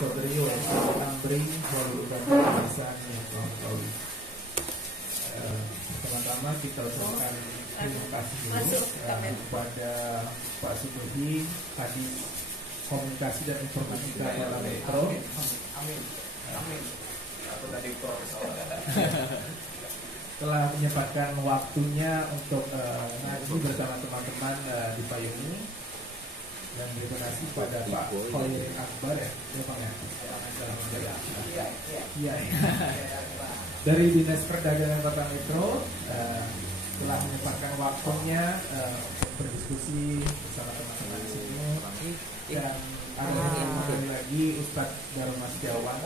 Sobrio, Ambring, Walukan, Isan, pertama-tama kita ucapkan terima kasih dulu kepada Pak Subuhi, Kadis Komunikasi dan Informatika Polda Metro. Amin. Aku tadi telah menyempatkan waktunya untuk ngaji bersama teman-teman di Payung. Dan terima kasih pada Pak Khairul Akbar ya, Iya. Dari Dinas Perdagangan Kota Metro telah menyempatkan waktunya untuk berdiskusi bersama teman-teman di sini. Dan ada lagi Ustadz Darmas Jawan.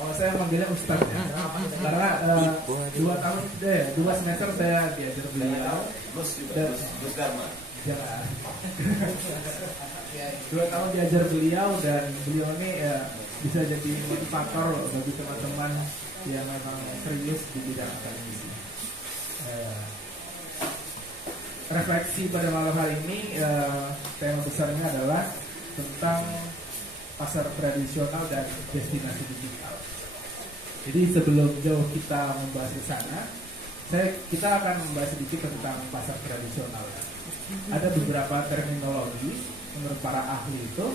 Kalau saya manggilnya Ustadz ya, karena 2 semester saya diajar beliau. Gus Dharma. Jangan. 2 tahun diajar beliau dan beliau ini bisa jadi motivator bagi teman-teman yang memang serius di bidang akademisi. Refleksi pada malam hari ini tema besarnya adalah tentang pasar tradisional dan destinasi digital. Jadi sebelum jauh kita membahas ke sana, kita akan membahas sedikit tentang pasar tradisional. Ada beberapa terminologi menurut para ahli itu.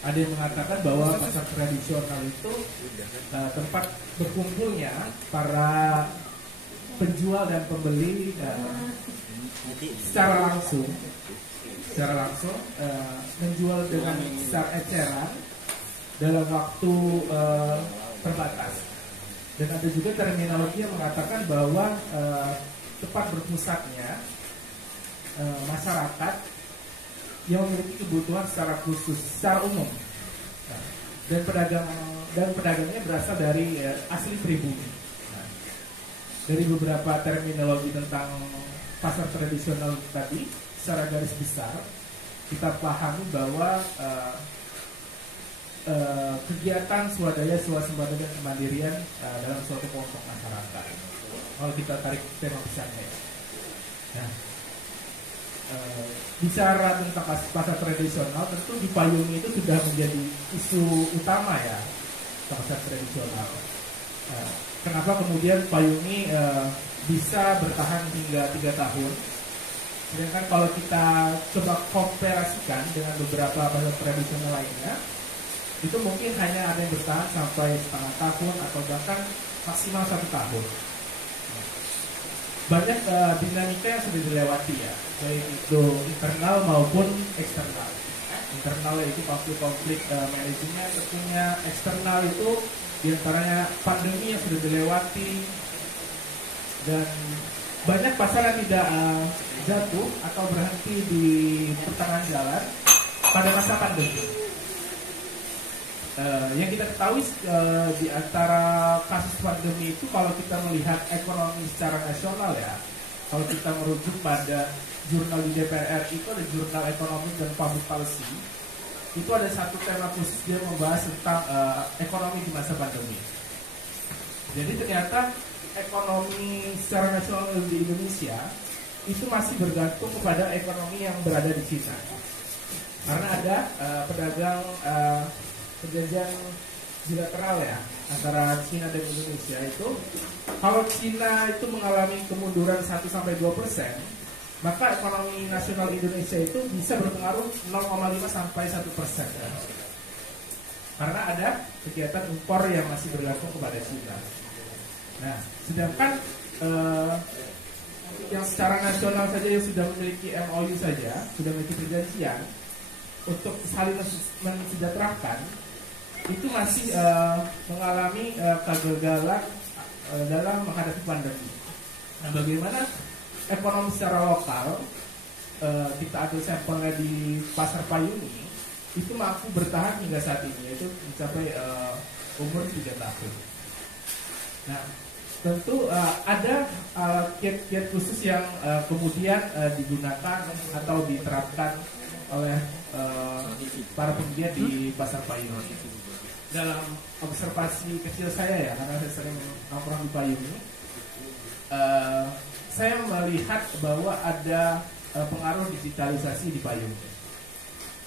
Ada yang mengatakan bahwa pasar tradisional itu tempat berkumpulnya para penjual dan pembeli secara langsung menjual dengan secara eceran dalam waktu terbatas. Dan ada juga terminologi yang mengatakan bahwa tempat berpusatnya masyarakat yang memiliki kebutuhan secara khusus, secara umum, dan pedagangnya berasal dari asli pribumi. Dari beberapa terminologi tentang pasar tradisional tadi, secara garis besar kita pahami bahwa kegiatan swadaya, swasembada dan kemandirian dalam suatu kelompok masyarakat. Kalau kita tarik tema besarnya, nah, bicara tentang pasar tradisional, tentu di Payung itu sudah menjadi isu utama ya, pasar tradisional. Kenapa kemudian Payungi bisa bertahan hingga 3 tahun? Sedangkan kalau kita coba komparasikan dengan beberapa pasar tradisional lainnya, itu mungkin hanya ada yang bertahan sampai setengah tahun atau bahkan maksimal 1 tahun. Banyak dinamika yang sudah dilewati ya, baik itu internal maupun eksternal. Internal itu konflik manajemen, tentunya eksternal itu diantaranya pandemi yang sudah dilewati, dan banyak pasar yang tidak jatuh atau berhenti di pertengahan jalan pada masa pandemi. Yang kita ketahui di antara kasus pandemi itu, kalau kita melihat ekonomi secara nasional ya, kalau kita merujuk pada jurnal di DPR itu ada jurnal ekonomi dan public policy, itu ada satu tema khusus dia membahas tentang ekonomi di masa pandemi. Jadi ternyata ekonomi secara nasional di Indonesia itu masih bergantung kepada ekonomi yang berada di Cina, karena ada pedagang perjanjian bilateral ya antara Cina dan Indonesia itu. Kalau Cina itu mengalami kemunduran 1-2%, maka ekonomi nasional Indonesia itu bisa berpengaruh 0,5-1%, karena ada kegiatan impor yang masih bergantung kepada Cina. Nah, sedangkan yang secara nasional saja yang sudah memiliki MOU saja, sudah memiliki perjanjian untuk saling mensejahterakan, itu masih mengalami kegagalan dalam menghadapi pandemi. Nah, bagaimana ekonomi secara lokal, kita ambil sampelnya di Pasar Payuni, itu mampu bertahan hingga saat ini, yaitu mencapai umur 3 tahun. Nah, tentu ada kiat-kiat khusus yang kemudian digunakan atau diterapkan oleh para penggiat di Pasar Payuni. Dalam observasi kecil saya ya, karena saya sering nongkrong di Payuni, saya melihat bahwa ada pengaruh digitalisasi di Payung.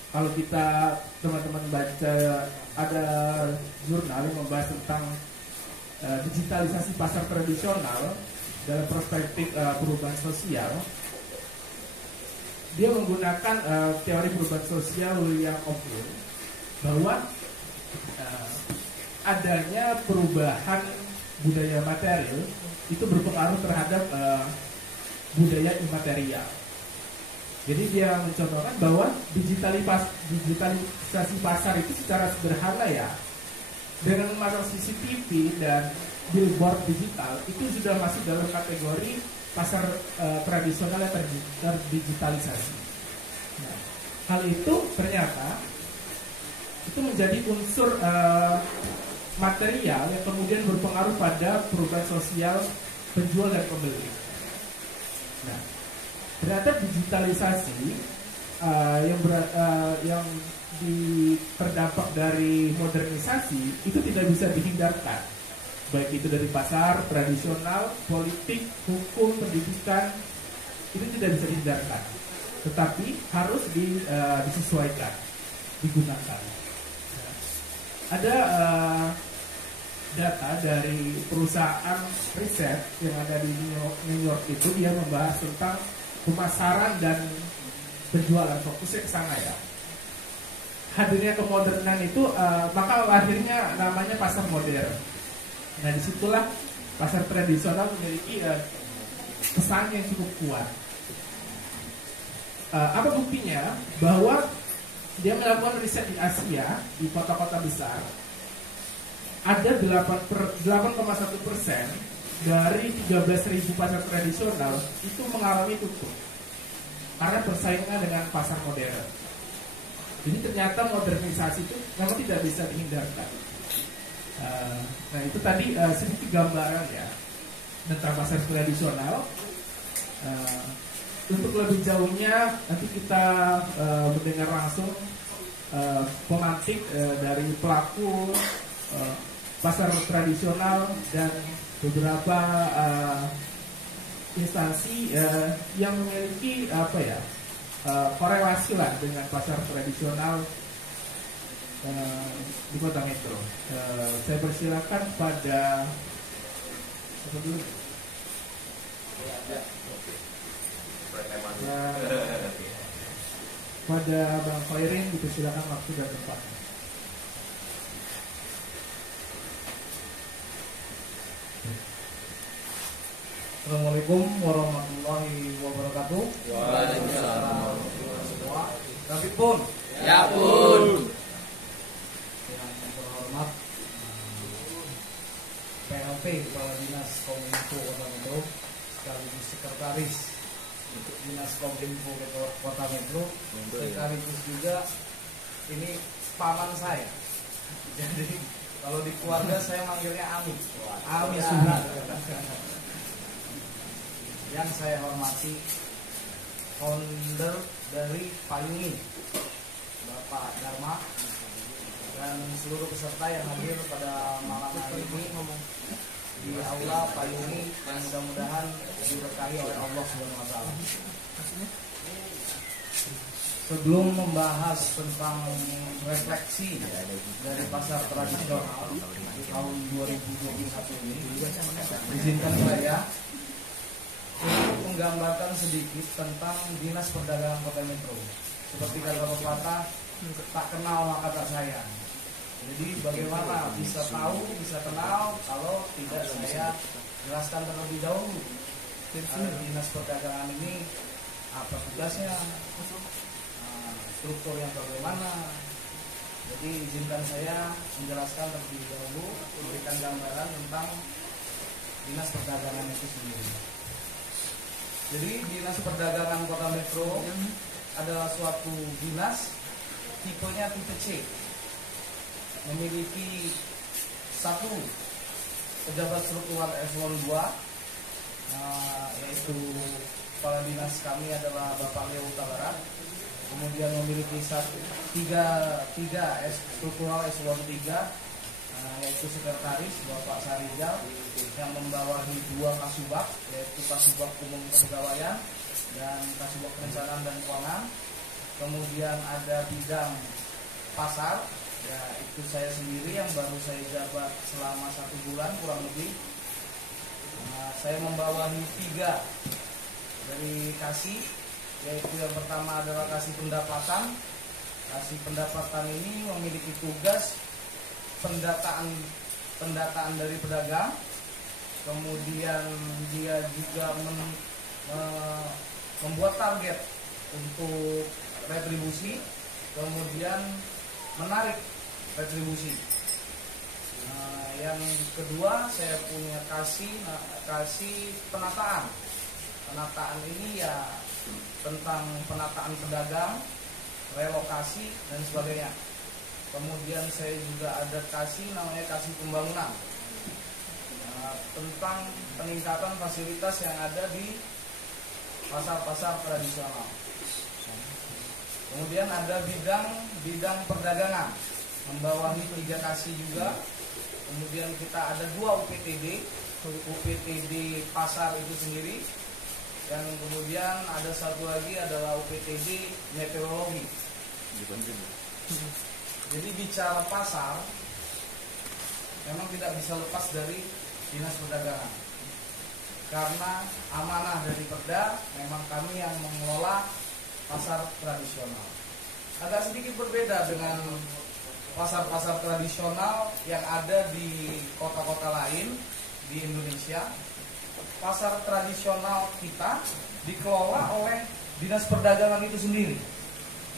kalau kita teman-teman baca ada jurnal yang membahas tentang digitalisasi pasar tradisional dalam perspektif perubahan sosial, dia menggunakan teori perubahan sosial William Owen bahwa adanya perubahan budaya material itu berpengaruh terhadap budaya imaterial. Jadi dia mencontohkan bahwa digitalisasi pasar itu secara sederhana ya, dengan memasang CCTV dan billboard digital itu sudah masuk dalam kategori pasar tradisional yang terdigitalisasi. Nah, hal itu ternyata itu menjadi unsur material yang kemudian berpengaruh pada perubahan sosial penjual dan pembeli. Nah, ternyata digitalisasi yang terdampak dari modernisasi itu tidak bisa dihindarkan, baik itu dari pasar tradisional, politik, hukum, pendidikan, itu tidak bisa dihindarkan, tetapi harus disesuaikan, digunakan. Ada data dari perusahaan riset yang ada di New York itu, dia membahas tentang pemasaran dan penjualan, fokusnya ke sana ya. Hadirnya kemodernan itu maka lahirnya namanya pasar modern. Nah, disitulah pasar tradisional memiliki pesan yang cukup kuat. Apa buktinya? Bahwa dia melakukan riset di Asia, di kota-kota besar, ada 8,1% dari 13.000 pasar tradisional itu mengalami tutup karena bersaingan dengan pasar modern. Jadi ternyata modernisasi itu memang tidak bisa dihindarkan. Nah, itu tadi sedikit gambaran ya tentang pasar tradisional. Untuk lebih jauhnya nanti kita mendengar langsung pemantik dari pelaku pasar tradisional dan beberapa instansi yang memiliki korelasi lah dengan pasar tradisional di Kota Metro. Saya persilakan pada pada Bang Khairin, dipersilakan waktu dan tempat. Assalamualaikum warahmatullahi wabarakatuh. Waalaikumsalam warahmatullahi wabarakatuh. Tapi pun, Ya pun. yang terhormat PLT Kepala Dinas Kominfo Kota Metro sekaligus Sekretaris Dinas Kominfo Kota Metro, sekaligus juga ini paman saya. Jadi kalau di keluarga saya manggilnya Ami. Ami Subhan. Yang saya hormati founder dari Payungi, Bapak Dharma, dan seluruh peserta yang hadir pada malam hari ini di aula Payungi, yang mudah-mudahan diberkahi oleh Allah Subhanahu wa Ta'ala. Sebelum membahas tentang refleksi dari pasar tradisional di tahun 2021 ini, izinkan saya untuk menggambarkan sedikit tentang Dinas Perdagangan Kota Metro. Seperti kata pepatah, tak kenal maka tak sayang. Jadi bagaimana bisa tahu, bisa kenal kalau tidak saya jelaskan terlebih dahulu Dinas Perdagangan ini apa tugasnya, struktur yang bagaimana. Jadi izinkan saya menjelaskan terlebih dahulu, memberikan gambaran tentang Dinas Perdagangan itu sendiri. Jadi Dinas Perdagangan Kota Metro adalah suatu dinas tipenya tipe C, memiliki satu pejabat struktural eselon 2, yaitu kepala dinas kami adalah Bapak Leo Utabarat. Kemudian memiliki tiga struktural eselon 3, yaitu sekretaris Bapak Sarijal, yang membawahi 2 kasubag, yaitu kasubag umum kepegawaian dan kasubag perencanaan dan keuangan. kemudian ada bidang pasar, ya itu saya sendiri yang baru saya jabat selama 1 bulan kurang lebih. Saya membawahi 3 dari kasih, yaitu yang pertama adalah kasih pendapatan. Kasih pendapatan ini memiliki tugas pendataan dari pedagang, kemudian dia juga membuat target untuk retribusi, kemudian menarik retribusi. Yang kedua saya punya kasih penataan. Penataan ini ya tentang penataan pedagang, relokasi dan sebagainya. Kemudian saya juga ada namanya kasih pembangunan, tentang peningkatan fasilitas yang ada di pasar-pasar tradisional. Kemudian ada bidang perdagangan, membawahi 3 kasih juga. Kemudian kita ada 2 UPTD pasar itu sendiri. Dan kemudian ada satu lagi adalah UPTD meteorologi. Jadi bicara pasar memang tidak bisa lepas dari Dinas Perdagangan. Karena amanah dari Perda, memang kami yang mengelola pasar tradisional. Agak sedikit berbeda dengan pasar-pasar tradisional yang ada di kota-kota lain di Indonesia. Pasar tradisional kita dikelola oleh Dinas Perdagangan itu sendiri.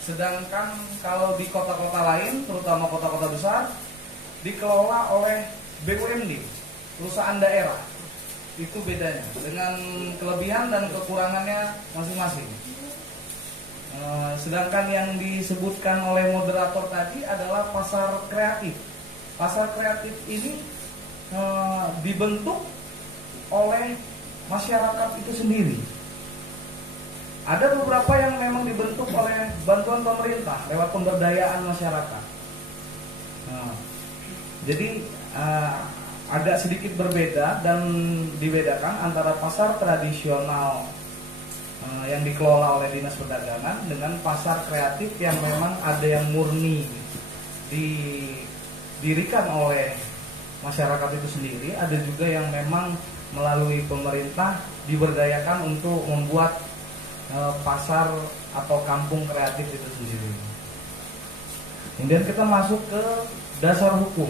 Sedangkan kalau di kota-kota lain, terutama kota-kota besar, dikelola oleh BUMD, perusahaan daerah. Itu bedanya, dengan kelebihan dan kekurangannya masing-masing. Sedangkan yang disebutkan oleh moderator tadi adalah pasar kreatif. Pasar kreatif ini dibentuk oleh masyarakat itu sendiri. Ada beberapa yang memang dibentuk oleh bantuan pemerintah lewat pemberdayaan masyarakat. Jadi agak sedikit berbeda dan dibedakan antara pasar tradisional yang dikelola oleh Dinas Perdagangan dengan pasar kreatif yang memang ada yang murni didirikan oleh masyarakat itu sendiri, ada juga yang memang melalui pemerintah diberdayakan untuk membuat pasar atau kampung kreatif itu sendiri. Kemudian kita masuk ke dasar hukum.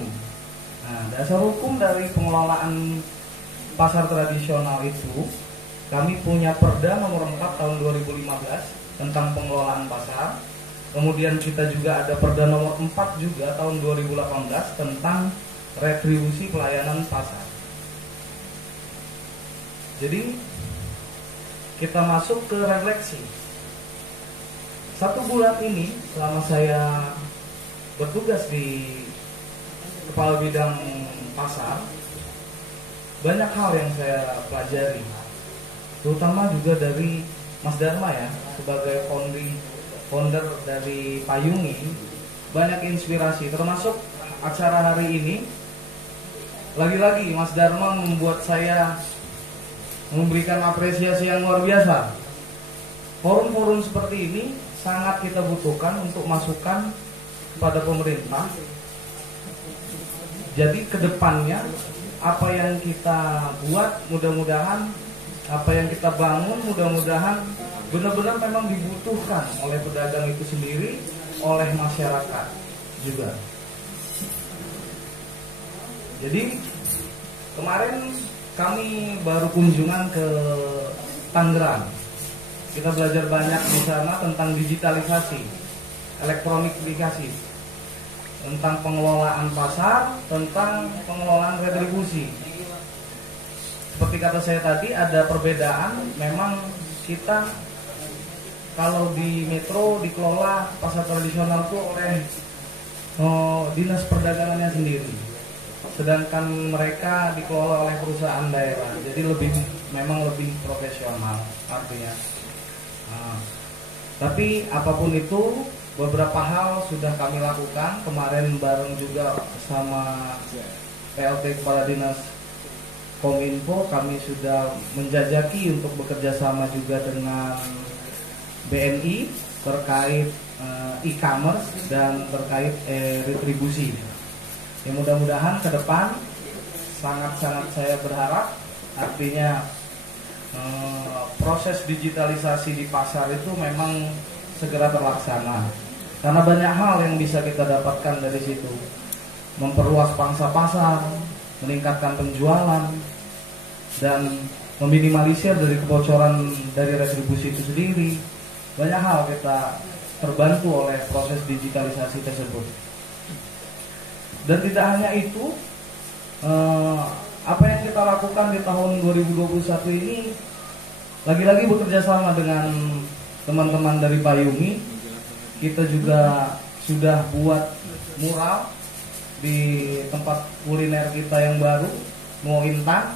Nah, dasar hukum dari pengelolaan pasar tradisional itu, kami punya Perda nomor 4 tahun 2015 tentang pengelolaan pasar. Kemudian kita juga ada Perda nomor 4 juga tahun 2018 tentang retribusi pelayanan pasar. Jadi kita masuk ke refleksi. 1 bulan ini selama saya bertugas di Kepala Bidang Pasar, banyak hal yang saya pelajari, terutama juga dari Mas Dharma ya, sebagai founder dari Payungi. Banyak inspirasi, termasuk acara hari ini. Lagi-lagi Mas Dharma membuat saya memberikan apresiasi yang luar biasa. Forum-forum seperti ini sangat kita butuhkan untuk masukan kepada pemerintah. Jadi kedepannya apa yang kita buat, mudah-mudahan apa yang kita bangun, mudah-mudahan benar-benar memang dibutuhkan oleh pedagang itu sendiri, oleh masyarakat juga. Jadi kemarin kami baru kunjungan ke Tangerang. Kita belajar banyak di sana tentang digitalisasi, elektronifikasi, tentang pengelolaan pasar, tentang pengelolaan retribusi. Seperti kata saya tadi, ada perbedaan. Memang kita kalau di metro dikelola pasar tradisional itu oleh Dinas Perdagangannya sendiri, sedangkan mereka dikelola oleh perusahaan daerah. Jadi memang lebih profesional artinya. Tapi apapun itu, beberapa hal sudah kami lakukan. Kemarin bareng juga sama PLT Kepala Dinas Kominfo, kami sudah menjajaki untuk bekerja sama juga dengan BNI terkait e-commerce dan terkait retribusi. Ya, mudah-mudahan ke depan sangat-sangat saya berharap artinya proses digitalisasi di pasar itu memang segera terlaksana. Karena banyak hal yang bisa kita dapatkan dari situ. Memperluas pangsa pasar, meningkatkan penjualan, dan meminimalisir dari kebocoran dari retribusi itu sendiri. Banyak hal kita terbantu oleh proses digitalisasi tersebut. Dan tidak hanya itu, apa yang kita lakukan di tahun 2021 ini lagi-lagi bekerja sama dengan teman-teman dari Payumi. Kita juga sudah buat mural di tempat kuliner kita yang baru, Muintan,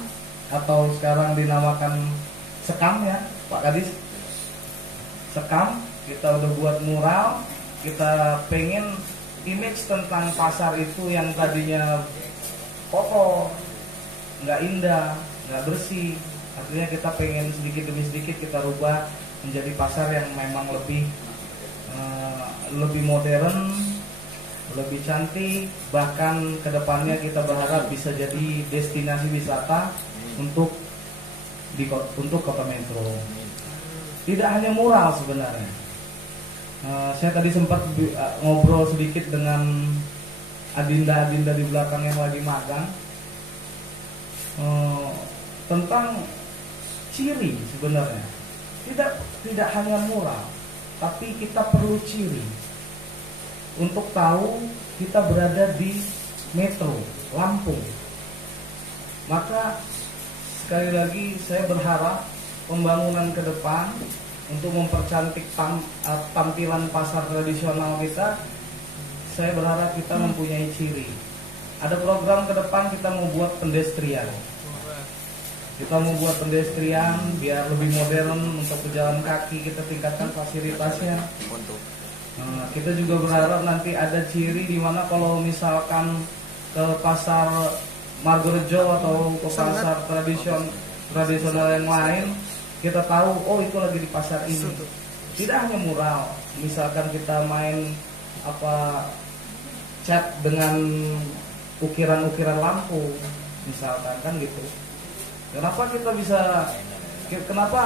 atau sekarang dinamakan Sekam ya Pak Kadis. Sekam, kita udah buat mural. Kita pengen image tentang pasar itu yang tadinya kotor, nggak indah, nggak bersih. Artinya kita pengen sedikit demi sedikit kita rubah menjadi pasar yang memang lebih modern, lebih cantik. Bahkan kedepannya kita berharap bisa jadi destinasi wisata untuk Kota Metro. Tidak hanya mural sebenarnya. Saya tadi sempat ngobrol sedikit dengan adinda-adinda di belakang yang lagi magang tentang ciri sebenarnya. Tidak hanya mural, tapi kita perlu ciri untuk tahu kita berada di Metro Lampung. Maka sekali lagi saya berharap pembangunan ke depan untuk mempercantik tampilan pasar tradisional kita, saya berharap kita mempunyai ciri. Ada program ke depan kita mau buat pedestrian. Kita mau buat pedestrian biar lebih modern untuk pejalan kaki, kita tingkatkan fasilitasnya. Kita juga berharap nanti ada ciri di mana kalau misalkan ke pasar Margorejo atau ke pasar tradisional yang lain, kita tahu oh itu lagi di pasar ini. Tidak hanya mural, misalkan kita main cat dengan ukiran-ukiran lampu, misalkan kan gitu. Kenapa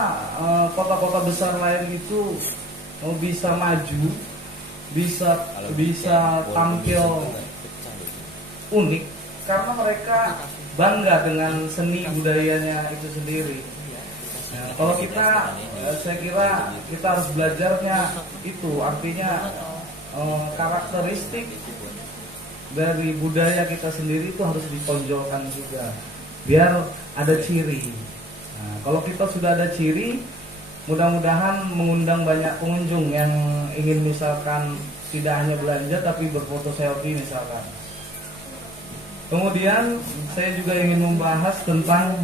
kota-kota besar lain itu bisa maju, bisa tampil unik karena mereka bangga dengan seni budayanya itu sendiri. Nah, kalau kita, saya kira kita harus belajarnya itu, artinya karakteristik dari budaya kita sendiri itu harus ditonjolkan juga, biar ada ciri. Nah, kalau kita sudah ada ciri, mudah-mudahan mengundang banyak pengunjung yang ingin misalkan tidak hanya belanja tapi berfoto selfie misalkan. Kemudian saya juga ingin membahas tentang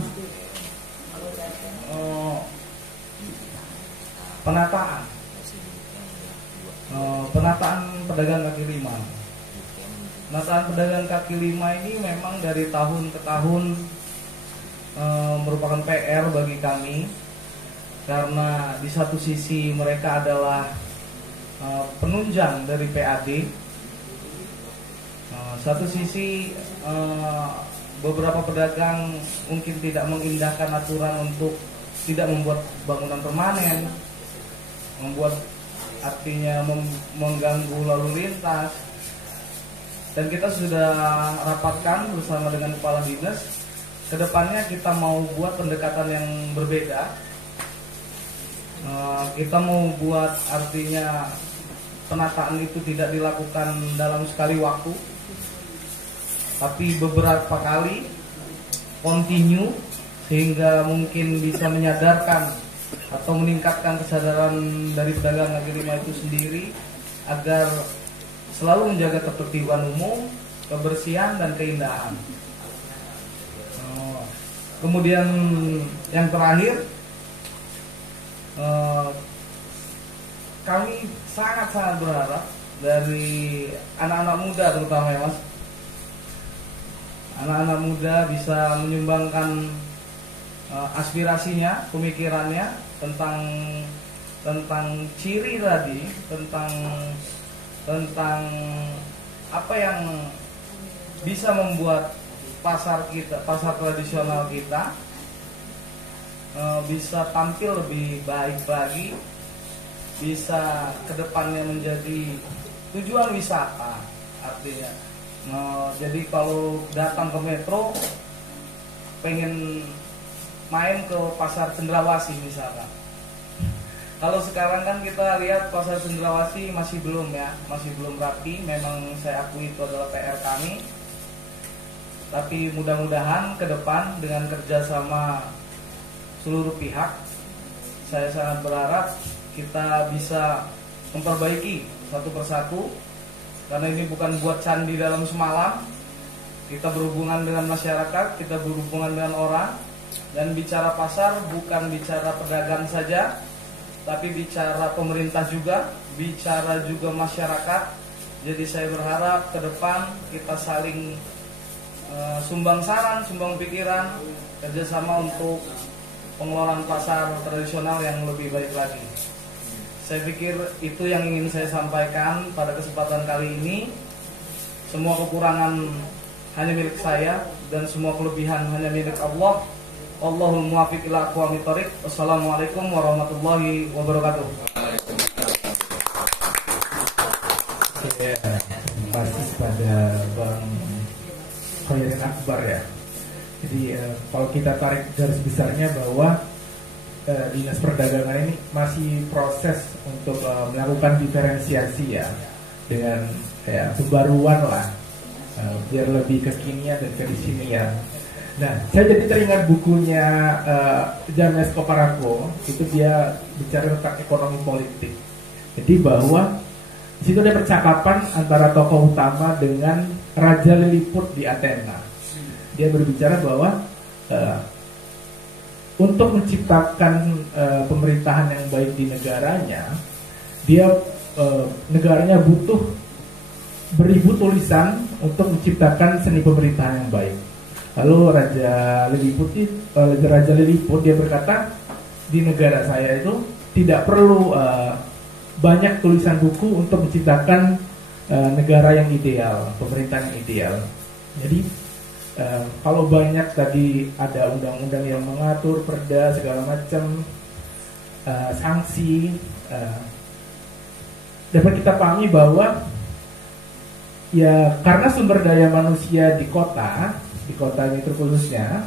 penataan pedagang kaki lima. Penataan pedagang kaki lima ini memang dari tahun ke tahun merupakan PR bagi kami, karena di satu sisi mereka adalah penunjang dari PAD, satu sisi beberapa pedagang mungkin tidak mengindahkan aturan untuk tidak membuat bangunan permanen, membuat artinya mengganggu lalu lintas. Dan kita sudah rapatkan bersama dengan kepala dinas, kedepannya kita mau buat pendekatan yang berbeda. Kita mau buat artinya penataan itu tidak dilakukan dalam sekali waktu, tapi beberapa kali continue, sehingga mungkin bisa menyadarkan atau meningkatkan kesadaran dari pedagang kaki lima itu sendiri agar selalu menjaga ketertiban umum, kebersihan dan keindahan. Kemudian yang terakhir, kami sangat-sangat berharap dari anak-anak muda terutama ya Mas, anak-anak muda bisa menyumbangkan aspirasinya, pemikirannya tentang tentang ciri tadi, tentang apa yang bisa membuat pasar tradisional kita bisa tampil lebih baik lagi, bisa kedepannya menjadi tujuan wisata. Artinya jadi kalau datang ke Metro pengen main ke pasar Cendrawasih misalkan. Kalau sekarang kan kita lihat pasar Cendrawasih masih belum rapi. Memang saya akui itu adalah PR kami. Tapi mudah-mudahan ke depan dengan kerjasama seluruh pihak, saya sangat berharap kita bisa memperbaiki satu persatu. Karena ini bukan buat candi dalam semalam. Kita berhubungan dengan masyarakat, kita berhubungan dengan orang. Dan bicara pasar bukan bicara pedagang saja, tapi bicara pemerintah juga, bicara juga masyarakat. Jadi saya berharap ke depan kita saling sumbang saran, sumbang pikiran, kerjasama untuk pengelolaan pasar tradisional yang lebih baik lagi. Saya pikir itu yang ingin saya sampaikan pada kesempatan kali ini. Semua kekurangan hanya milik saya dan semua kelebihan hanya milik Allah. Allahul muwaffiq ila aqwamit thoriq. Wassalamualaikum warahmatullahi wabarakatuh. Basis pada Bang Khairin Akbar ya. Jadi kalau kita tarik garis besarnya bahwa Dinas Perdagangan ini masih proses untuk melakukan diferensiasi ya, dengan pembaruan lah, biar lebih kekinian dan kedisinian. Nah, saya jadi teringat bukunya James Koparako, itu dia bicara tentang ekonomi politik. Jadi bahwa di situ ada percakapan antara tokoh utama dengan Raja Lilliput di Athena. Dia berbicara bahwa untuk menciptakan pemerintahan yang baik di negaranya, negaranya butuh beribu tulisan untuk menciptakan seni pemerintahan yang baik. Lalu Raja Lilliput dia berkata, di negara saya itu tidak perlu banyak tulisan buku untuk menciptakan negara yang ideal, pemerintahan yang ideal. Jadi kalau banyak tadi ada undang-undang yang mengatur, perda segala macam, sanksi, dapat kita pahami bahwa ya karena sumber daya manusia di kota ini terkhususnya,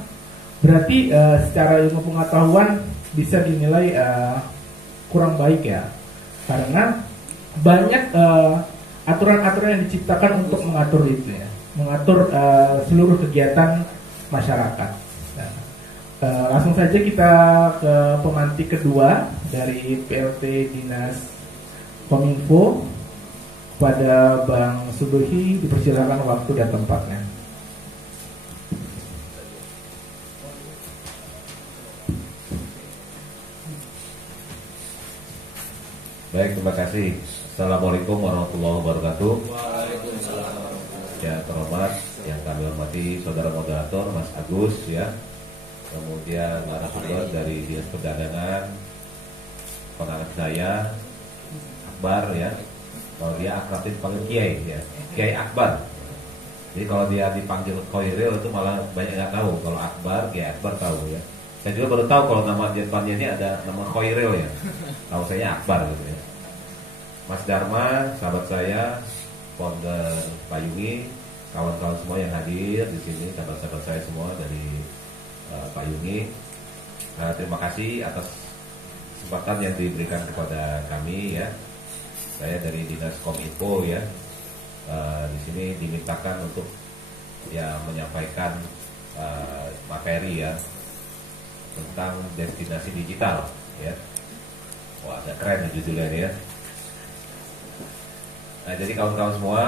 berarti secara ilmu pengetahuan bisa dinilai kurang baik ya, karena banyak aturan-aturan yang diciptakan untuk mengatur itu ya, mengatur seluruh kegiatan masyarakat. Nah, langsung saja kita ke pemantik kedua dari PLT Dinas Kominfo. Pada Bang Subuhi dipersilakan waktu dan tempatnya. Baik, terima kasih. Assalamualaikum warahmatullahi wabarakatuh. Ya, terhormat yang kami hormati saudara moderator Mas Agus ya. Kemudian narasumber dari Dinas Perdagangan, pengamat saya Akbar ya. Kalau dia akrabnya dipanggil Kiai ya, Kiai Akbar. Jadi kalau dia dipanggil Khairil itu malah banyak yang tahu. Kalau Akbar, Kiai Akbar tahu ya. Saya juga baru tahu kalau nama depannya ini ada nama Khairil ya. Tahu saya Akbar gitu ya. Mas Dharma, sahabat saya, founder Payungi, kawan-kawan semua yang hadir di sini, sahabat-sahabat saya semua dari Payungi. Terima kasih atas kesempatan yang diberikan kepada kami ya. Saya dari Dinas Kominfo ya, di sini dimintakan untuk ya menyampaikan materi ya tentang destinasi digital ya. Wah, agak keren judulnya ini ya. Nah, jadi kawan-kawan semua,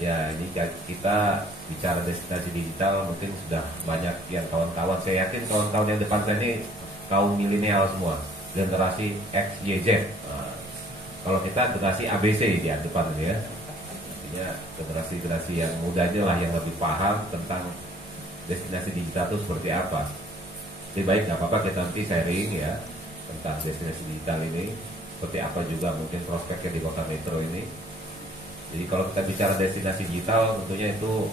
ya ini kita bicara destinasi digital mungkin sudah banyak yang kawan-kawan. Saya yakin kawan-kawan yang depan saya ini kaum milenial semua, generasi X, Y, Z. Kalau kita generasi ABC di depan ini ya, artinya generasi-generasi yang mudanya lah yang lebih paham tentang destinasi digital itu seperti apa. Jadi baik, nggak apa-apa kita nanti sharing ya tentang destinasi digital ini. seperti apa juga mungkin prospeknya di kota metro ini. Jadi kalau kita bicara destinasi digital, tentunya itu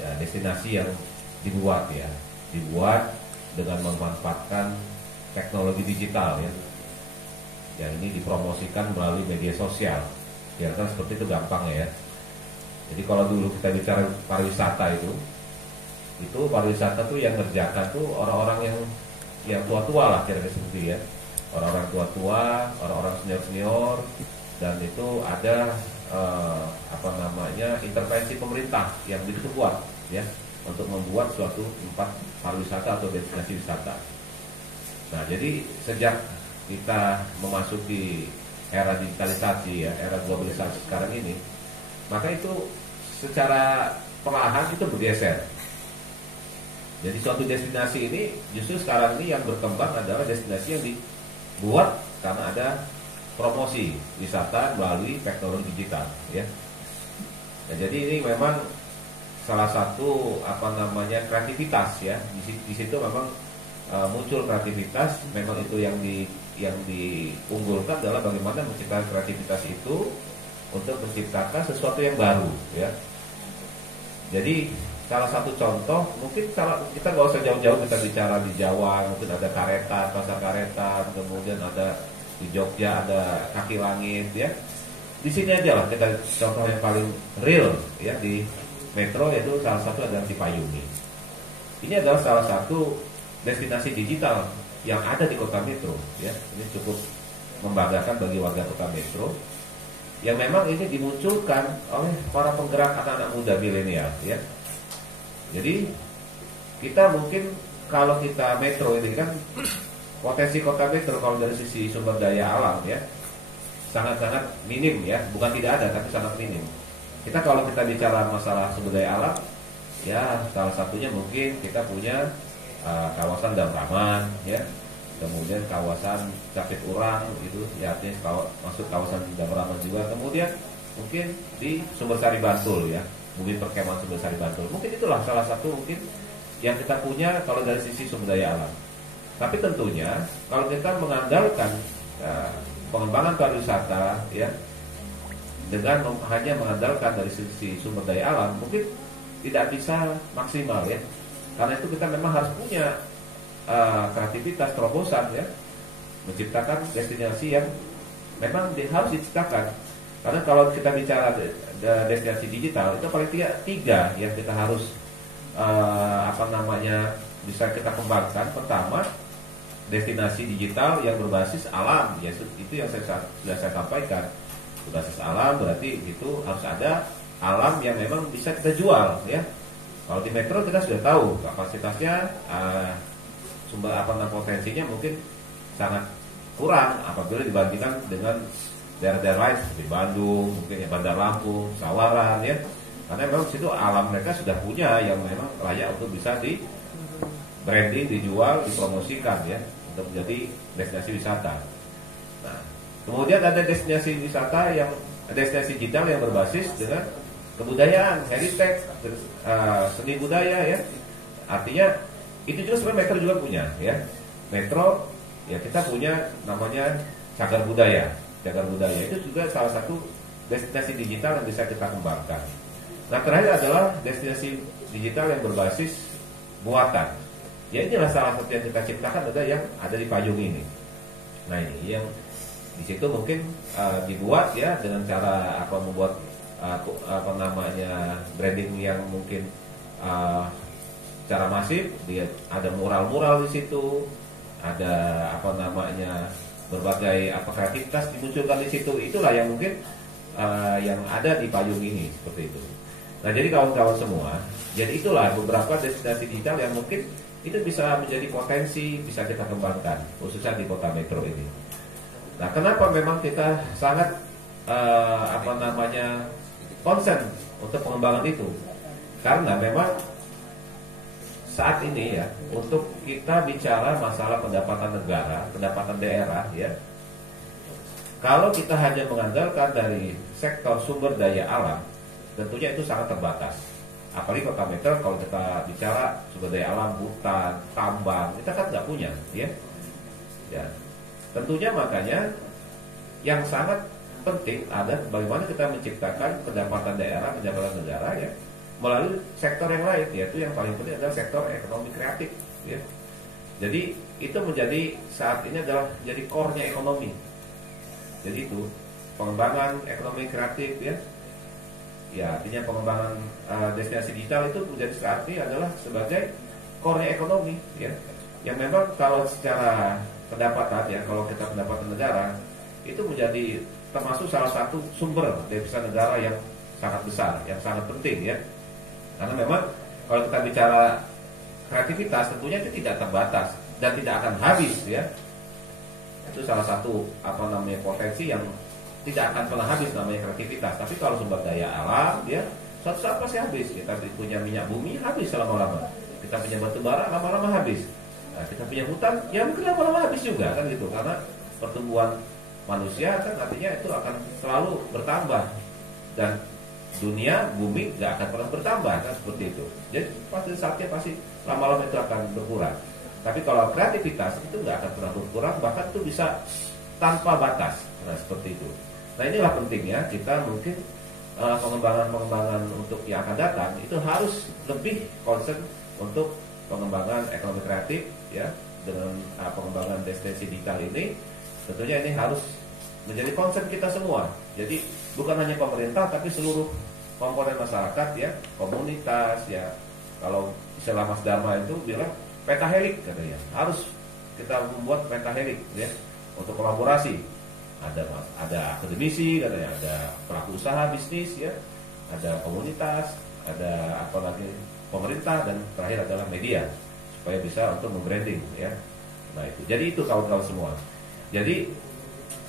ya destinasi yang dibuat dengan memanfaatkan teknologi digital ya. Yang ini dipromosikan melalui media sosial. Ya kan seperti itu gampang ya. Jadi kalau dulu kita bicara pariwisata itu pariwisata tuh yang ngerjakan tuh orang-orang yang tua-tua lah kira-kira seperti ya. Orang-orang tua-tua, orang-orang senior-senior, dan itu ada intervensi pemerintah yang begitu kuat ya untuk membuat suatu tempat pariwisata atau destinasi wisata. Nah, jadi sejak kita memasuki era digitalisasi ya, era globalisasi sekarang ini, maka itu secara perlahan itu bergeser. Jadi suatu destinasi ini justru sekarang ini yang berkembang adalah destinasi yang dibuat karena ada promosi wisata melalui teknologi digital ya. Nah, jadi ini memang salah satu kreativitas ya. Di situ memang muncul kreativitas. Memang itu yang diunggulkan adalah bagaimana menciptakan kreativitas itu untuk menciptakan sesuatu yang baru ya. Jadi salah satu contoh, mungkin kita nggak usah jauh-jauh kita bicara di Jawa, mungkin ada karetan, pasar karetan, kemudian ada di Jogja ada kaki langit ya. Di sini aja lah kita contoh yang paling real ya di metro, yaitu salah satu adalah Cipayung. Ini adalah salah satu destinasi digital yang ada di kota metro ya. Ini cukup membanggakan bagi warga kota metro yang memang ini dimunculkan oleh para penggerak anak-anak muda milenial ya. Jadi kita mungkin kalau kita metro ini kan potensi kota metro kalau dari sisi sumber daya alam ya sangat-sangat minim ya, bukan tidak ada tapi sangat minim. Kita kalau kita bicara masalah sumber daya alam ya, salah satunya mungkin kita punya kawasan Damraman ya, kemudian kawasan Capit Urang itu ya, artinya masuk kawasan Damraman juga, kemudian mungkin di Sumbersari Bantul ya, bumi perkemahan Sumbersari Bantul. Mungkin itulah salah satu mungkin yang kita punya kalau dari sisi sumber daya alam. Tapi tentunya kalau kita mengandalkan pengembangan pariwisata ya dengan hanya mengandalkan dari sisi sumber daya alam, mungkin tidak bisa maksimal ya. Karena itu kita memang harus punya kreativitas terobosan ya, menciptakan destinasi yang memang harus diciptakan. Karena kalau kita bicara destinasi digital itu paling tiga yang kita harus bisa kita kembangkan. Pertama, destinasi digital yang berbasis alam ya, itu yang sudah saya sampaikan. Berbasis alam berarti itu harus ada alam yang memang bisa kita jual ya. Kalau di metro kita sudah tahu kapasitasnya, potensinya mungkin sangat kurang apabila dibandingkan dengan daerah-daerah lain seperti Bandung, mungkin ya Bandar Lampung, Sawaran ya. Karena memang situ alam mereka sudah punya yang memang layak untuk bisa di branding, dijual, dipromosikan ya, untuk menjadi destinasi wisata. Nah, kemudian ada destinasi digital yang berbasis dengan kebudayaan, heritage, seni budaya ya. Artinya itu juga sebenarnya metro juga punya ya. Metro ya kita punya namanya cagar budaya. Cagar budaya itu juga salah satu destinasi digital yang bisa kita kembangkan. Nah, terakhir adalah destinasi digital yang berbasis buatan. Ya inilah salah satu yang kita ciptakan, ada yang ada di payung ini. Nah, ini yang di situ mungkin dibuat ya dengan cara membuat branding yang mungkin secara masif. Dia ada mural-mural di situ, ada berbagai kreativitas dimunculkan di situ. Itulah yang mungkin yang ada di payung ini seperti itu. Nah, jadi kawan-kawan semua, jadi itulah beberapa destinasi digital yang mungkin itu bisa menjadi potensi bisa kita kembangkan khususnya di kota metro ini. Nah, kenapa memang kita sangat concern untuk pengembangan itu? Karena memang saat ini ya, untuk kita bicara masalah pendapatan negara, pendapatan daerah ya, kalau kita hanya mengandalkan dari sektor sumber daya alam, tentunya itu sangat terbatas. Apalagi kota metro kalau kita bicara sumber daya alam, hutan, tambang, kita kan nggak punya ya. Ya, tentunya makanya yang sangat penting ada bagaimana kita menciptakan pendapatan daerah, pendapatan negara ya melalui sektor yang lain, yaitu yang paling penting adalah sektor ekonomi kreatif ya. Jadi itu menjadi saat ini adalah jadi core-nya ekonomi. Jadi itu pengembangan ekonomi kreatif ya. Ya, artinya pengembangan destinasi digital itu menjadi saat ini adalah sebagai core-nya ekonomi ya. Yang memang kalau secara pendapatan ya, kalau kita pendapatan negara itu menjadi termasuk salah satu sumber devisa negara yang sangat besar, yang sangat penting ya. Karena memang kalau kita bicara kreativitas tentunya itu tidak terbatas dan tidak akan habis ya. Itu salah satu potensi yang tidak akan pernah habis namanya kreativitas. Tapi kalau sumber daya alam dia suatu saat pasti habis. Kita punya minyak bumi habis lama-lama. Kita punya batu bara lama-lama habis. Nah, kita punya hutan ya mungkin lama-lama habis juga kan gitu. Karena pertumbuhan manusia kan artinya itu akan selalu bertambah dan dunia bumi nggak akan pernah bertambah kan seperti itu. Jadi pasti saatnya pasti lama-lama itu akan berkurang. Tapi kalau kreativitas itu nggak akan pernah berkurang, bahkan itu bisa tanpa batas. Nah seperti itu. Nah inilah pentingnya kita mungkin pengembangan untuk yang akan datang itu harus lebih concern untuk pengembangan ekonomi kreatif ya, dengan pengembangan destinasi digital ini. Tentunya ini harus menjadi concern kita semua. Jadi bukan hanya pemerintah tapi seluruh komponen masyarakat ya, komunitas ya. Kalau istilah Mas Dharma itu bilang pentahelik katanya. Harus kita membuat pentahelik ya untuk kolaborasi. Ada akademisi katanya, ada pelaku usaha bisnis ya, ada komunitas, ada pemerintah dan terakhir adalah media supaya bisa untuk membranding ya. Nah itu. Jadi itu kawan-kawan semua. Jadi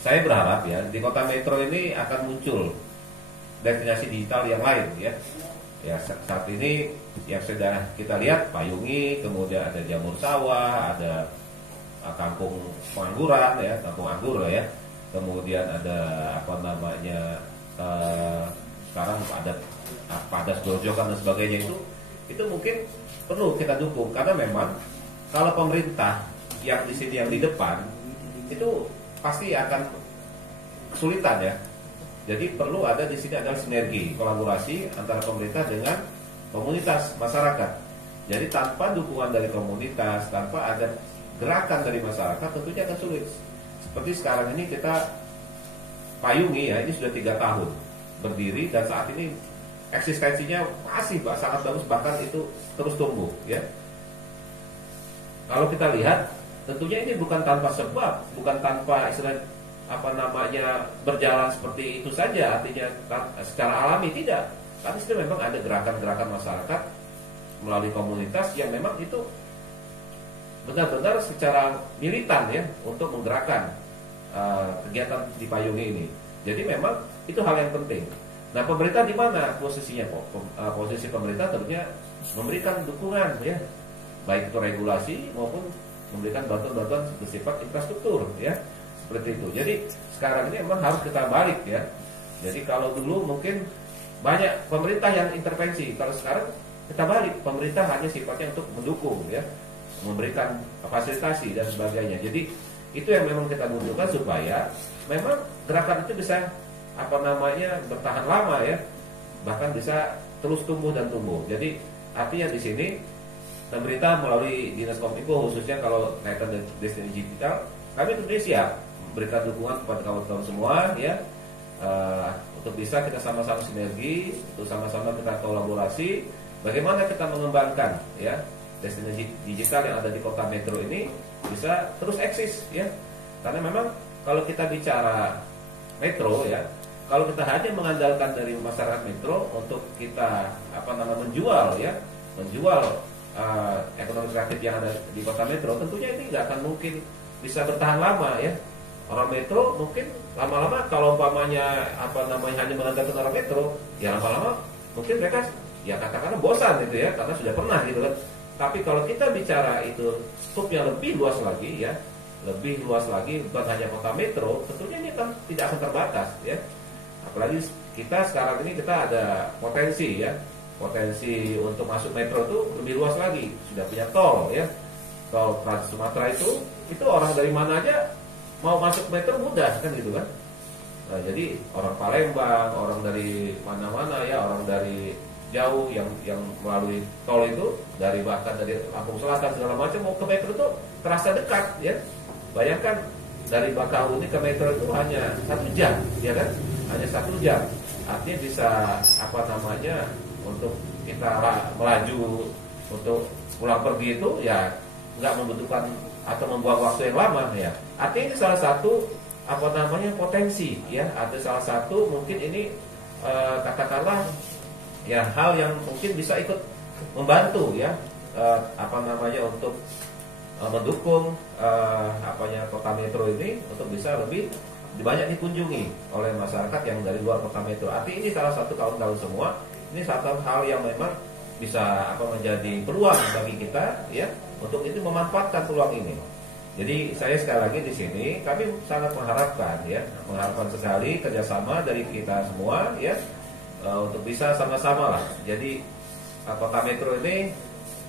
saya berharap ya di kota metro ini akan muncul destinasi digital yang lain ya. Ya saat ini yang sudah kita lihat Payungi, kemudian ada Jamur Sawah, ada kampung pengangguran ya, kampung anggur ya. Kemudian ada sekarang ada Padas Grojogan dan sebagainya itu mungkin perlu kita dukung karena memang kalau pemerintah yang di sini yang di depan itu pasti akan kesulitan ya. Jadi perlu ada di sini adalah sinergi, kolaborasi antara pemerintah dengan komunitas masyarakat. Jadi tanpa dukungan dari komunitas, tanpa ada gerakan dari masyarakat tentunya akan sulit. Seperti sekarang ini kita Payungi ya, ini sudah 3 tahun berdiri dan saat ini eksistensinya masih sangat bagus, bahkan itu terus tumbuh ya. Kalau kita lihat tentunya ini bukan tanpa sebab, bukan tanpa istilah berjalan seperti itu saja, artinya secara alami tidak. Tapi itu memang ada gerakan-gerakan masyarakat melalui komunitas yang memang itu benar-benar secara militan ya untuk menggerakkan kegiatan di Payungi ini. Jadi memang itu hal yang penting. Nah pemerintah di mana posisinya? Posisi pemerintah tentunya memberikan dukungan ya, baik itu regulasi maupun memberikan bantuan-bantuan bersifat infrastruktur ya, seperti itu. Jadi sekarang ini memang harus kita balik ya. Jadi kalau dulu mungkin banyak pemerintah yang intervensi, kalau sekarang kita balik, pemerintah hanya sifatnya untuk mendukung ya, memberikan fasilitasi dan sebagainya. Jadi itu yang memang kita butuhkan supaya memang gerakan itu bisa bertahan lama ya, bahkan bisa terus tumbuh dan tumbuh. Jadi artinya di sini pemerintah melalui Dinas Kominfo khususnya kalau kaitan dengan destinasi digital, kami tentunya siap memberikan dukungan kepada kawan-kawan semua ya, untuk bisa kita sama-sama sinergi, untuk sama-sama kita kolaborasi, bagaimana kita mengembangkan ya destinasi digital yang ada di kota metro ini bisa terus eksis ya. Karena memang kalau kita bicara metro ya, kalau kita hanya mengandalkan dari masyarakat metro untuk kita menjual ekonomi kreatif yang ada di kota metro, tentunya ini nggak akan mungkin bisa bertahan lama ya. Orang metro mungkin lama-lama kalau umpamanya hanya mengandalkan orang metro, ya lama-lama mungkin mereka ya katakanlah bosan gitu ya, karena sudah pernah gitu kan. Tapi kalau kita bicara itu skupnya lebih luas lagi ya, lebih luas lagi bukan hanya kota metro, tentunya ini kan tidak akan terbatas ya. Apalagi kita sekarang ini kita ada potensi ya, potensi untuk masuk metro itu lebih luas lagi, sudah punya tol ya, tol Trans Sumatera itu orang dari mana aja mau masuk metro mudah kan gitu kan. Nah, jadi orang Palembang, orang dari mana-mana ya, orang dari jauh yang melalui tol itu, dari bahkan dari Lampung Selatan segala macam mau ke metro itu terasa dekat ya. Bayangkan dari Bakauheni ke metro itu hanya 1 jam, ya kan? Hanya 1 jam. Artinya bisa untuk kita melaju untuk pulang pergi itu ya nggak membutuhkan atau membuang waktu yang lama ya. Artinya ini salah satu potensi ya. Ada salah satu mungkin ini katakanlah ya hal yang mungkin bisa ikut membantu ya untuk mendukung kota metro ini untuk bisa lebih banyak dikunjungi oleh masyarakat yang dari luar kota metro. Artinya ini salah satu kawan-kawan semua, ini satu hal yang memang bisa menjadi peluang bagi kita ya untuk itu memanfaatkan peluang ini. Jadi saya sekali lagi di sini kami sangat mengharapkan sekali kerjasama dari kita semua ya untuk bisa sama-sama lah. Jadi kota metro ini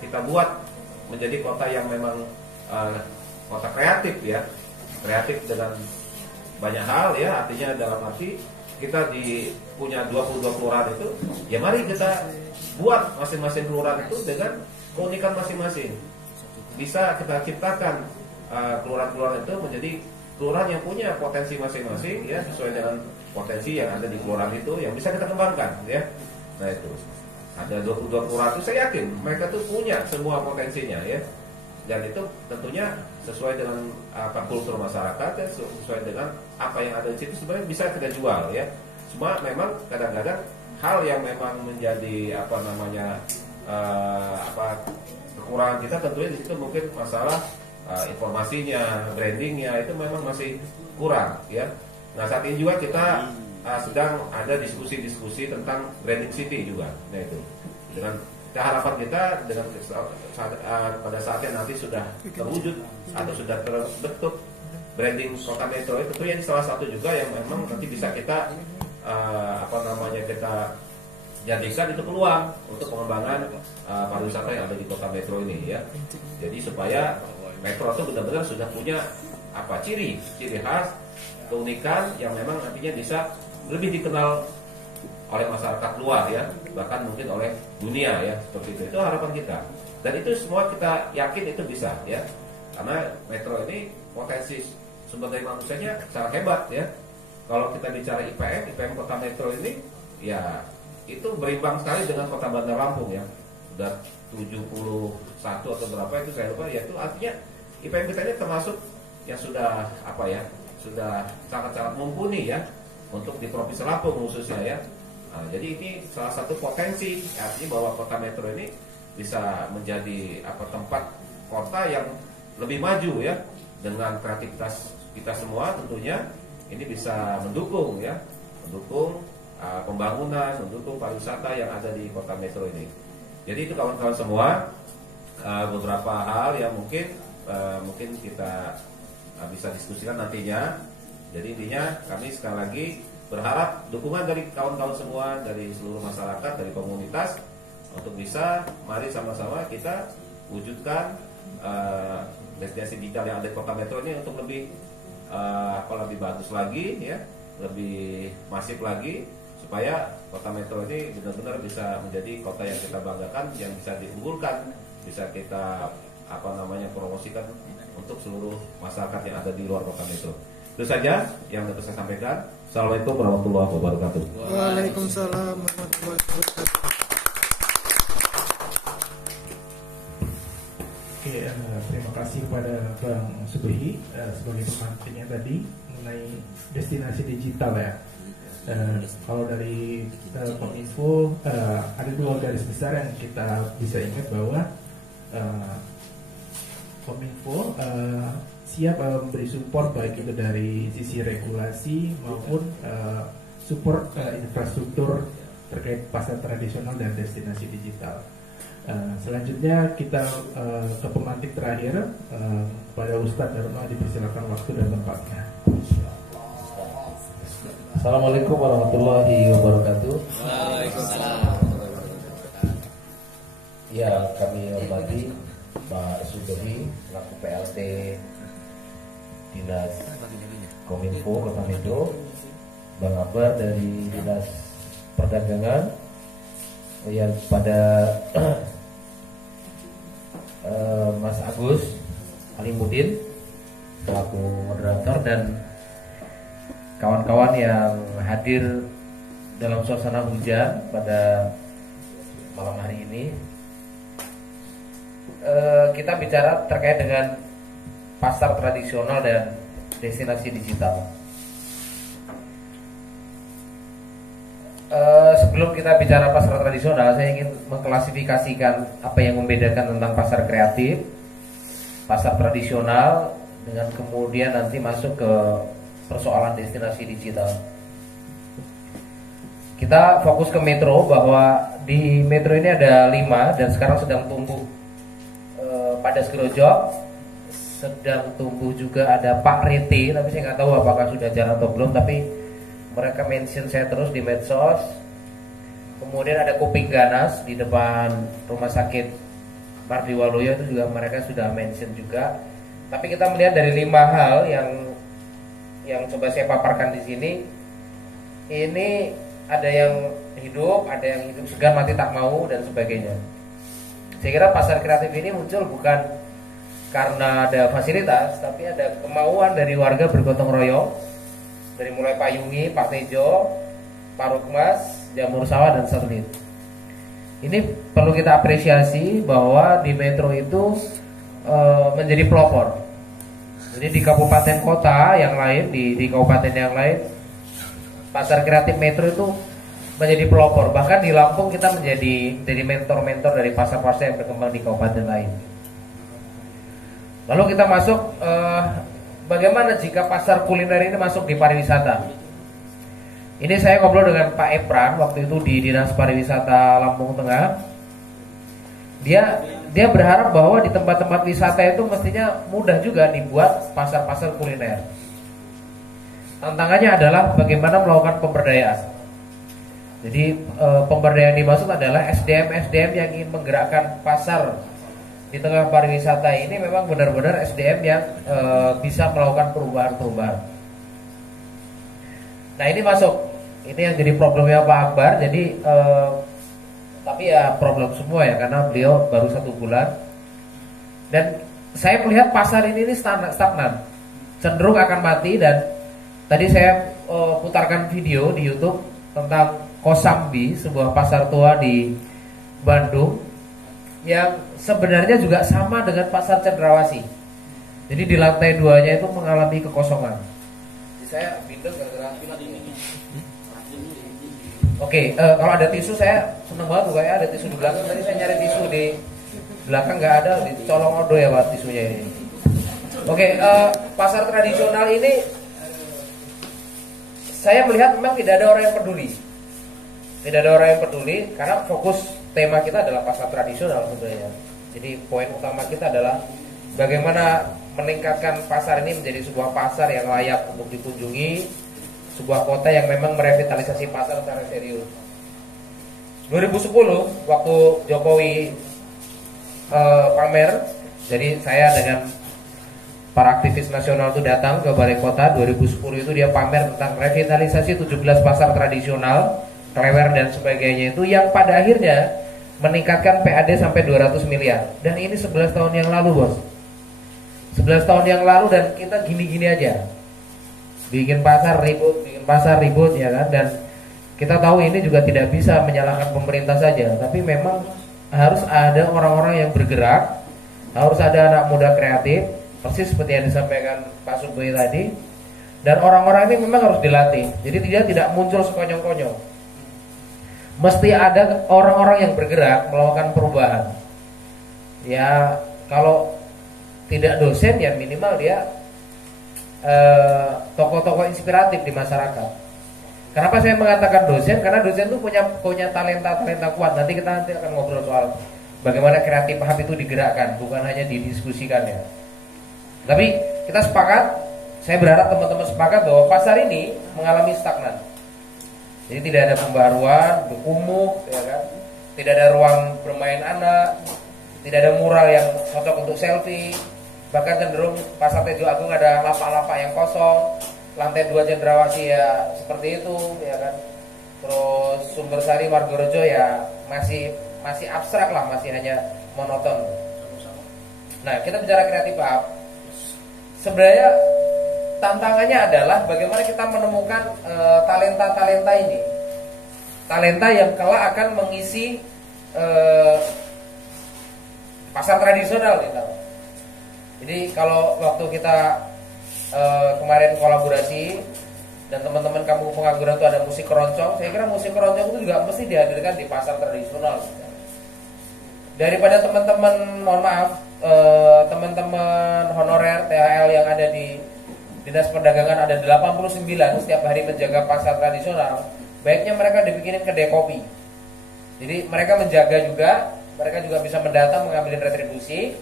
kita buat menjadi kota yang memang kota kreatif ya, kreatif dengan banyak hal ya. Artinya dalam arti kita punya 22 kelurahan itu, ya mari kita buat masing-masing kelurahan itu dengan keunikan masing-masing. Bisa kita ciptakan kelurahan-kelurahan itu menjadi kelurahan yang punya potensi masing-masing ya, sesuai dengan potensi yang ada di kelurahan itu yang bisa kita kembangkan ya. Nah itu ada 22 kelurahan itu saya yakin mereka tuh punya semua potensinya ya, dan itu tentunya sesuai dengan kultur masyarakat ya, sesuai dengan apa yang ada di situ sebenarnya bisa kita jual ya. Cuma memang kadang-kadang hal yang memang menjadi kekurangan kita tentunya di situ mungkin masalah informasinya, brandingnya itu memang masih kurang ya. Nah saat ini juga kita sedang ada diskusi-diskusi tentang branding city juga. Nah itu dengan harapan kita dengan pada saatnya nanti sudah terwujud atau sudah terbentuk branding kota metro itu tentunya ini salah satu juga yang memang nanti bisa kita kita jadikan itu peluang untuk pengembangan pariwisata yang ada di kota metro ini ya. Jadi supaya metro itu benar-benar sudah punya ciri khas, keunikan yang memang nantinya bisa lebih dikenal oleh masyarakat luar ya, bahkan mungkin oleh dunia ya, seperti itu. Itu harapan kita. Dan itu semua kita yakin itu bisa ya. Karena metro ini potensi sumber daya manusianya sangat hebat ya. Kalau kita bicara IPM kota metro ini ya itu berimbang sekali dengan kota Bandar Lampung ya. Sudah 71 atau berapa itu saya lupa ya, itu artinya IPM kita ini termasuk yang sudah sudah sangat-sangat mumpuni ya untuk di Provinsi Lampung khususnya ya. Nah, jadi ini salah satu potensi artinya bahwa kota metro ini bisa menjadi tempat kota yang lebih maju ya, dengan kreativitas kita semua tentunya ini bisa mendukung pembangunan, mendukung pariwisata yang ada di kota metro ini. Jadi itu kawan-kawan semua beberapa hal yang mungkin kita bisa diskusikan nantinya. Jadi intinya kami sekali lagi berharap dukungan dari kawan-kawan semua, dari seluruh masyarakat, dari komunitas untuk bisa mari sama-sama kita wujudkan destinasi digital yang ada di kota metro ini untuk lebih bagus lagi ya, lebih masif lagi, supaya kota metro ini benar-benar bisa menjadi kota yang kita banggakan, yang bisa diunggulkan, bisa kita promosikan untuk seluruh masyarakat yang ada di luar kota metro. Itu saja yang dapat saya sampaikan. Assalamualaikum warahmatullahi wabarakatuh. Waalaikumsalam warahmatullahi wabarakatuh. Oke, terima kasih kepada Bang Subuhi sebagai pemantiknya tadi mengenai destinasi digital ya. Kalau dari Kominfo ada dua garis besar yang kita bisa ingat bahwa Kominfo siap memberi support baik itu dari sisi regulasi maupun support infrastruktur terkait pasar tradisional dan destinasi digital. Selanjutnya kita ke pemantik terakhir pada Ustadz Dharma, dipersilakan waktu dan tempatnya. Assalamualaikum warahmatullahi wabarakatuh. Waalaikumsalam. Ya, kami hormati Pak Subuhi selaku PLT Dinas Kominfo Kota Metro, Bang Akbar dari Dinas Perdagangan, yang pada Mas Agus Alimudin selaku moderator dan kawan-kawan yang hadir dalam suasana hujan pada malam hari ini. Kita bicara terkait dengan pasar tradisional dan destinasi digital. Sebelum kita bicara pasar tradisional, saya ingin mengklasifikasikan apa yang membedakan tentang pasar kreatif, pasar tradisional, dengan kemudian nanti masuk ke persoalan destinasi digital. Kita fokus ke Metro, bahwa di Metro ini ada 5 dan sekarang sedang tumbuh. Pada Skrojok sedang tumbuh juga ada Pak Rete, tapi saya nggak tahu apakah sudah jalan atau belum, tapi mereka mention saya terus di medsos. Kemudian ada Kuping Ganas di depan rumah sakit Mardiwaluyo, itu juga mereka sudah mention juga. Tapi kita melihat dari 5 hal yang coba saya paparkan di sini. Ini ada yang hidup, ada yang hidup segan mati tak mau dan sebagainya. Saya kira pasar kreatif ini muncul bukan karena ada fasilitas, tapi ada kemauan dari warga bergotong royong. Dari mulai Pak Yungi, Pak Tejo, Pak Rukmas, Jamur Sawah dan Satelit. Ini perlu kita apresiasi bahwa di Metro itu menjadi pelopor. Jadi di kabupaten kota yang lain, di kabupaten yang lain, pasar kreatif Metro itu menjadi pelopor. Bahkan di Lampung kita menjadi mentor-mentor dari pasar-pasar yang berkembang di kabupaten lain. Lalu kita masuk, bagaimana jika pasar kuliner ini masuk di pariwisata? Ini saya ngobrol dengan Pak Epran waktu itu di Dinas Pariwisata Lampung Tengah. Dia berharap bahwa di tempat-tempat wisata itu mestinya mudah juga dibuat pasar-pasar kuliner. Tantangannya adalah bagaimana melakukan pemberdayaan. Jadi pemberdayaan dimaksud adalah SDM yang ingin menggerakkan pasar di tengah pariwisata ini memang benar-benar SDM yang bisa melakukan perubahan-perubahan. Nah ini masuk, ini yang jadi problemnya Pak Akbar. Jadi tapi ya problem semua ya, karena beliau baru 1 bulan. Dan saya melihat pasar ini stagnan, cenderung akan mati. Dan tadi saya putarkan video di YouTube tentang Kosambi, sebuah pasar tua di Bandung yang sebenarnya juga sama dengan pasar Cendrawasih. Jadi di lantai 2-nya itu mengalami kekosongan. Jadi saya bindeng gara-gara ini. Oke, kalau ada tisu saya seneng banget tuh, kayak ada tisu di belakang. Tadi saya nyari tisu di belakang nggak ada, dicolong odo ya Pak tisunya ini. Oke, pasar tradisional ini saya melihat memang tidak ada orang yang peduli. Tidak ada orang yang peduli karena fokus tema kita adalah pasar tradisional sebenarnya. Jadi poin utama kita adalah bagaimana meningkatkan pasar ini menjadi sebuah pasar yang layak untuk dikunjungi, sebuah kota yang memang merevitalisasi pasar secara serius. 2010 waktu Jokowi pamer, jadi saya dengan para aktivis nasional itu datang ke Balai Kota. 2010 itu dia pamer tentang revitalisasi 17 pasar tradisional, Klewer dan sebagainya itu, yang pada akhirnya meningkatkan PAD sampai 200 miliar. Dan ini 11 tahun yang lalu bos, 11 tahun yang lalu, dan kita gini-gini aja, bikin pasar ribut ya kan. Dan kita tahu ini juga tidak bisa menyalahkan pemerintah saja, tapi memang harus ada orang-orang yang bergerak, harus ada anak muda kreatif, persis seperti yang disampaikan Pak Sugoi tadi. Dan orang-orang ini memang harus dilatih. Jadi dia tidak muncul sekonyong-konyong. Mesti ada orang-orang yang bergerak melakukan perubahan. Ya kalau tidak dosen ya minimal dia tokoh-tokoh inspiratif di masyarakat. Kenapa saya mengatakan dosen? Karena dosen itu punya talenta kuat. Nanti kita akan ngobrol soal bagaimana kreatif hub itu digerakkan, bukan hanya didiskusikan ya. Tapi kita sepakat, saya berharap teman-teman sepakat bahwa pasar ini mengalami stagnan. Jadi tidak ada pembaruan, berkumuk, ya kan? Tidak ada ruang bermain anak, tidak ada mural yang cocok untuk selfie. Bahkan cenderung pasar Tejo Agung ada lapak-lapak yang kosong. lantai 2 Cendrawasih ya seperti itu ya kan. Terus Sumbersari Margorejo ya masih abstrak lah, masih hanya monoton. Nah, kita bicara kreatif Pak. Sebenarnya tantangannya adalah bagaimana kita menemukan talenta-talenta ini. Talenta yang kelak akan mengisi pasar tradisional gitu. Jadi kalau waktu kita kemarin kolaborasi dan teman-teman kampung pengangguran itu ada musik keroncong, saya kira musik keroncong itu juga mesti dihadirkan di pasar tradisional. Daripada teman-teman, mohon maaf, teman-teman honorer THL yang ada di Dinas Perdagangan ada 89 setiap hari menjaga pasar tradisional, baiknya mereka dibikinin kedai kopi. Jadi mereka menjaga juga, mereka juga bisa mendata, mengambil retribusi.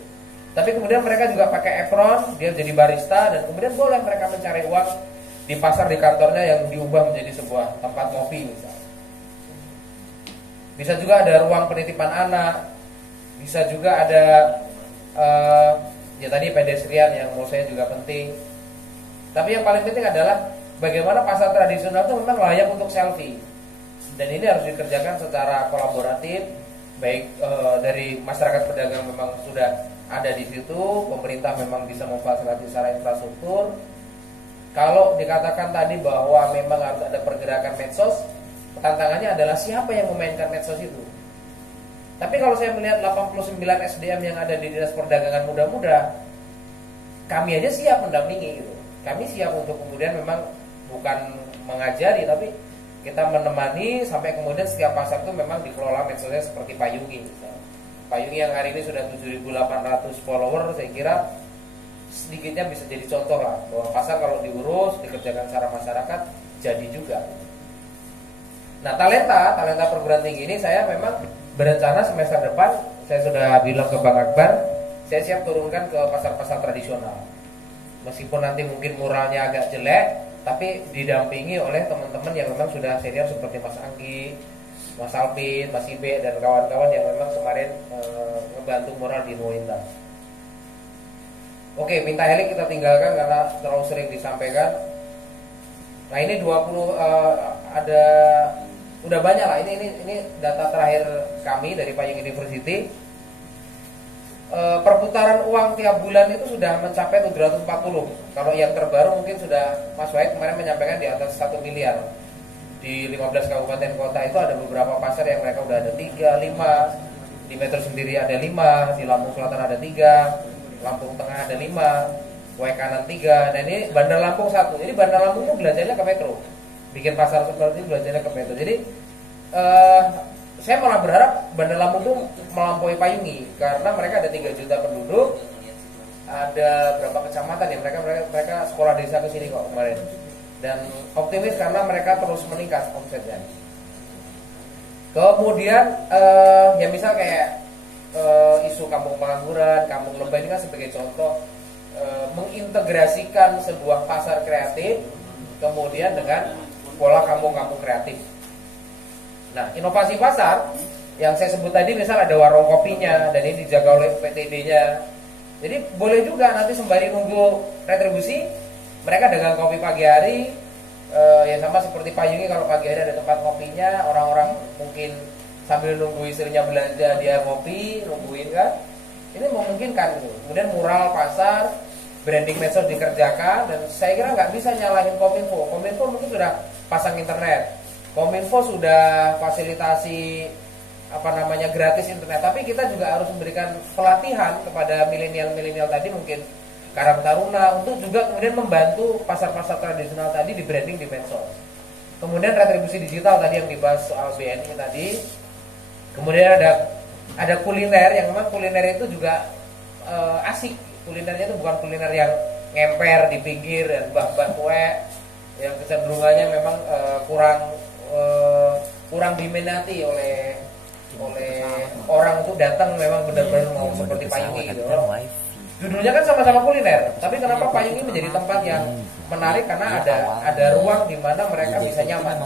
Tapi kemudian mereka juga pakai apron, dia jadi barista, dan kemudian boleh mereka mencari uang di pasar di kantornya yang diubah menjadi sebuah tempat ngopi misalnya. Bisa juga ada ruang penitipan anak, bisa juga ada ya tadi pedestrian yang menurut saya juga penting. Tapi yang paling penting adalah bagaimana pasar tradisional itu memang layak untuk selfie. Dan ini harus dikerjakan secara kolaboratif, baik dari masyarakat pedagang memang sudah ada di situ, pemerintah memang bisa memfasilitasi secara infrastruktur. Kalau dikatakan tadi bahwa memang harus ada pergerakan medsos, tantangannya adalah siapa yang memainkan medsos itu. Tapi kalau saya melihat 89 SDM yang ada di Dinas Perdagangan muda-muda, kami aja siap mendampingi gitu. Kami siap untuk kemudian memang bukan mengajari, tapi kita menemani sampai kemudian setiap pasar itu memang dikelola medsosnya seperti Payungi misalnya. Payungi yang hari ini sudah 7.800 follower, saya kira sedikitnya bisa jadi contoh lah bahwa pasar kalau diurus, dikerjakan secara masyarakat jadi juga. Nah, talenta perguruan tinggi ini saya memang berencana semester depan, saya sudah bilang ke Bang Akbar, saya siap turunkan ke pasar-pasar tradisional. Meskipun nanti mungkin muralnya agak jelek, tapi didampingi oleh teman-teman yang memang sudah senior seperti Mas Anggi, Mas Alvin, Mas Ibe, dan kawan-kawan yang memang kemarin ngebantu mural di Nuinta. Oke, minta helik kita tinggalkan karena terlalu sering disampaikan. Nah, ini 20 ada udah banyak lah. Ini data terakhir kami dari Payung University. Perputaran uang tiap bulan itu sudah mencapai 740. Kalau yang terbaru mungkin sudah Mas Wahid kemarin menyampaikan di atas 1 miliar. Di 15 kabupaten kota itu ada beberapa pasar yang mereka udah ada 3, 5. Di Metro sendiri ada 5, di Lampung Selatan ada 3, Lampung Tengah ada 5, Wae Kanan 3, dan ini Bandar Lampung 1. Jadi Bandar Lampung itu belajarnya ke Metro. Bikin pasar seperti itu belajarnya ke Metro. Jadi saya malah berharap Bandar Lampung itu melampaui Payungi karena mereka ada 3 juta penduduk, ada berapa kecamatan ya, mereka sekolah desa ke sini kok kemarin, dan optimis karena mereka terus meningkat omsetnya. Kemudian ya misal kayak isu kampung pengangguran, kampung lebah ini kan sebagai contoh mengintegrasikan sebuah pasar kreatif kemudian dengan pola kampung-kampung kreatif. Nah, inovasi pasar yang saya sebut tadi misal ada warung kopinya dan ini dijaga oleh PTD-nya. Jadi boleh juga nanti sembari nunggu retribusi mereka dagang kopi pagi hari, ya sama seperti Payungi kalau pagi hari ada tempat kopinya, orang-orang mungkin sambil nunggu istrinya belanja dia ngopi, nungguin kan. Ini memungkinkan gitu. Kemudian mural pasar, branding medsos dikerjakan, dan saya kira nggak bisa nyalahin Kominfo. Kominfo mungkin sudah pasang internet. Kominfo sudah fasilitasi gratis internet, tapi kita juga harus memberikan pelatihan kepada milenial-milenial tadi, mungkin Karang Taruna, untuk juga kemudian membantu pasar-pasar tradisional tadi di branding di medsos. Kemudian retribusi digital tadi yang dibahas soal BNI tadi. Kemudian ada kuliner yang memang kuliner itu juga asik. Kulinernya itu bukan kuliner yang ngemper di pinggir dan bah-bah kue, yang kecenderungannya memang kurang diminati oleh orang itu datang memang benar-benar mau seperti Payungi gitu. Judulnya kan sama-sama kuliner, tapi kenapa Payung ini menjadi tempat yang menarik karena ada ruang di mana mereka bisa nyaman.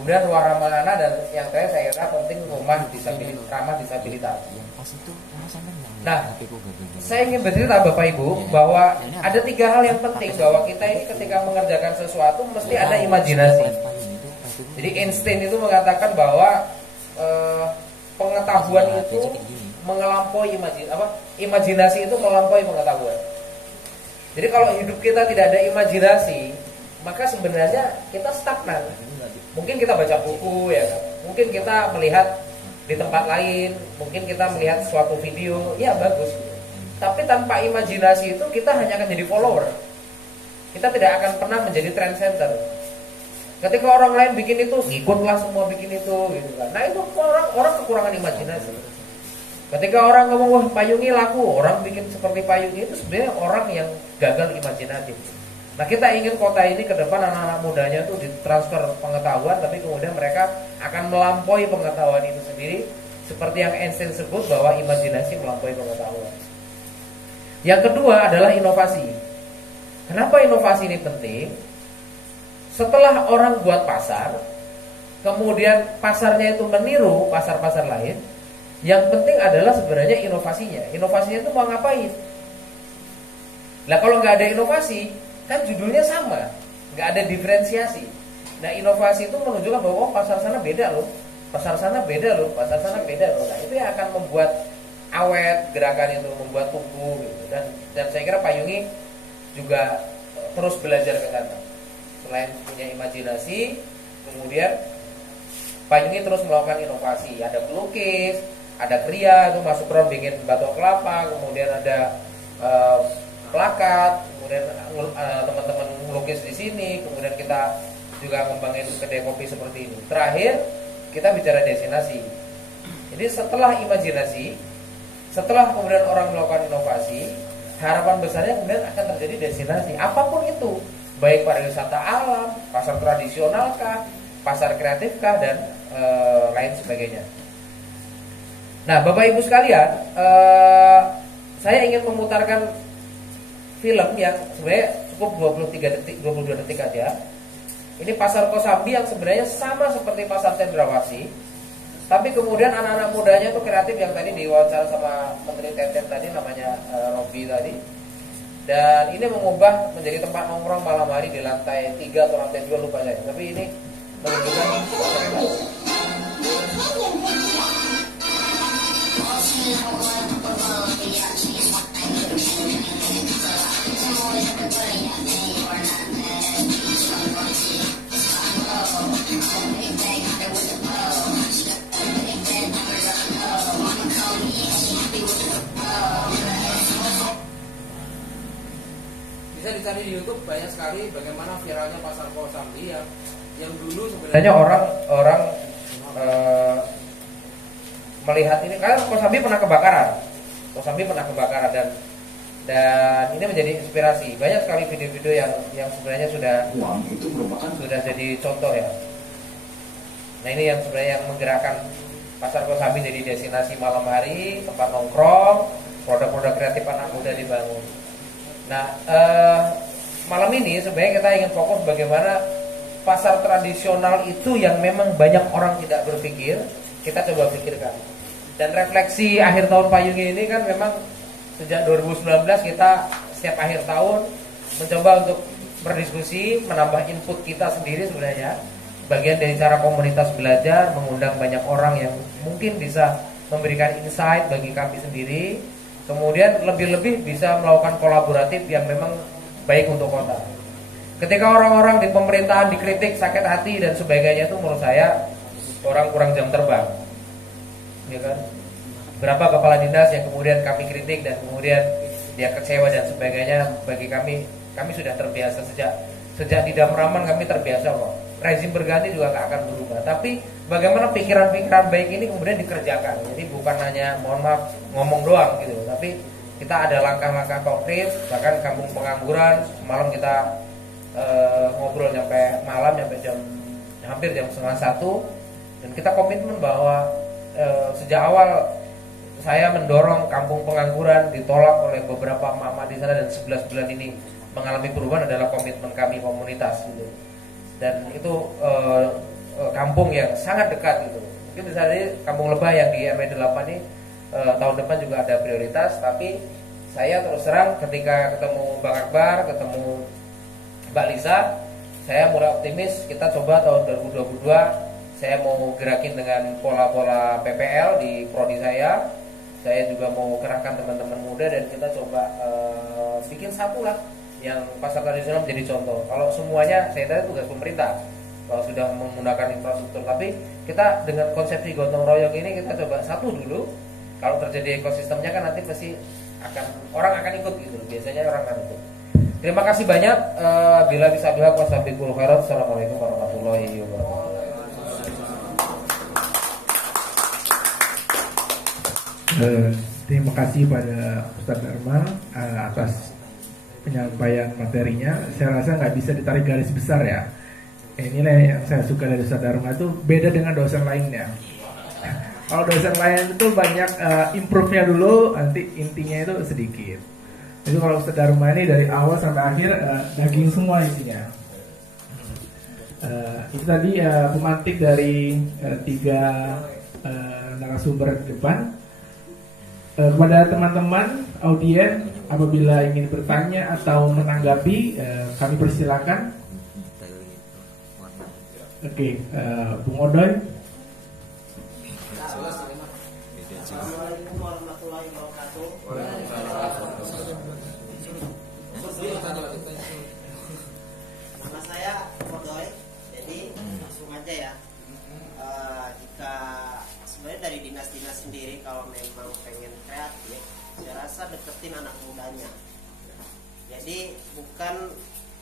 Kemudian ruang ramah anak dan yang saya kira penting ramah disabilitas. Nah, saya ingin bercerita Bapak Ibu bahwa ada 3 hal yang penting bahwa kita ini ketika mengerjakan sesuatu mesti ada imajinasi. Jadi Einstein itu mengatakan bahwa pengetahuan itu melampaui imajinasi itu melampaui pengetahuan. Jadi kalau hidup kita tidak ada imajinasi, maka sebenarnya kita stagnan. Mungkin kita baca buku ya, mungkin kita melihat di tempat lain, mungkin kita melihat suatu video, ya bagus. Tapi tanpa imajinasi itu kita hanya akan jadi follower. Kita tidak akan pernah menjadi trend center. Ketika orang lain bikin itu, ikutlah semua bikin itu, gitu kan. Nah itu orang kekurangan imajinasi. Ketika orang ngomong wah Payungi laku, orang bikin seperti Payungi itu sebenarnya orang yang gagal imajinatif. Nah kita ingin kota ini ke depan anak-anak mudanya itu ditransfer pengetahuan, tapi kemudian mereka akan melampaui pengetahuan itu sendiri, seperti yang Einstein sebut bahwa imajinasi melampaui pengetahuan. Yang kedua adalah inovasi. Kenapa inovasi ini penting? Setelah orang buat pasar, kemudian pasarnya itu meniru pasar-pasar lain, yang penting adalah sebenarnya inovasinya. Inovasinya itu mau ngapain? Nah kalau nggak ada inovasi, kan judulnya sama, nggak ada diferensiasi. Nah inovasi itu menunjukkan bahwa oh, pasar sana beda loh, pasar sana beda loh, pasar sana beda loh. Nah itu yang akan membuat awet gerakan itu, membuat tumbuh gitu. Dan saya kira Payungi juga terus belajar ke sana. Selain punya imajinasi, kemudian Payungi terus melakukan inovasi. Ada pelukis, ada kria itu masuk ke bikin batok kelapa, kemudian ada plakat, kemudian teman-teman melukis di sini, kemudian kita juga ngembangin kedai kopi seperti ini. Terakhir kita bicara destinasi. Jadi setelah imajinasi, setelah kemudian orang melakukan inovasi, harapan besarnya kemudian akan terjadi destinasi. Apapun itu, baik pariwisata alam, pasar tradisional kah, pasar kreatif kah, dan lain sebagainya. Nah, Bapak Ibu sekalian, saya ingin memutarkan film yang sebenarnya cukup 22 detik aja. Ini pasar Kosambi yang sebenarnya sama seperti pasar Cendrawasih, tapi kemudian anak-anak mudanya tuh kreatif yang tadi diwawancara sama Menteri Teten tadi namanya Robi tadi. Dan ini mengubah menjadi tempat nongkrong malam hari di lantai 3 atau lantai 2 lupa saya. Tapi ini menunjukkan bisa dicari di YouTube banyak sekali bagaimana viralnya pasar Kosambi yang dulu sebenarnya orang melihat ini karena Kosambi pernah kebakaran dan ini menjadi inspirasi. Banyak sekali video-video yang sebenarnya sudah jadi contoh ya. Nah ini yang sebenarnya yang menggerakkan pasar Kosambi jadi destinasi malam hari, tempat nongkrong, produk-produk kreatif anak muda dibangun. Nah malam ini sebenarnya kita ingin fokus bagaimana pasar tradisional itu yang memang banyak orang tidak berpikir, kita coba pikirkan. Dan refleksi akhir tahun Payungi ini kan memang sejak 2019 kita setiap akhir tahun mencoba untuk berdiskusi, menambah input kita sendiri sebenarnya. Bagian dari cara komunitas belajar, mengundang banyak orang yang mungkin bisa memberikan insight bagi kami sendiri. Kemudian lebih-lebih bisa melakukan kolaboratif yang memang baik untuk kota. Ketika orang-orang di pemerintahan dikritik, sakit hati dan sebagainya itu menurut saya orang kurang jam terbang. Ya kan? Berapa kepala dinas yang kemudian kami kritik dan kemudian dia kecewa dan sebagainya. Bagi kami sudah terbiasa sejak di Damraman kami terbiasa kok. Rezim berganti juga gak akan berubah. Tapi bagaimana pikiran-pikiran baik ini kemudian dikerjakan. Jadi bukan hanya mohon maaf ngomong doang gitu, tapi kita ada langkah-langkah konkret. Bahkan kampung pengangguran malam kita ngobrol nyampe malam, hampir jam 12:30. Dan kita komitmen bahwa sejak awal saya mendorong kampung pengangguran ditolak oleh beberapa mama di sana, dan 11 bulan ini mengalami perubahan adalah komitmen kami komunitas gitu. Dan itu kampung yang sangat dekat gitu. Mungkin misalnya Kampung Lebah yang di RW 8 ini tahun depan juga ada prioritas, tapi saya terus terang ketika ketemu Bang Akbar, ketemu Mbak Lisa, saya mulai optimis. Kita coba tahun 2022 saya mau gerakin dengan pola-pola PPL di prodi saya. Saya juga mau kerahkan teman-teman muda dan kita coba bikin satu lah yang pasar tradisional menjadi contoh. Kalau semuanya saya tahu tugas pemerintah kalau sudah menggunakan infrastruktur, tapi kita dengan konsepsi gotong royong ini kita coba satu dulu. Kalau terjadi ekosistemnya kan nanti pasti orang akan ikut gitu. Biasanya orang akan ikut. Terima kasih banyak. Bila bisa bihak wasabiqul khairat. Assalamualaikum warahmatullahi wabarakatuh. Terima kasih pada Ustadz Dharma atas penyampaian materinya. Saya rasa nggak bisa ditarik garis besar ya. Inilah yang saya suka dari Ustadz Dharma, itu beda dengan dosen lainnya. Kalau dosen lain itu banyak improve-nya dulu, nanti intinya itu sedikit. Itu kalau Ustadz Dharma ini dari awal sampai akhir daging semua isinya. Itu tadi pemantik dari tiga narasumber depan. Kepada teman-teman audien, apabila ingin bertanya atau menanggapi, kami persilakan. Oke, Bung Odoy. Assalamualaikum warahmatullahi wabarakatuh. Nama saya Odoy, jadi langsung aja ya. Jika sebenarnya dari dinas-dinas sendiri kalau memang pengen kreatif, saya rasa deketin anak mudanya. Jadi bukan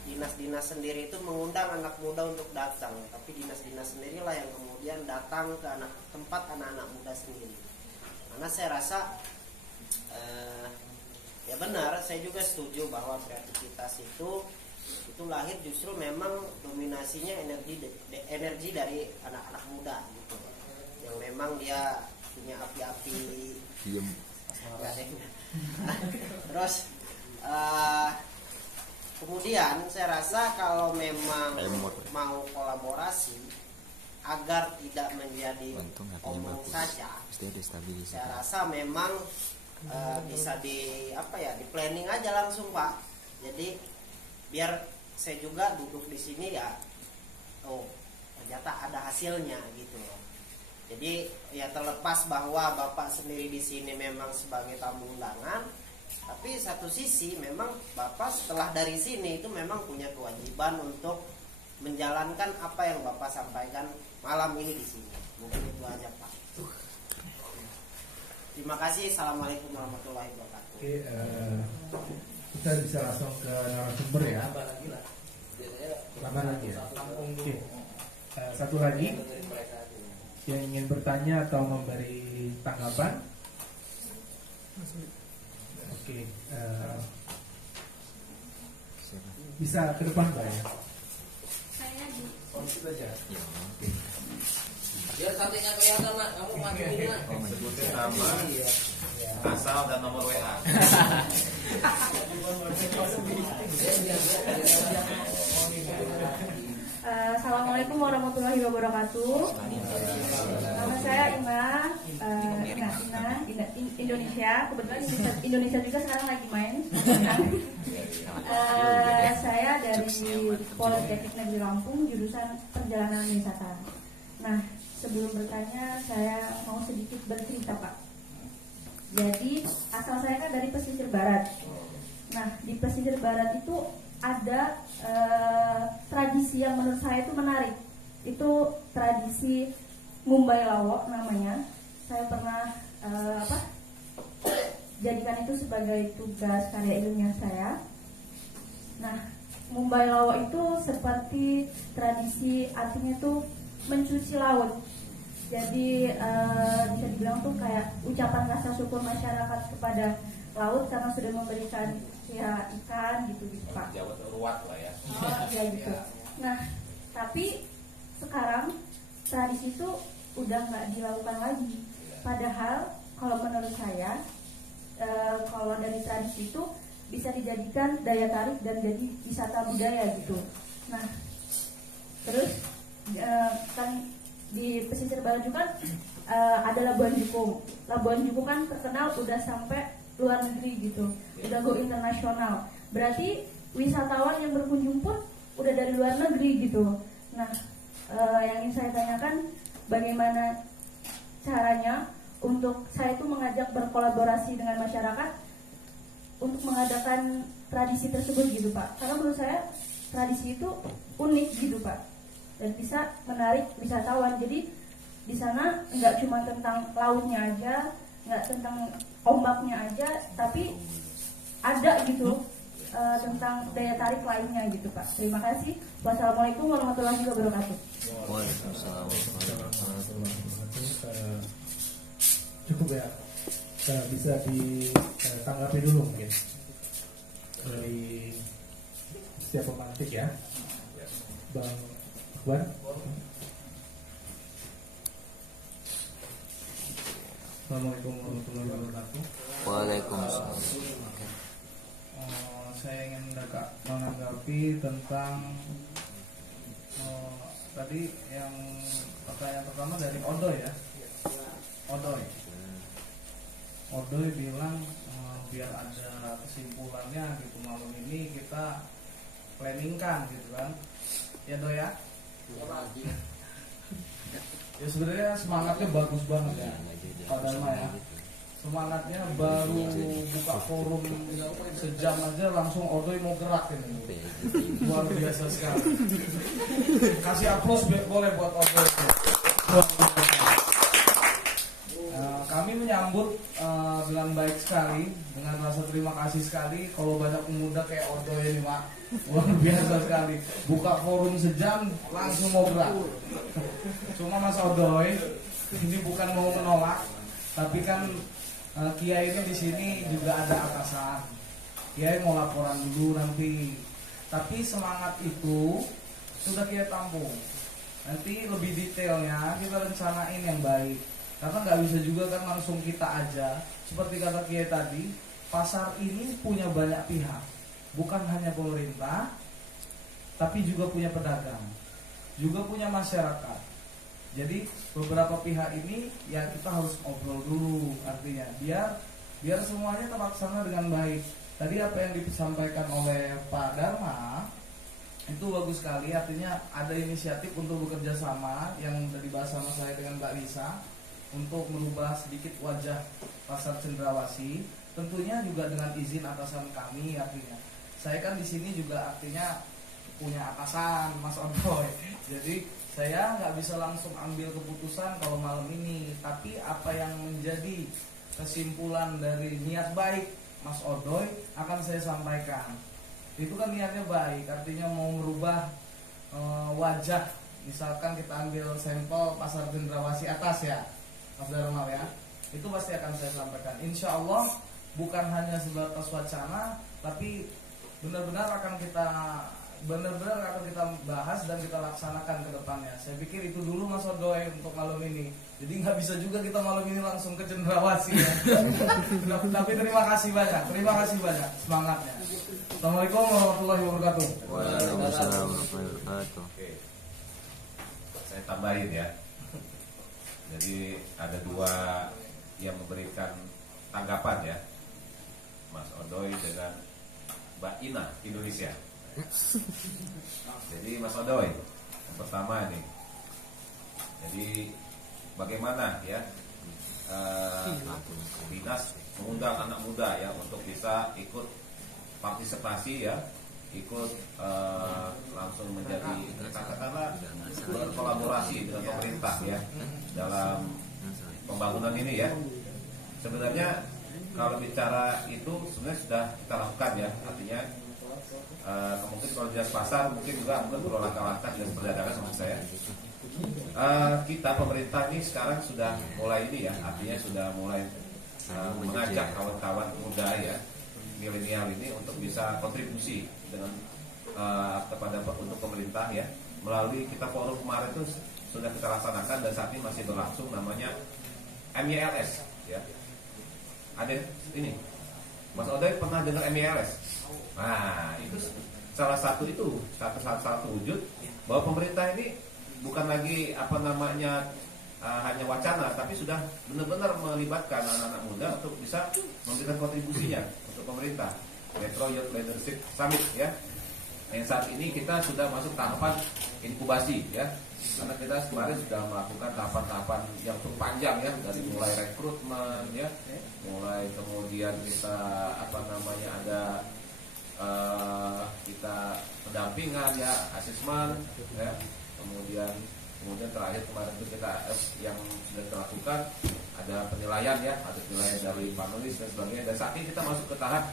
dinas-dinas sendiri itu mengundang anak muda untuk datang, tapi dinas-dinas sendirilah yang kemudian datang ke tempat anak-anak muda sendiri. Karena saya rasa ya benar, saya juga setuju bahwa kreativitas itu lahir justru memang dominasinya energi dari anak-anak muda gitu, yang memang dia punya api-api. Terus kemudian saya rasa kalau memang mau kolaborasi agar tidak menjadi omong saja, saya rasa memang bisa di planning aja langsung Pak. Jadi biar saya juga duduk di sini ya, ternyata ada hasilnya gitu loh. Jadi ya terlepas bahwa Bapak sendiri di sini memang sebagai tamu undangan, tapi satu sisi memang Bapak setelah dari sini itu memang punya kewajiban untuk menjalankan apa yang Bapak sampaikan malam ini di sini. Mungkin itu aja Pak. Terima kasih. Assalamualaikum warahmatullahi wabarakatuh. Oke, kita bisa langsung ke narasumber ya. Tambah lagi ya. Oke. Satu lagi yang ingin bertanya atau memberi tanggapan. Oke, bisa ke depan Pak ya. Saya di Situ aja. Biar cantiknya kelihatan nak, kamu maju ini nak. Sebutin nama, asal dan nomor WA. Assalamualaikum warahmatullahi wabarakatuh. Nama saya Ina Indonesia. Kebetulan Indonesia juga sekarang lagi main. Saya dari Politeknik Negeri Lampung, jurusan Perjalanan Wisata. Nah, sebelum bertanya saya mau sedikit bercerita Pak. Jadi asal saya kan dari pesisir barat. Nah, di pesisir barat itu ada tradisi yang menurut saya itu menarik. Itu tradisi Ngumbai Lawo namanya. Saya pernah jadikan itu sebagai tugas karya ilmiah saya. Nah, Ngumbai Lawo itu seperti tradisi, artinya itu mencuci laut. Jadi bisa dibilang tuh kayak ucapan rasa syukur masyarakat kepada laut karena sudah memberikan ya ikan gitu Pak. Jawa ruwat lah ya. Ya gitu. Nah, tapi sekarang tradisi itu udah nggak dilakukan lagi. Padahal kalau menurut saya kalau dari tradisi itu bisa dijadikan daya tarik dan jadi wisata budaya gitu. Nah, terus kan di pesisir Balaju kan ada Labuan Jukung. Labuan Jukung kan terkenal udah sampai luar negeri gitu, udah go internasional. Berarti wisatawan yang berkunjung pun udah dari luar negeri gitu. Nah, yang ingin saya tanyakan, bagaimana caranya untuk saya itu mengajak berkolaborasi dengan masyarakat untuk mengadakan tradisi tersebut gitu Pak. Karena menurut saya tradisi itu unik gitu Pak, dan bisa menarik wisatawan. Jadi di sana nggak cuma tentang lautnya aja, nggak tentang ombaknya aja, tapi ada gitu tentang daya tarik lainnya gitu Pak. Terima kasih. Wassalamualaikum warahmatullahi wabarakatuh. Waalaikumsalam warahmatullahi wabarakatuh. Cukup ya, bisa ditanggapi dulu mungkin dari setiap pemantik ya, Bang Wan. Assalamualaikum warahmatullahi wabarakatuh. Waalaikumsalam. Saya ingin menanggapi tentang tadi yang pertanyaan pertama dari Odoy ya. Odoy bilang biar ada kesimpulannya gitu, malam ini kita planningkan gitu kan ya Doy ya. Ya sebenarnya semangatnya bagus banget ya Pak Dharma ya. Semangatnya baru buka forum sejam aja langsung Odoy mau gerak ini. Luar biasa sekali. Kasih aplaus boleh buat Odoy. Kami menyambut dengan baik sekali, dengan rasa terima kasih sekali. Kalau banyak pemuda kayak Odoy ini Pak, luar biasa sekali. Buka forum sejam langsung mau gerak. Cuma Mas Odoy ini bukan mau menolak, tapi kan Kiai ini di sini juga ada atasan. Kiai mau laporan dulu nanti. Tapi semangat itu sudah Kiai tampung. Nanti lebih detailnya kita rencanain yang baik. Karena nggak bisa juga kan langsung kita aja. Seperti kata Kiai tadi, pasar ini punya banyak pihak. Bukan hanya pemerintah, tapi juga punya pedagang, juga punya masyarakat. Jadi beberapa pihak ini ya kita harus ngobrol dulu, artinya biar semuanya terlaksana dengan baik. Tadi apa yang disampaikan oleh Pak Dharma itu bagus sekali, artinya ada inisiatif untuk bekerja sama yang sudah dibahas sama saya dengan Mbak Lisa untuk merubah sedikit wajah pasar Cendrawasih, tentunya juga dengan izin atasan kami. Artinya saya kan di sini juga artinya punya atasan Mas Odoy, jadi saya nggak bisa langsung ambil keputusan kalau malam ini, tapi apa yang menjadi kesimpulan dari niat baik Mas Odoy akan saya sampaikan. Itu kan niatnya baik, artinya mau merubah wajah. Misalkan kita ambil sampel pasar Cendrawasih atas ya Mas Dharma ya, itu pasti akan saya sampaikan. Insya Allah bukan hanya sebatas wacana, tapi benar-benar akan kita bahas dan kita laksanakan ke depannya. Saya pikir itu dulu Mas Odoy untuk malam ini. Jadi nggak bisa juga kita malam ini langsung ke Cendrawasih ya. Tapi terima kasih banyak semangatnya. Assalamualaikum warahmatullahi wabarakatuh. Waalaikumsalam warahmatullahi wabarakatuh. Oke. Saya tambahin ya. Jadi ada dua yang memberikan tanggapan ya, Mas Odoy dengan Mbak Ina Indonesia. Jadi Mas Odoy, yang pertama nih, jadi bagaimana ya dinas mengundang anak muda ya untuk bisa ikut partisipasi ya, ikut langsung menjadi katakanlah berkolaborasi dengan pemerintah ya dalam pembangunan ini ya. Sebenarnya kalau bicara itu sebenarnya sudah kita lakukan ya, artinya mungkin kalau dinas pasar mungkin juga perlu langkah-langkah dinas perdagangan maksud saya. Kita pemerintah ini sekarang sudah mulai ini ya, artinya sudah mulai mengajak kawan-kawan muda ya, milenial ini untuk bisa kontribusi dengan kepada untuk pemerintah ya, melalui kita forum kemarin itu sudah kita laksanakan dan saat ini masih berlangsung, namanya MYLS ya. Ada ini Mas Oday pernah dengar MLS? Nah, itu salah satu wujud bahwa pemerintah ini bukan lagi hanya wacana, tapi sudah benar-benar melibatkan anak-anak muda untuk bisa memberikan kontribusinya untuk pemerintah. Metro Youth Leadership Summit ya. Yang saat ini kita sudah masuk tahapan inkubasi ya. Karena kita kemarin sudah melakukan tahapan-tahapan yang cukup panjang ya, dari mulai rekrutmen ya, mulai kemudian kita ada kita pendampingan ya, asesmen ya, kemudian terakhir kemarin itu kita yang sudah dilakukan ada penilaian ya, ada penilaian dari panelis dan sebagainya. Dan saat ini kita masuk ke tahap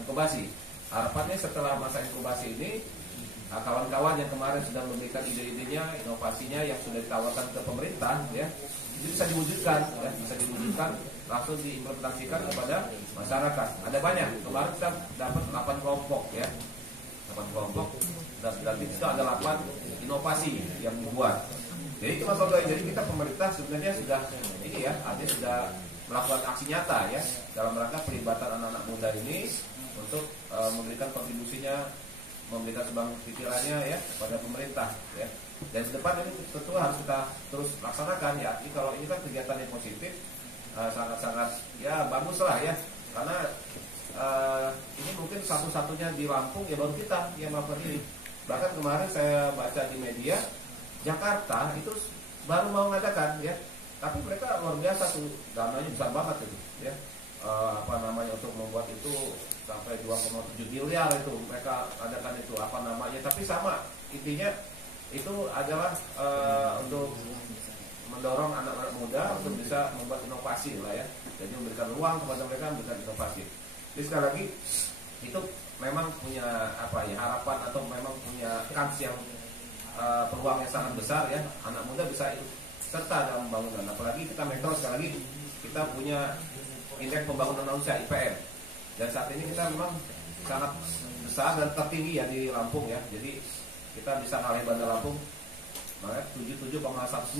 inkubasi. Harapannya setelah masa inkubasi ini kawan-kawan yang kemarin sudah memberikan ide-idenya, inovasinya yang sudah ditawarkan ke pemerintah ya, itu bisa diwujudkan ya, langsung diimplementasikan kepada masyarakat. Ada banyak. Kemarin kita dapat 8 kelompok ya. 8 kelompok dan itu ada 8 inovasi yang dibuat. Jadi itu maksudnya, jadi kita pemerintah sebenarnya sudah artinya sudah melakukan aksi nyata ya dalam rangka pelibatan anak-anak muda ini untuk memberikan kontribusinya, memberikan sumbang pikirannya ya kepada pemerintah ya. Dan ke depan ini tentu harus kita terus laksanakan ya. Jadi kalau ini kan kegiatan yang positif, sangat-sangat ya bagus lah ya. Karena ini mungkin satu-satunya di Lampung ya baru kita yang melakukan ini. Bahkan kemarin saya baca di media Jakarta itu baru mau mengadakan ya. Tapi mereka luar biasa tuh, dananya besar banget itu ya. Untuk membuat itu sampai 2,7 miliar itu mereka adakan itu tapi sama intinya itu adalah untuk mendorong anak-anak muda untuk bisa membuat inovasi lah ya. Jadi memberikan ruang kepada mereka memberikan inovasi. Jadi sekali lagi itu memang punya harapan atau memang punya kans yang peluang yang sangat besar ya. Anak muda bisa ikut serta dalam pembangunan. Apalagi kita Metro sekali lagi kita punya Indeks Pembangunan Manusia IPM. Dan saat ini kita memang sangat besar dan tertinggi ya di Lampung ya. Jadi kita bisa ngalahin Bandar Lampung 77,19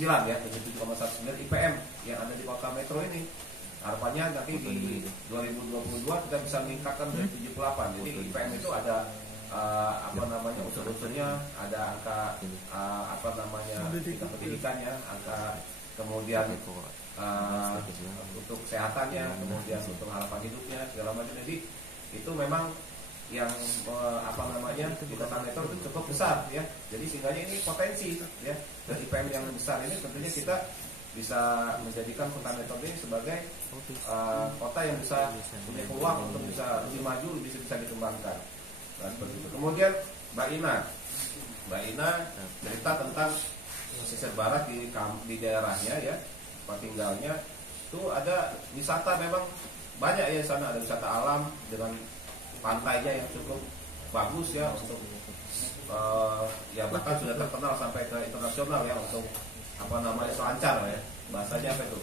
ya, 77,19 IPM yang ada di kota Metro ini. Harapannya nanti di 2022 kita bisa meningkatkan dari 78. Jadi IPM itu ada unsur-unsurnya, ada angka tingkat pendidikannya, angka kemudian untuk kesehatannya, kemudian untuk harapan hidupnya segala macam. Jadi itu memang yang di kota Metro itu cukup besar ya. Jadi sehingga ini potensi ya, dan IPM yang besar ini tentunya kita bisa menjadikan kota Metro ini sebagai kota yang bisa punya peluang untuk bisa lebih maju, bisa dikembangkan. Nah, seperti itu. Kemudian Mbak Ina cerita tentang pesisir barat di daerahnya ya, tempat tinggalnya itu ada wisata, memang banyak ya di sana, ada wisata alam dengan pantainya yang cukup bagus ya untuk ya bahkan sudah terkenal sampai ke internasional ya untuk selancar ya, bahasanya apa itu,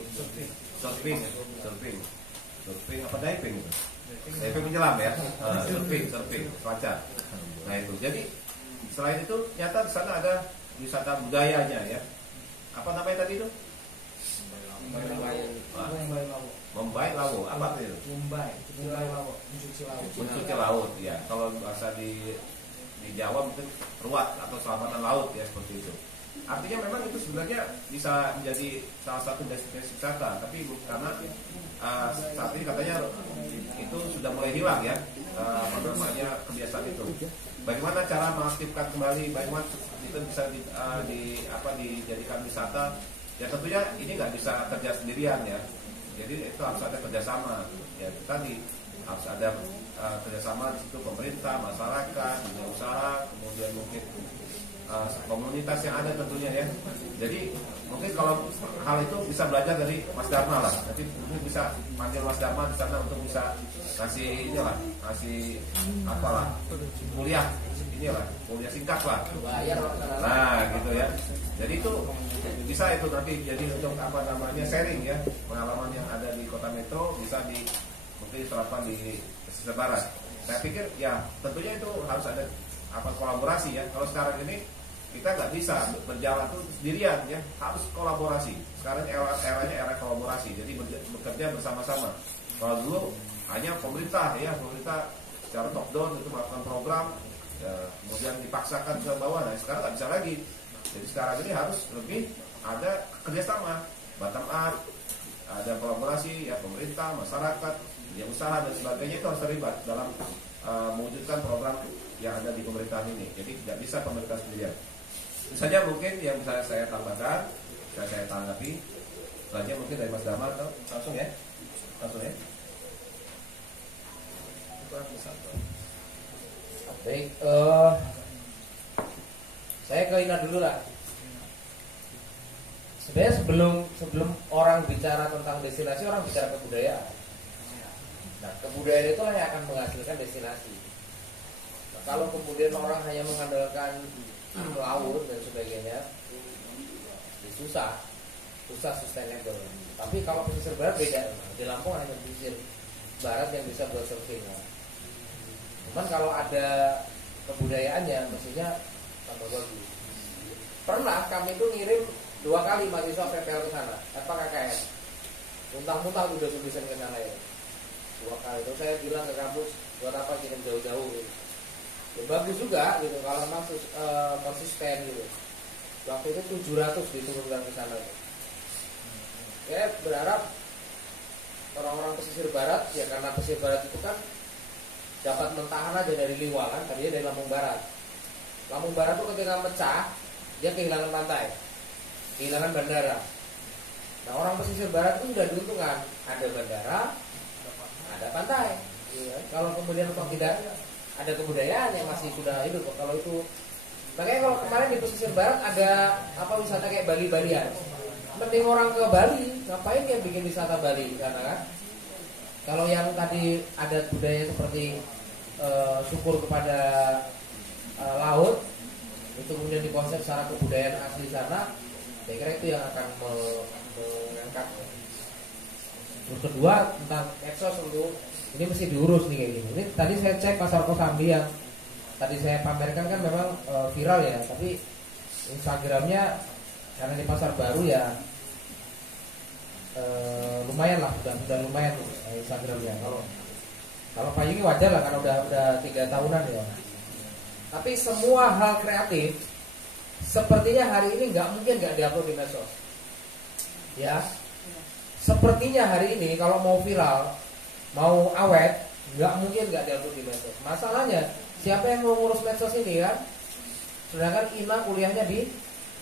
surfing diving itu. Diving menyelam ya, surfing selancar. Nah itu, jadi selain itu nyata di sana ada wisata budayanya ya. Apa namanya tadi itu? Membaik laut. Apa itu? Mencuci laut ya. Kalau bahasa di Jawa mungkin ruat atau selamatan laut ya, seperti itu. Artinya memang itu sebenarnya bisa menjadi salah satu destinasi wisata, tapi karena saat ini katanya itu sudah mulai hilang ya kebiasaan itu. Bagaimana cara mengaktifkan kembali, bagaimana itu bisa dijadikan wisata? Ya tentunya ini nggak bisa kerja sendirian ya. Jadi itu harus ada kerjasama. Ya tadi harus ada kerjasama di situ, pemerintah, masyarakat, dunia usaha, kemudian mungkin komunitas yang ada tentunya ya. Jadi mungkin kalau hal itu bisa belajar dari Mas Dharma lah. Nanti mungkin bisa panggil Mas Dharma di sana untuk bisa ngasih kuliah singkat lah. Nah gitu ya. Jadi itu bisa itu nanti jadi untuk sharing ya, pengalaman yang ada di kota Metro bisa mungkin diterapkan di pesisir barat. Saya pikir ya tentunya itu harus ada kolaborasi ya. Kalau sekarang ini kita nggak bisa berjalan tuh sendirian ya, harus kolaborasi. Sekarang eranya era kolaborasi, jadi bekerja bersama-sama. Kalau dulu hanya pemerintah secara top down itu melakukan program, ya, kemudian dipaksakan ke bawah. Nah sekarang nggak bisa lagi. Jadi sekarang ini harus lebih ada kerjasama, bottom up, ada kolaborasi ya pemerintah, masyarakat, dunia usaha dan sebagainya itu harus terlibat dalam mewujudkan program yang ada di pemerintahan ini. Jadi tidak bisa pemerintah sendirian. Itu saja mungkin yang bisa saya tambahkan, saya tanggapi. Selanjutnya mungkin dari Mas Damar, langsung ya. Baik, saya ke Ina dulu lah. Sebenarnya sebelum orang bicara tentang destinasi, orang bicara kebudayaan. Nah, kebudayaan itulah yang akan menghasilkan destinasi. Nah, kalau kemudian orang hanya mengandalkan laut dan sebagainya, ya susah sustainable. Tapi kalau pesisir barat beda, di Lampung hanya pesisir barat yang bisa buat surfing. Cuman kalau ada kebudayaannya, mestinya tambah bagus. Pernah kami itu ngirim 2 kali mahasiswa PPL ke sana, KKN. Muntah-muntah udah tulisan ke sana ya. 2 kali itu saya bilang ke kampus, buat apa kirim jauh-jauh gitu. Ya bagus juga gitu kalau memang konsisten gitu. Waktu itu 700 diturunkan ke sana gitu. Saya berharap orang-orang pesisir barat, ya karena pesisir barat itu kan dapat mentahan aja dari Liwalan, tadinya dari Lampung Barat. Lampung Barat itu ketika pecah, dia kehilangan pantai, kehilangan bandara. Nah orang pesisir barat itu sudah diuntungkan, ada bandara, ada pantai. Ya, kalau kemudian kok tidak ada kebudayaan yang masih sudah hidup, kalau itu, makanya kalau kemarin di pesisir barat ada apa wisata kayak Bali-Balian. Mending orang ke Bali, ngapain yang bikin wisata Bali di sana kan? Kalau yang tadi ada budaya seperti syukur kepada laut, itu kemudian dikonsep secara kebudayaan asli sana, saya kira itu yang akan mengangkat. Terus kedua tentang medsos tentu ini mesti diurus nih kayak gini. Ini tadi saya cek pasar Kosambi yang tadi saya pamerkan kan memang viral ya, tapi Instagramnya karena di pasar baru ya lumayan lah, sudah lumayan Instagramnya. Kalau Pak Yungi wajar lah karena udah 3 tahunan ya. Tapi semua hal kreatif sepertinya hari ini nggak mungkin nggak diupload di medsos. Ya, sepertinya hari ini kalau mau viral, mau awet, nggak mungkin nggak diupload di medsos. Masalahnya siapa yang mau ngurus medsos ini kan? Sedangkan Ina kuliahnya di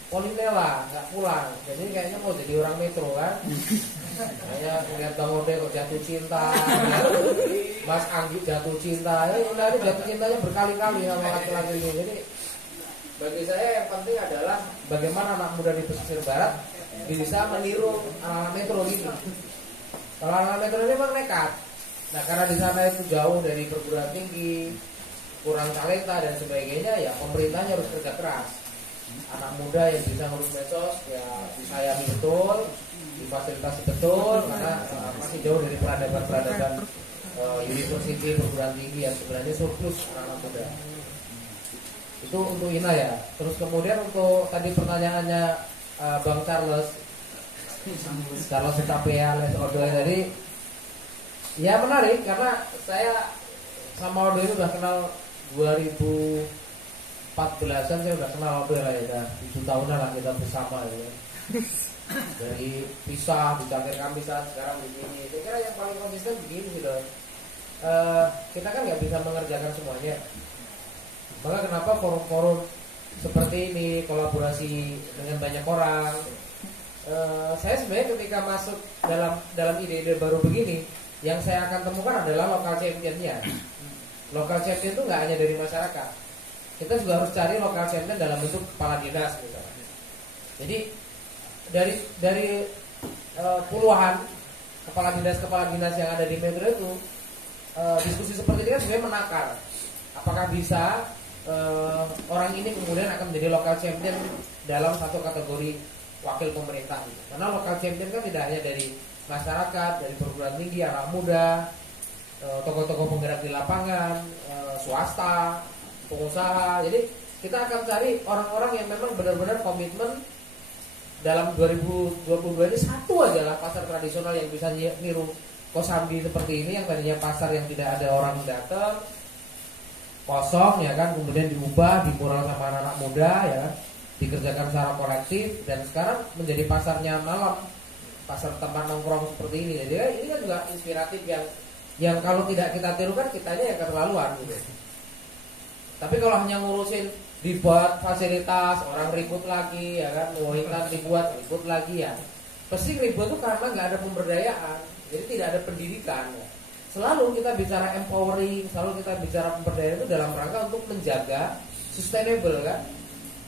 Polinela, nggak pulang. Jadi kayaknya mau jadi orang metro kan? Kayaknya lihat Bang Ode kok jatuh cinta, Mas Anggi jatuh cinta. Ina ini jatuh cintanya berkali-kali sama laki-laki ini. Jadi bagi saya yang penting adalah bagaimana anak muda di pesisir barat bisa meniru anak metro gitu. Kalau anak metro ini memang nekat. Nah karena di sana itu jauh dari perguruan tinggi, kurang talenta dan sebagainya, ya pemerintahnya harus kerja keras. Anak muda yang bisa ngurus medsos ya disayangi betul, difasilitasi betul, karena masih jauh dari peradaban university, perguruan tinggi yang sebenarnya surplus anak muda. Itu untuk Ina ya. Terus kemudian untuk tadi pertanyaannya Bang Charles Utapia Les Odoy tadi, ya menarik karena saya sama Odoy itu udah kenal 2014an, saya udah kenal Odoy lah ya, udah 7 tahunan lah kita bersama ya. Dari pisah di Cangkir Kamisan sekarang begini. Saya kira yang paling konsisten begini sih Doi. Kita kan nggak bisa mengerjakan semuanya. Maka kenapa forum-forum seperti ini, kolaborasi dengan banyak orang. Saya sebenarnya ketika masuk dalam ide-ide baru begini, yang saya akan temukan adalah local championnya. Local champion itu nggak hanya dari masyarakat. Kita juga harus cari local champion dalam bentuk kepala dinas misalnya. Jadi dari puluhan kepala dinas yang ada di Metro itu, diskusi seperti ini kan sebenarnya menakar. Apakah bisa orang ini kemudian akan menjadi local champion dalam satu kategori wakil pemerintah gitu. Karena local champion kan tidak hanya dari masyarakat, dari perguruan tinggi, anak muda, tokoh-tokoh penggerak di lapangan, swasta, pengusaha. Jadi kita akan cari orang-orang yang memang benar-benar komitmen dalam 2022 ini satu aja lah pasar tradisional yang bisa niru Kosambi seperti ini yang tadinya pasar yang tidak ada orang datang, kosong ya kan, kemudian diubah, dimural sama anak-anak muda ya kan, dikerjakan secara kolektif dan sekarang menjadi pasarnya malam, pasar tempat nongkrong seperti ini. Jadi ini kan juga inspiratif yang kalau tidak kita tirukan kitanya yang keterlaluan gitu. Tapi kalau hanya ngurusin dibuat fasilitas, orang ribut lagi ya kan, Mohitan dibuat ribut lagi ya. Pasti ribut itu karena nggak ada pemberdayaan, jadi tidak ada pendidikan ya. Selalu kita bicara empowering, selalu kita bicara pemberdayaan itu dalam rangka untuk menjaga sustainable kan.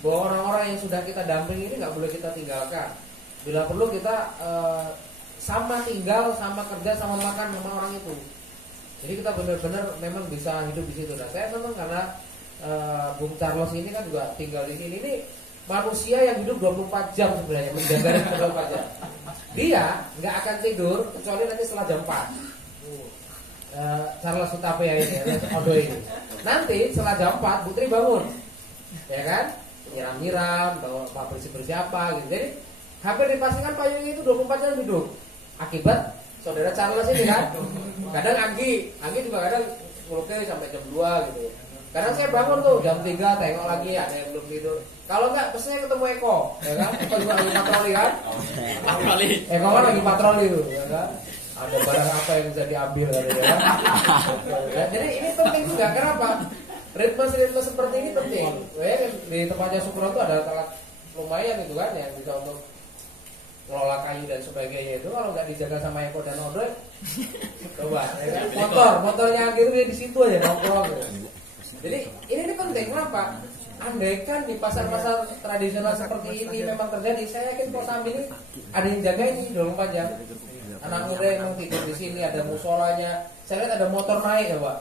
Bahwa orang-orang yang sudah kita dampingi ini nggak boleh kita tinggalkan. Bila perlu kita sama tinggal, sama kerja, sama makan sama orang itu. Jadi kita benar-benar memang bisa hidup di situ. Nah, saya senang karena Bung Charles ini kan juga tinggal di sini. Ini manusia yang hidup 24 jam sebenarnya, menjaga 24 jam. Dia nggak akan tidur kecuali nanti setelah jam 4. Charles Hutapea ini, Odo ini. Nanti setelah jam 4 Putri bangun, ya kan? Nyiram-nyiram, bawa bersih-bersih apa gitu. Jadi hampir dipastikan Pak Yui itu 24 jam hidup. Akibat saudara Charles ini kan. Kadang Anggi juga kadang mulutnya sampai jam 2 gitu. Kadang saya bangun tuh jam 3 tengok lagi ada yang belum tidur. Kalau enggak, pesannya ketemu Eko, ya kan? Eko juga lagi patroli kan? Eko kan lagi patroli tuh, ya kan? Ada barang apa yang bisa diambil katanya kan? Jadi ini penting juga, kenapa? Ritme seperti ini penting. Di tempatnya Sukron tuh ada alat lumayan itu kan yang bisa untuk ngelola kayu dan sebagainya itu. Kalau nggak dijaga sama Eko dan Odo, coba ya kan? Motornya gitu dia di situ aja nongkrong gitu. Jadi ini penting, kenapa? Andaikan di pasar-pasar tradisional seperti ini memang terjadi, saya yakin Kosambi ini ada yang jaga ini 24 jam. Anak muda yang tidur di sini, ada musolanya. Saya lihat ada motor naik ya Pak.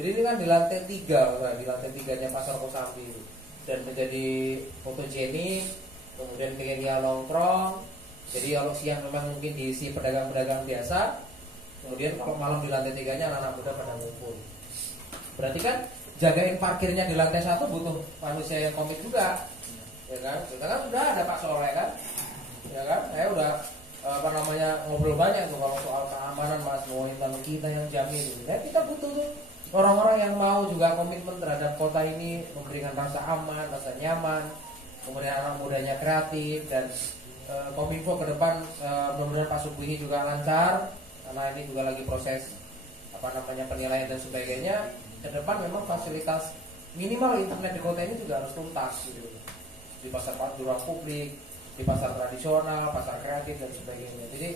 Jadi ini kan di lantai 3, di lantai 3-nya pasar Kosambi dan menjadi fotogenik. Kemudian pengen dia nongkrong. Jadi kalau siang memang mungkin diisi pedagang-pedagang biasa. Kemudian kalau malam di lantai 3-nya anak-anak muda pada ngumpul. Berarti kan jagain parkirnya di lantai 1 butuh manusia yang komit juga, ya kan? Kita kan sudah ada Pak Soleh kan, ya kan? Saya udah ngobrol banyak tuh kalau soal keamanan Mas Mohitan kita yang jamin itu. Ya kita butuh tuh orang-orang yang mau juga komitmen terhadap kota ini, memberikan rasa aman, rasa nyaman, kemudian anak mudanya kreatif dan Kominfo ke depan mudah-mudahan Pak Subuh ini juga lancar karena ini juga lagi proses penilaian dan sebagainya. Ke depan memang fasilitas minimal internet di kota ini juga harus tuntas gitu. Di pasar ruang publik, di pasar tradisional, pasar kreatif dan sebagainya. Jadi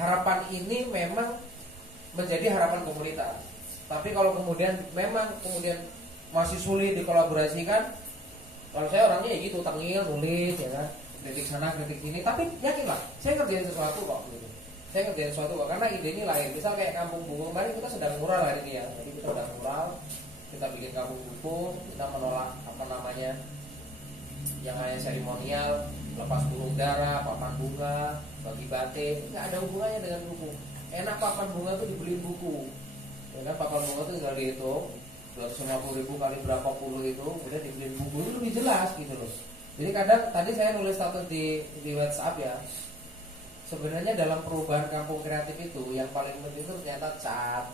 harapan ini memang menjadi harapan komunitas. Tapi kalau kemudian masih sulit dikolaborasikan, kalau saya orangnya ya gitu, tengil, nulis ya kan, kritik sana, kritik sini, tapi yakinlah saya ngerjain sesuatu kok gitu. Saya ngerjain sesuatu kok, karena ide ini lain. Misal kayak Kampung Bungo kemarin kita sedang mural hari ini ya. Jadi kita udah mural, kita bikin Kampung Bungo, kita menolak yang hanya seremonial, lepas burung dara, papan bunga, bagi batik, nggak ada hubungannya dengan buku. Enak papan bunga itu dibeliin buku, ya kan? Papan bunga itu tinggal dihitung 250.000 kali berapa puluh itu, kemudian dibeliin buku itu lebih jelas gitu loh. Jadi kadang tadi saya nulis status di WhatsApp ya. Sebenarnya dalam perubahan kampung kreatif itu yang paling penting itu ternyata cat,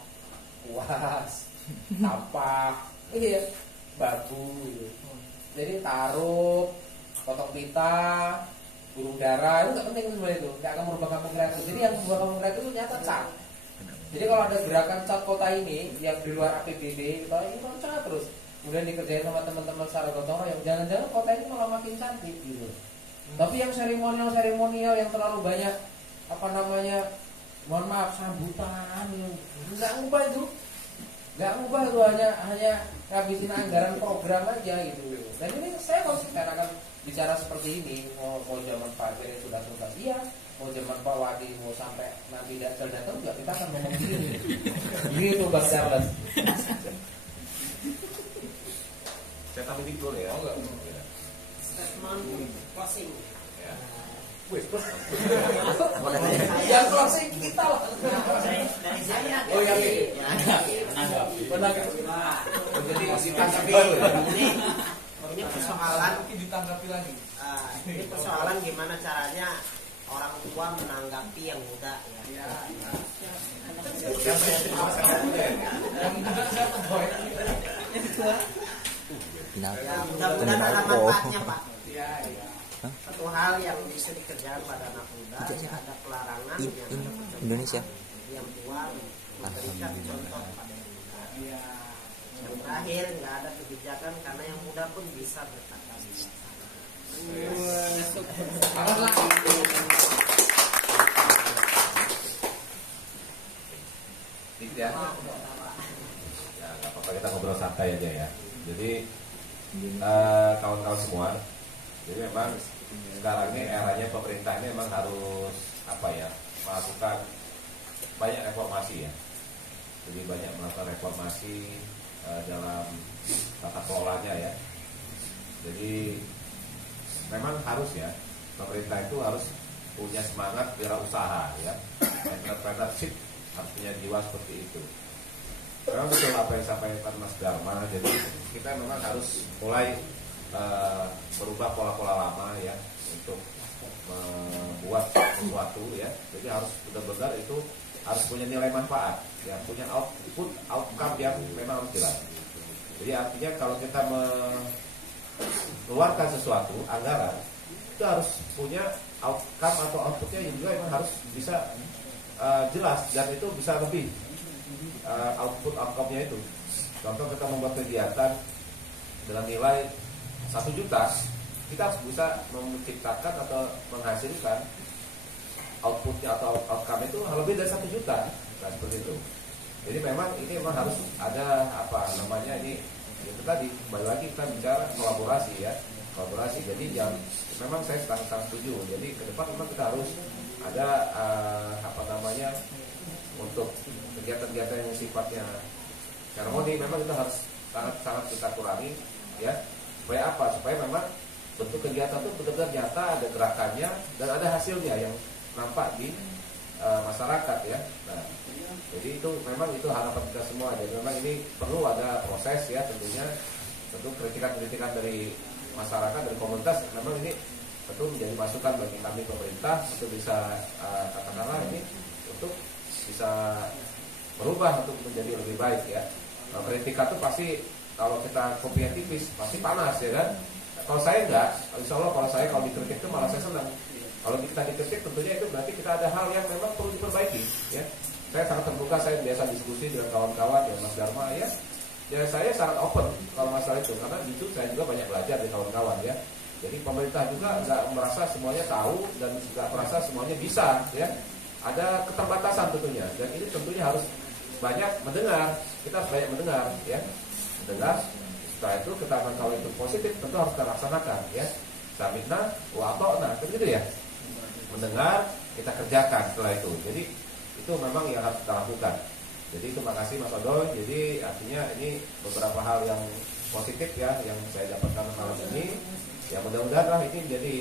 kuas, tapak, babu gitu. Jadi taruh, potong pita, burung dara itu nggak penting sebenarnya itu, nggak akan merubah kampung kreatif. Jadi yang merubah kampung kreatif itu ternyata cat. Jadi kalau ada gerakan cat kota ini yang di luar APBD, kita ini cat terus, kemudian dikerjain sama teman-teman secara gotong royong, jangan-jangan kota ini malah makin cantik gitu. Tapi yang seremonial yang terlalu banyak mohon maaf sambutan, nggak ngubah itu hanya ngabisin anggaran program aja gitu. Dan ini saya konsisten akan bicara seperti ini. Mau zaman Pak Ferry sudah tuntas, iya. Mau zaman Pak Wadi mau sampai nanti Dajjal datang juga kita akan ngomong gini. Gitu Bang Charles. Saya tambah dulu ya. Enggak. Statement closing. Ya. Yang closing kita lah. Dari saya. Oh ya, Jadi ini persoalan ditanggapi lagi. Ini persoalan gimana caranya orang tua menanggapi yang muda ya. Ya, mudah-mudahan ada manfaatnya Pak. Satu hal yang bisa dikerjakan pada anak muda, ada pelarangan yang Indonesia. Yang tua memberikan contoh pada yang muda. Yang terakhir nggak ada kebijakan karena yang muda pun bisa berkata. Ya, nggak apa-apa, kita ngobrol santai aja ya. Jadi kawan-kawan semua, jadi memang sekarang ini eranya pemerintah ini memang harus melakukan banyak reformasi ya. Jadi banyak melakukan reformasi dalam tata kelolanya ya. Jadi memang harus ya, pemerintah itu harus punya semangat wirausaha ya, entrepreneurship, harus punya jiwa seperti itu. Memang betul apa yang disampaikan Mas Dharma. Jadi kita memang harus mulai berubah pola-pola lama ya untuk membuat sesuatu ya. Jadi harus benar-benar itu harus punya nilai manfaat ya, punya outcome yang memang harus jelas. Jadi artinya kalau kita mengeluarkan sesuatu anggaran itu harus punya outcome atau outputnya yang juga memang harus bisa jelas dan itu bisa lebih outcome-nya itu. Contoh kita membuat kegiatan dengan nilai 1 juta, kita harus bisa menciptakan atau menghasilkan outputnya atau outcome itu lebih dari 1 juta. Nah, seperti itu. Jadi memang ini memang harus ada ini itu tadi kembali lagi kita bicara kolaborasi ya, kolaborasi. Jadi memang saya sangat setuju. Jadi ke depan memang kita harus ada untuk kegiatan-kegiatan yang sifatnya seremoni memang itu harus sangat kita kurangi ya. Supaya apa? Supaya memang bentuk kegiatan itu benar-benar nyata, ada gerakannya dan ada hasilnya yang nampak di masyarakat ya. Nah, jadi itu memang itu harapan kita semua. Jadi memang ini perlu ada proses ya, tentunya tentu kritikan-kritikan dari masyarakat, dari komunitas. Memang ini tentu menjadi masukan bagi kami pemerintah untuk bisa katakanlah ini untuk bisa berubah untuk menjadi lebih baik ya. Nah, kritikan itu pasti kalau kita kopinya tipis pasti panas ya kan. Kalau saya enggak, insya Allah kalau dikritik itu malah saya senang. Kalau kita dikritik tentunya itu berarti kita ada hal yang memang perlu diperbaiki ya. Saya sangat terbuka, saya biasa diskusi dengan kawan-kawan ya Mas Dharma ya. Ya saya sangat open kalau masalah itu karena itu saya juga banyak belajar dari kawan-kawan ya. Jadi pemerintah juga nggak merasa semuanya tahu dan nggak merasa semuanya bisa ya. Ada keterbatasan tentunya dan ini tentunya harus banyak mendengar. Kita harus banyak mendengar ya. Mendengar. Setelah itu kita akan kalau itu positif tentu harus kita laksanakan ya. Samina wa ata'na begitu ya. Mendengar, kita kerjakan setelah itu. Jadi itu memang yang harus kita lakukan. Jadi terima kasih Mas Odo. Jadi artinya ini beberapa hal yang positif ya yang saya dapatkan malam ini. Ya mudah-mudahan lah ini menjadi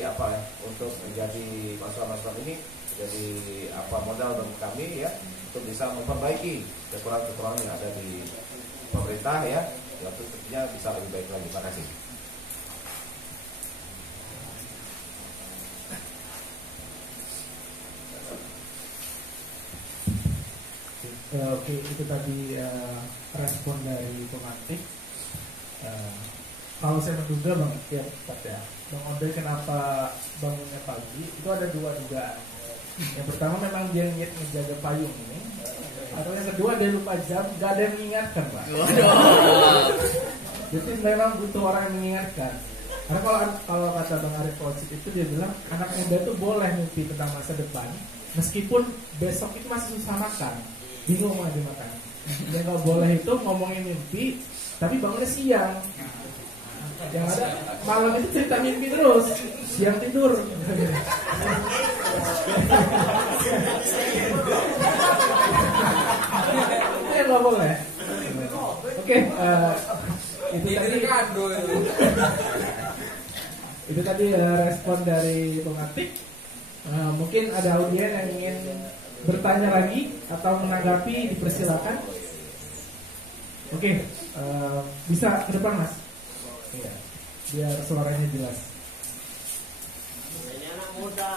untuk menjadi masukan-masukan ini jadi modal bagi kami ya untuk bisa memperbaiki kekurangan-kekurangan yang ada di pemerintah ya. Ya tentunya bisa lebih baik lagi. Terima kasih. Oke, itu tadi respon dari pemantik. Kalau saya menduga Bang ya, Bang Ode kenapa bangunnya pagi itu ada dua dugaan. Yang pertama memang dia niat menjaga payung ini. Atau yang kedua dia lupa jam, gak ada yang mengingatkan Pak. Jadi memang butuh orang yang mengingatkan. Karena kalau kata Bang Arif Wajib itu dia bilang anak muda itu boleh mimpi tentang masa depan, meskipun besok itu masih susah makan. Bingung mau dimakan. Dia nggak boleh itu ngomongin mimpi, tapi bangunnya siang. Yang ada malam itu cerita mimpi terus, siang tidur. Itu yang nggak boleh. Oke, itu tadi. Itu tadi respon dari pemantik. Mungkin ada audien yang ingin bertanya lagi atau menanggapi, dipersilakan. Oke, bisa ke depan Mas. Iya, biar suaranya jelas. Ini anak muda.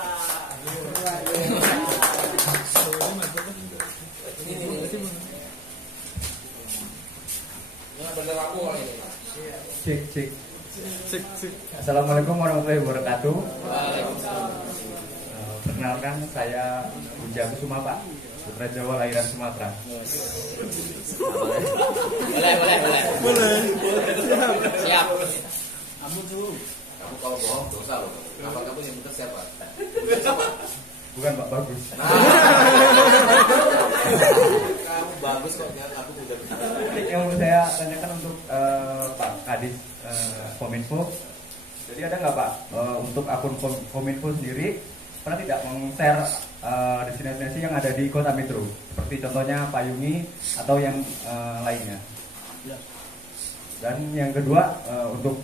Cek. Assalamualaikum warahmatullahi wabarakatuh. Perkenalkan, saya Puja Kusuma, Pak. Putra Jawa lahiran Sumatera. Boleh. Siap. Kamu kalau bohong dosa loh. Nama kamu yang benar siapa? Bukan Pak, bagus. Kamu bagus kok, aku udah. Yang mau saya tanyakan untuk Pak Kadis Kominfo. Jadi ada nggak Pak untuk akun Kominfo sendiri pernah tidak meng-share destinasi yang ada di kota metro, seperti contohnya Payungi atau yang lainnya? Dan yang kedua untuk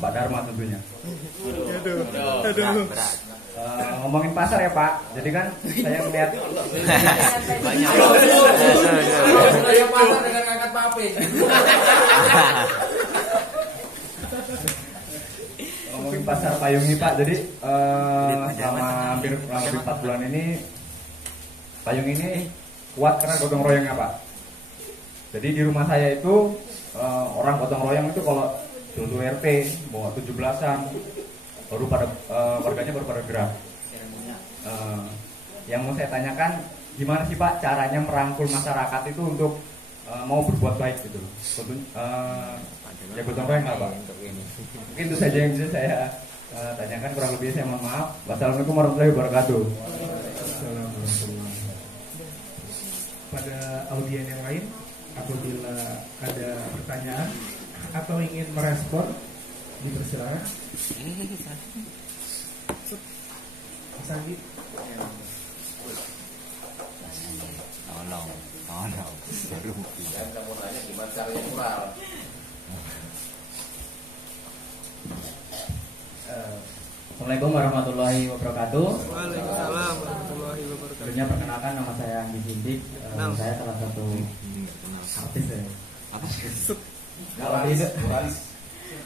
Pak Dharma tentunya. Ngomongin pasar ya Pak. Jadi kan saya melihat Banyak. Saya pasar dengan angkat pape. ngomongin pasar Payungi Pak. Jadi selama hampir kurang lebih 4 bulan ini Payung ini kuat karena gotong royongnya Pak. Jadi di rumah saya itu orang gotong royong itu kalau dulu RT bawa 17-an baru pada warganya baru pada gerak. Yang mau saya tanyakan, gimana sih Pak caranya merangkul masyarakat itu untuk mau berbuat baik gitu? Ya gotong royong lah Pak. Mungkin itu saja yang bisa saya tanyakan, kurang lebih saya mohon maaf. Wassalamualaikum warahmatullahi wabarakatuh. Pada audien yang lain, apabila ada pertanyaan atau ingin merespon, dipersilakan. Mas Andi. Tolong. Dan kamu nanya gimana caranya mural. Assalamualaikum warahmatullahi wabarakatuh. Waalaikumsalam warahmatullahi wabarakatuh. Sebelumnya perkenalkan, nama saya Andi Sindik. Saya salah satu artis ya.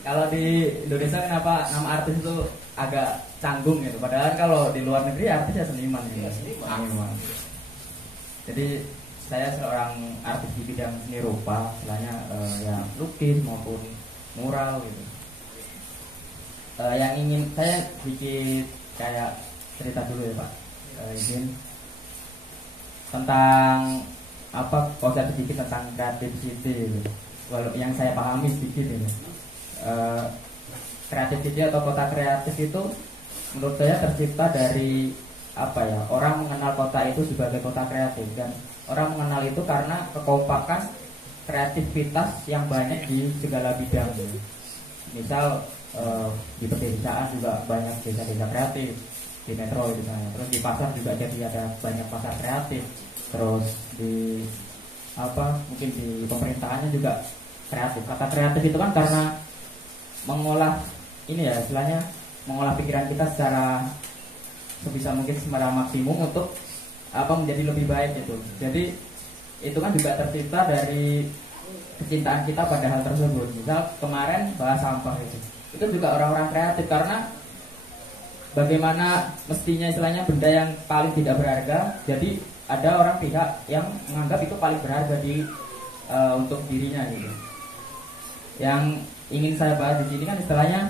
Kalau di Indonesia kenapa nama artis itu agak canggung gitu. Padahal kalau di luar negeri artis ya seniman gitu. Seniman. Jadi saya seorang artis di bidang seni rupa, istilahnya yang lukis maupun mural gitu. Yang ingin saya sedikit kayak cerita dulu ya Pak, izin tentang apa konsep sedikit tentang creativity gitu. Walau yang saya pahami sedikit ini, creativity atau kota kreatif itu menurut saya tercipta dari apa ya, orang mengenal kota itu sebagai kota kreatif, dan orang mengenal itu karena kekompakan kreativitas yang banyak di segala bidang gitu. Misal di pedesaan juga banyak desa-desa kreatif, di metro misalnya, terus di pasar juga jadi ada banyak pasar kreatif, terus di apa mungkin di pemerintahannya juga kreatif. Kata kreatif itu kan karena mengolah ini ya, istilahnya mengolah pikiran kita secara sebisa mungkin secara maksimum untuk apa menjadi lebih baik gitu. Jadi itu kan juga tercipta dari kecintaan kita pada hal tersebut. Misal kemarin bahas sampah itu juga orang-orang kreatif karena bagaimana mestinya istilahnya benda yang paling tidak berharga, jadi ada orang pihak yang menganggap itu paling berharga di untuk dirinya gitu. Yang ingin saya bahas di sini kan istilahnya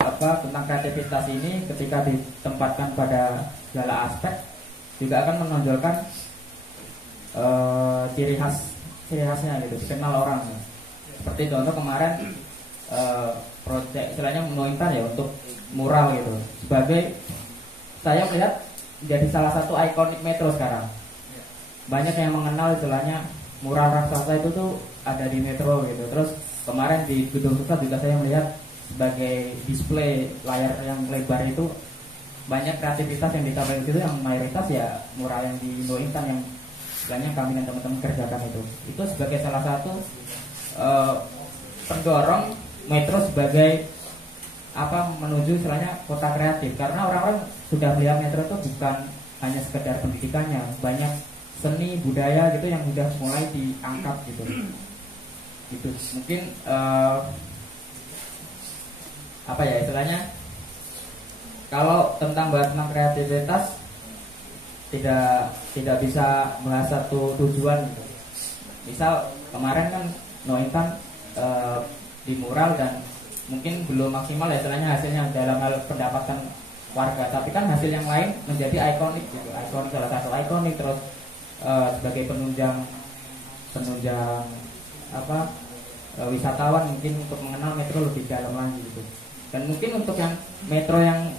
apa tentang kreativitas ini ketika ditempatkan pada segala aspek juga akan menonjolkan ciri khasnya gitu, dikenal orang. Seperti contoh kemarin proyek istilahnya menuinkan ya untuk mural gitu, sebagai saya melihat jadi salah satu ikonik metro sekarang. Banyak yang mengenal istilahnya mural raksasa itu tuh ada di metro gitu. Terus kemarin di Gedung Sukses juga saya melihat sebagai display layar yang lebar itu banyak kreativitas yang ditampilkan itu, yang mayoritas ya mural yang di Indo Intan yang istilahnya kami dan teman-teman kerjakan itu sebagai salah satu pendorong metro sebagai apa menuju istilahnya kota kreatif, karena orang-orang sudah melihat metro itu bukan hanya sekedar pendidikannya, banyak seni budaya gitu yang sudah mulai diangkat gitu. Gitu mungkin apa ya istilahnya, kalau tentang bahas tentang kreativitas tidak bisa bahas satu tujuan gitu. Misal kemarin kan Nointan di mural dan mungkin belum maksimal ya istilahnya hasilnya dalam hal pendapatan warga, tapi kan hasil yang lain menjadi ikonik gitu, ikonik salah satu ikonik terus sebagai penunjang wisatawan mungkin untuk mengenal metro lebih dalam lagi gitu. Dan mungkin untuk yang metro yang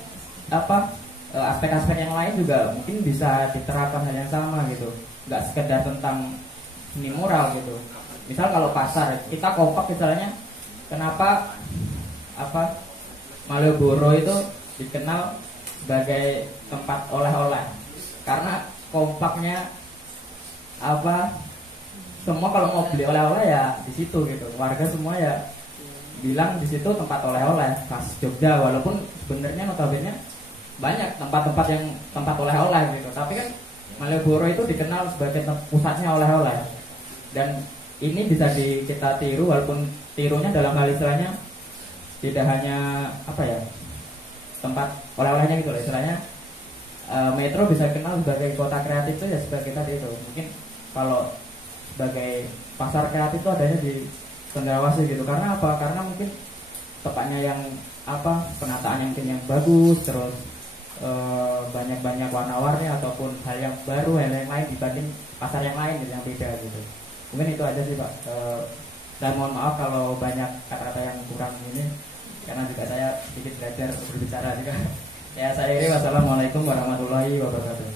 aspek-aspek yang lain juga mungkin bisa diterapkan hal yang sama gitu, nggak sekedar tentang seni mural gitu. Misal kalau pasar kita kompak misalnya, kenapa Malioboro itu dikenal sebagai tempat oleh-oleh? Karena kompaknya semua kalau mau beli oleh-oleh ya di situ gitu. Warga semua ya bilang di situ tempat oleh-oleh khas Jogja, walaupun sebenarnya notabene banyak tempat-tempat yang tempat oleh-oleh gitu. Tapi kan Malioboro itu dikenal sebagai pusatnya oleh-oleh. Dan ini bisa kita tiru, walaupun tirunya dalam hal istilahnya tidak hanya tempat oleh-olehnya gitu loh istilahnya. Metro bisa dikenal sebagai kota kreatif itu ya sebagai tadi itu. Mungkin kalau sebagai pasar kreatif itu adanya di Cendrawasih gitu. Karena apa? Karena mungkin tepatnya yang penataan yang bagus, terus banyak warna-warni ataupun hal yang baru, hal yang lain dibanding pasar yang lain gitu, yang beda gitu. Mungkin itu aja sih Pak. Dan mohon maaf kalau banyak kata-kata yang kurang ini, karena juga saya sedikit belajar berbicara juga. Ya saya ini wassalamualaikum warahmatullahi wabarakatuh.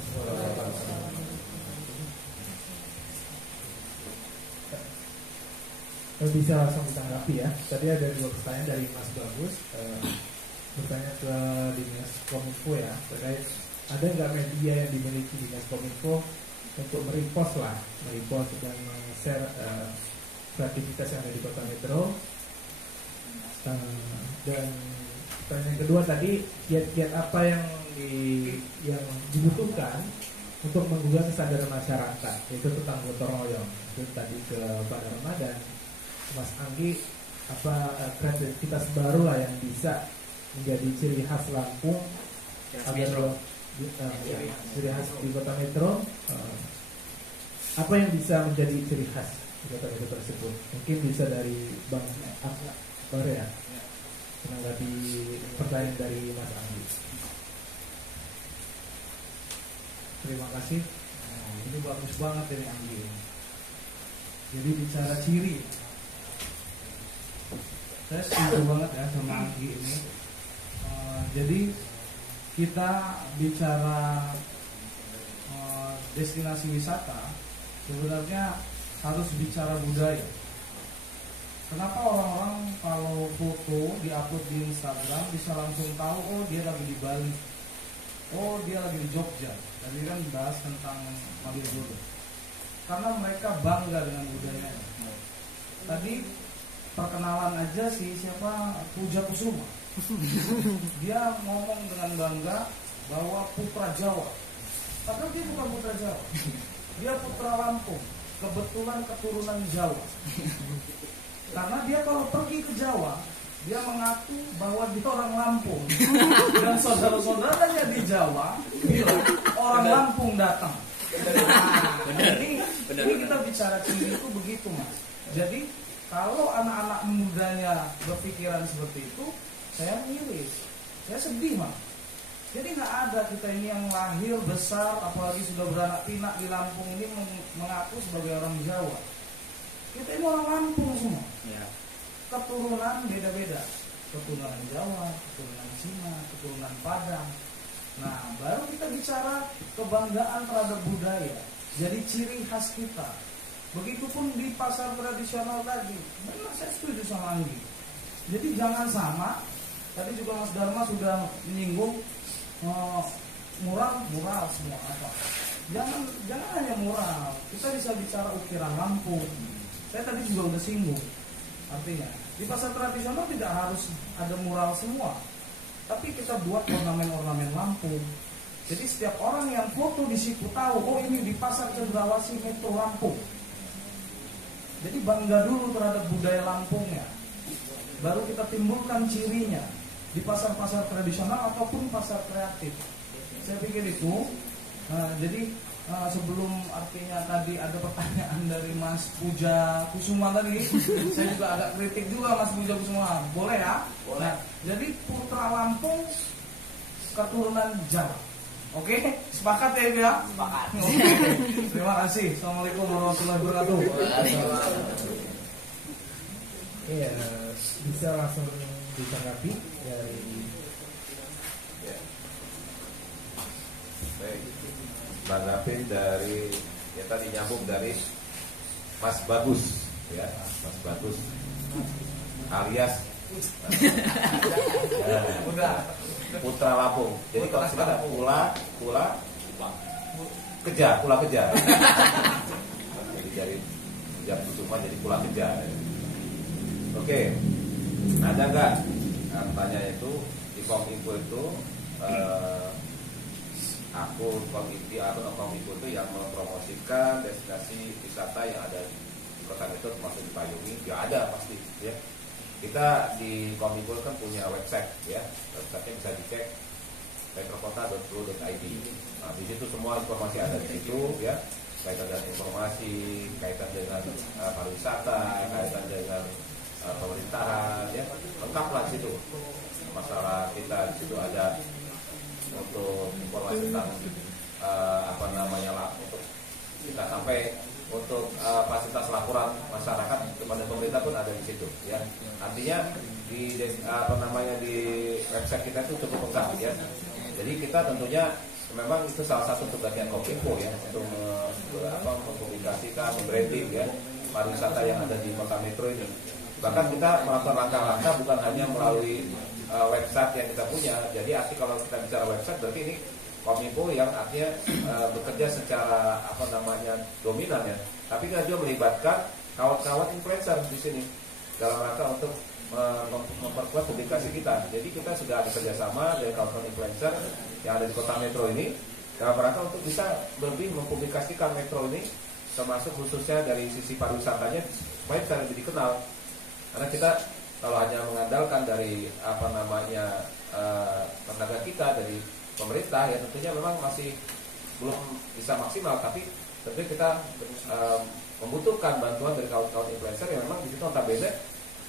Bisa langsung ditanggapi ya. Tadi ada 2 pertanyaan dari Mas Bagus, bertanya ke Dinas Kominfo ya, terkait ada nggak media yang dimiliki Dinas Kominfo untuk merepost dan share kreativitas yang ada di Kota Metro. Dan pertanyaan kedua tadi, kiat-kiat apa yang dibutuhkan untuk menggugah kesadaran masyarakat, yaitu tentang gotong royong. Itu tadi ke Pak Dharma dan Mas Anggi, kreativitas baru lah yang bisa menjadi ciri khas Lampung agar ciri khas di Kota Metro. Apa yang bisa menjadi ciri khas di Kota Metro tersebut? Mungkin bisa dari Bang Akbar ya, menanggapi pertanyaan dari Mas Anggi. Terima kasih. Ini bagus banget dari Anggi. Jadi bicara ciri, saya setuju banget ya sama Anggi ini. Jadi kita bicara destinasi wisata, sebenarnya harus bicara budaya. Kenapa orang-orang kalau foto diupload di Instagram bisa langsung tahu, oh dia lagi di Bali, oh dia lagi di Jogja. Tadi kan bahas tentang Malioboro. Karena mereka bangga dengan budayanya. Tadi perkenalan aja sih siapa, Puja Kusuma. Dia ngomong dengan bangga bahwa putra Jawa. Padahal dia bukan putra Jawa. Dia putra Lampung. Kebetulan keturunan Jawa. Karena dia kalau pergi ke Jawa, dia mengaku bahwa dia orang Lampung. Dan saudara-saudaranya di Jawa bilang orang Lampung datang. Ini kita bicara ciri itu begitu Mas. Jadi kalau anak-anak mudanya berpikiran seperti itu, saya miris, saya sedih Mas. Jadi nggak ada kita ini yang lahir besar, apalagi sudah beranak pinak di Lampung ini mengaku sebagai orang Jawa. Kita ini orang Lampung semua. Keturunan beda-beda, keturunan Jawa, keturunan Cina, keturunan Padang. Nah, baru kita bicara kebanggaan terhadap budaya. Jadi ciri khas kita. Begitupun di pasar tradisional tadi. Benar, saya setuju sama Anggi. Jadi jangan sama. Tadi juga Mas Dharma sudah menyinggung mural semua apa. Jangan hanya mural. Kita bisa bicara ukiran Lampung. Saya tadi juga udah singgung. Artinya di pasar tradisional tidak harus ada mural semua, tapi kita buat ornamen-ornamen Lampung. Jadi setiap orang yang foto di situ tahu, oh ini di pasar Cendrawasih Metro Lampung. Jadi bangga dulu terhadap budaya Lampungnya. Baru kita timbulkan cirinya di pasar-pasar tradisional ataupun pasar kreatif. Saya pikir itu. Jadi sebelum artinya tadi ada pertanyaan dari Mas Puja Kusuma tadi, saya juga agak kritik juga Mas Puja Kusuma. Boleh ya? Boleh. Nah, jadi Putra Lampung keturunan Jawa. Oke, sepakat ya Ibu ya? Sepakat. Terima kasih. Assalamualaikum warahmatullahi wabarakatuh. Iya, bisa langsung ditanggapi dari baik, tanggapin dari ya tadi nyambung dari Mas Bagus ya, Mas Bagus alias Putra Lampung. Jadi kalau sekarang pula kejar. Jadi dari sejak Kusuma jadi pula kejar. Oke, ada nggak tanya itu di Kominfo itu akun Kominfo itu yang mempromosikan destinasi wisata yang ada di kota itu termasuk di Payungi? Ya ada pasti ya. Kita di Kominfo kan punya website ya, websitenya bisa dicek metropota.go.id. Nah, di situ semua informasi ada di situ ya, kaitan dengan informasi, kaitan dengan pariwisata, kaitan dengan pemerintahan ya, lengkap lah di situ. Masalah kita di situ ada untuk informasi tentang untuk kita sampai untuk fasilitas laporan masyarakat kepada pemerintah pun ada di situ ya. Artinya di di website kita itu cukup lengkap ya. Jadi kita tentunya memang itu salah satu tugasnya Kominfo ya, untuk mempublikasikan, membranding ya pariwisata yang ada di Kota Metro ini. Bahkan kita melakukan langkah-langkah bukan hanya melalui website yang kita punya. Jadi kalau kita bicara website berarti ini Kominfo yang artinya bekerja secara dominan ya. Tapi kita juga melibatkan kawan-kawan influencer di sini dalam rangka untuk memperkuat publikasi kita. Jadi kita sudah ada kerjasama dengan kawan-kawan influencer yang ada di Kota Metro ini dalam rangka untuk bisa lebih mempublikasikan Metro ini, termasuk khususnya dari sisi pariwisatanya supaya bisa lebih dikenal. Karena kita kalau hanya mengandalkan dari tenaga kita dari pemerintah ya tentunya memang masih belum bisa maksimal, tapi tentunya kita membutuhkan bantuan dari kawan-kawan influencer yang memang di situ notabene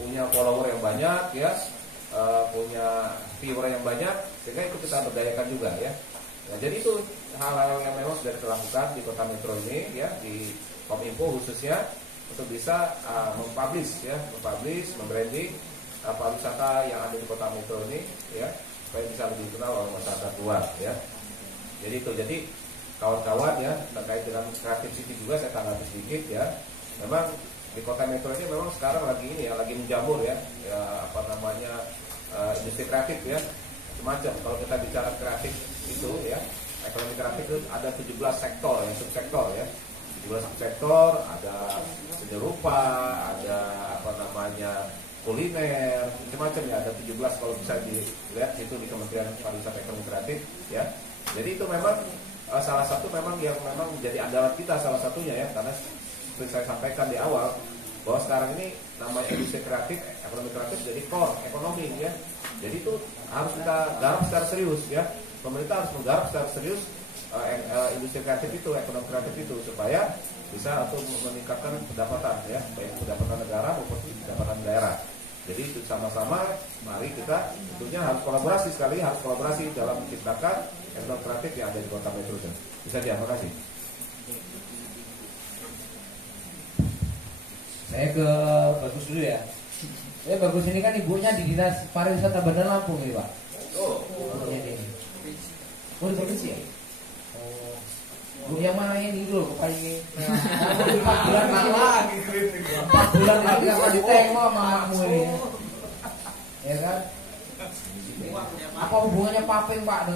punya follower yang banyak ya, punya viewer yang banyak, sehingga itu kita berdayakan juga ya. Nah, jadi itu hal-hal yang memang sudah kita lakukan di Kota Metro ini ya, di Kominfo khususnya untuk bisa mempublish, membranding pariwisata yang ada di Kota Metro ini ya, supaya bisa lebih dikenal oleh masyarakat luar ya. Jadi kawan-kawan ya, terkait dengan Creative City juga saya tanggapi sedikit ya. Memang di Kota Metro ini memang sekarang lagi menjamur ya, industri kreatif ya, semacam. Kalau kita bicara kreatif itu ya, ekonomi kreatif itu ada 17 sektor ya, subsektor ya. 17 sektor, ada seni rupa, ada kuliner, macam-macam ya, ada 17 kalau bisa dilihat itu di Kementerian Pariwisata Ekonomi Kreatif ya. Jadi itu memang salah satu memang yang memang menjadi andalan kita salah satunya ya, karena seperti saya sampaikan di awal bahwa sekarang ini namanya industri kreatif, ekonomi kreatif jadi core ekonomi ya. Jadi itu harus kita garap secara serius ya. Pemerintah harus menggarap secara serius industri kreatif itu, ekonomi kreatif itu, supaya bisa untuk meningkatkan pendapatan ya, baik pendapatan negara maupun pendapatan daerah. Jadi itu sama-sama mari kita tentunya harus kolaborasi dalam menciptakan ekonomi kreatif yang ada di Kota Metro. Bisa terima kasih. Saya ke Bagus dulu ya. Bagus ini kan ibunya di Dinas Pariwisata Bandar Lampung ya Pak. Ibunya ini. Oh di provinsi ya? Yang mana ini dulu Pak ini? 4 bulan lagi akan ditengok sama makmu ini. Ya kan? Apa hubungannya Papeng Pak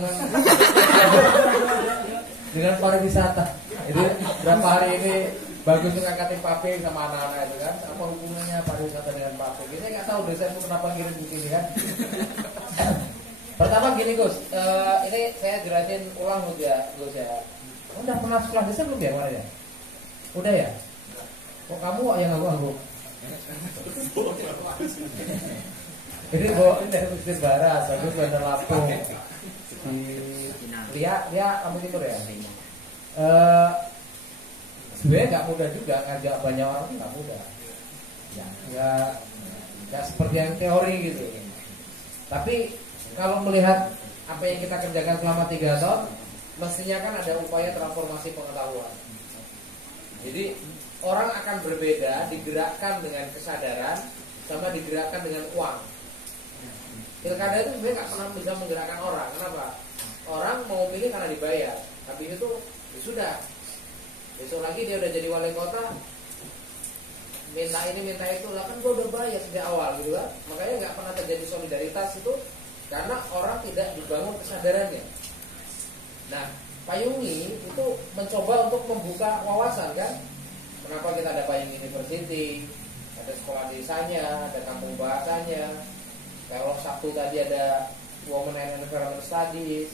dengan pariwisata? Itu berapa hari ini Bagus ngangkatin Papeng sama anak-anak itu kan? Apa hubungannya pariwisata dengan Papeng? Saya nggak tahu deh, saya kenapa ngirim begini kan? Pertama gini Gus, ini saya jelasin ulang Gus ya. Udah pernah sekolah desa belum ya kemarin ya? Udah ya? Kok kamu yang ngangguk? Ini bawa dari Mesir Barat, Bagus Bandar Lampung. Di Lia kamu timur ya? Sebenarnya nggak mudah juga ngajak banyak orang itu nggak mudah. Ya, nggak seperti yang teori gitu. Tapi kalau melihat apa yang kita kerjakan selama 3 tahun, mestinya kan ada upaya transformasi pengetahuan. Jadi orang akan berbeda, digerakkan dengan kesadaran sama digerakkan dengan uang. Pilkada itu sebenarnya nggak pernah bisa menggerakkan orang. Kenapa? Orang mau milih karena dibayar. Tapi itu ya sudah. Besok lagi dia udah jadi wali kota, minta ini minta itu, lah kan gue udah bayar sejak awal gitu kan. Makanya nggak pernah terjadi solidaritas itu karena orang tidak dibangun kesadarannya. Nah, Payungi itu mencoba untuk membuka wawasan kan. Kenapa kita ada Payungi University, ada sekolah desanya, ada kampung bahasanya. Kalau Sabtu tadi ada Women and Environment Studies,